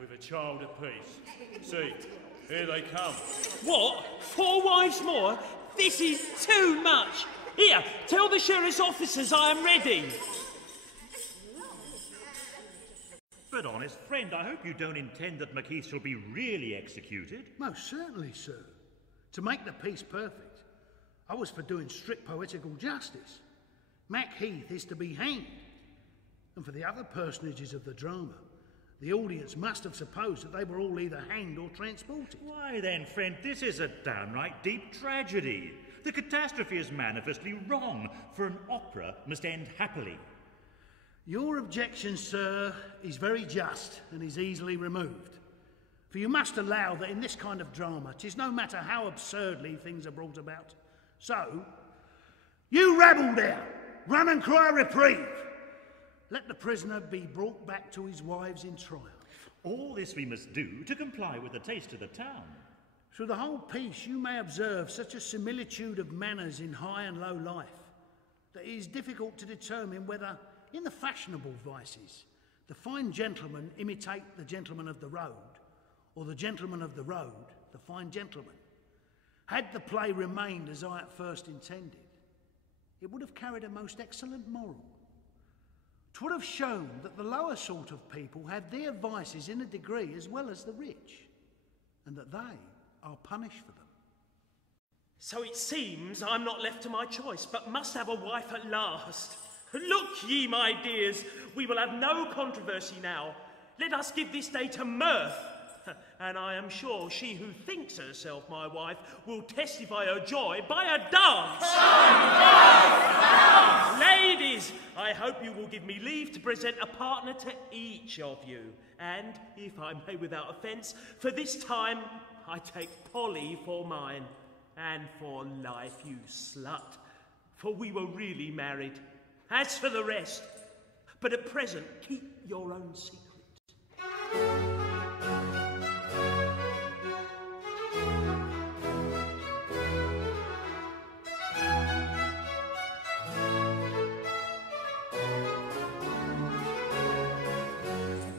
With a child apiece. See, here they come. What? 4 wives more? This is too much. Here, tell the sheriff's officers I am ready. But, honest friend, I hope you don't intend that Macheath shall be really executed. Most certainly, sir. To make the piece perfect, I was for doing strict poetical justice. Macheath is to be hanged. And for the other personages of the drama, the audience must have supposed that they were all either hanged or transported. Why then, friend, this is a downright deep tragedy. The catastrophe is manifestly wrong, for an opera must end happily. Your objection, sir, is very just and is easily removed. For you must allow that in this kind of drama, 'tis no matter how absurdly things are brought about. So, you rabble there! Run and cry reprieve! Let the prisoner be brought back to his wives in triumph. All this we must do to comply with the taste of the town. Through the whole piece you may observe such a similitude of manners in high and low life that it is difficult to determine whether, in the fashionable vices, the fine gentlemen imitate the gentleman of the road, or the gentleman of the road the fine gentleman. Had the play remained as I at first intended, it would have carried a most excellent moral. 'Twould have shown that the lower sort of people have their vices in a degree as well as the rich, and that they are punished for them. So it seems I'm not left to my choice, but must have a wife at last. Look ye, my dears, we will have no controversy now. Let us give this day to mirth. And I am sure she who thinks herself my wife will testify her joy by a dance. Ladies, I hope you will give me leave to present a partner to each of you. And, if I may without offence, for this time I take Polly for mine. And for life, you slut, for we were really married. As for the rest, but at present, keep your own secret.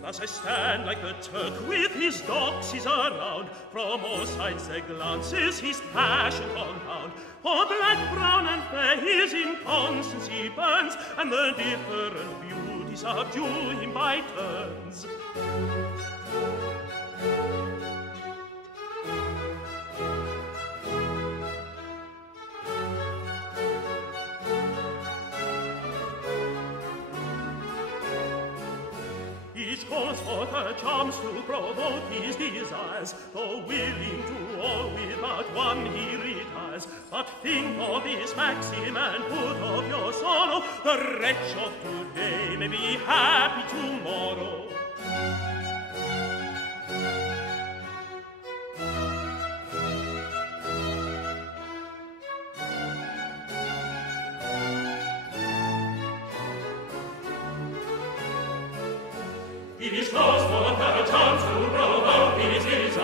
As I stand like a Turk with his doxies around, from all sides their glances his passion compound. For black, brown, and fair his inconstancy burns, and the different beauties subdue him by turns. Each calls forth her charms to provoke his desires, though willing to all with but one he retires. But think of his maxim and put off your sorrow, the wretch of today may be happy tomorrow. It is cause for her charms to provoke his desires.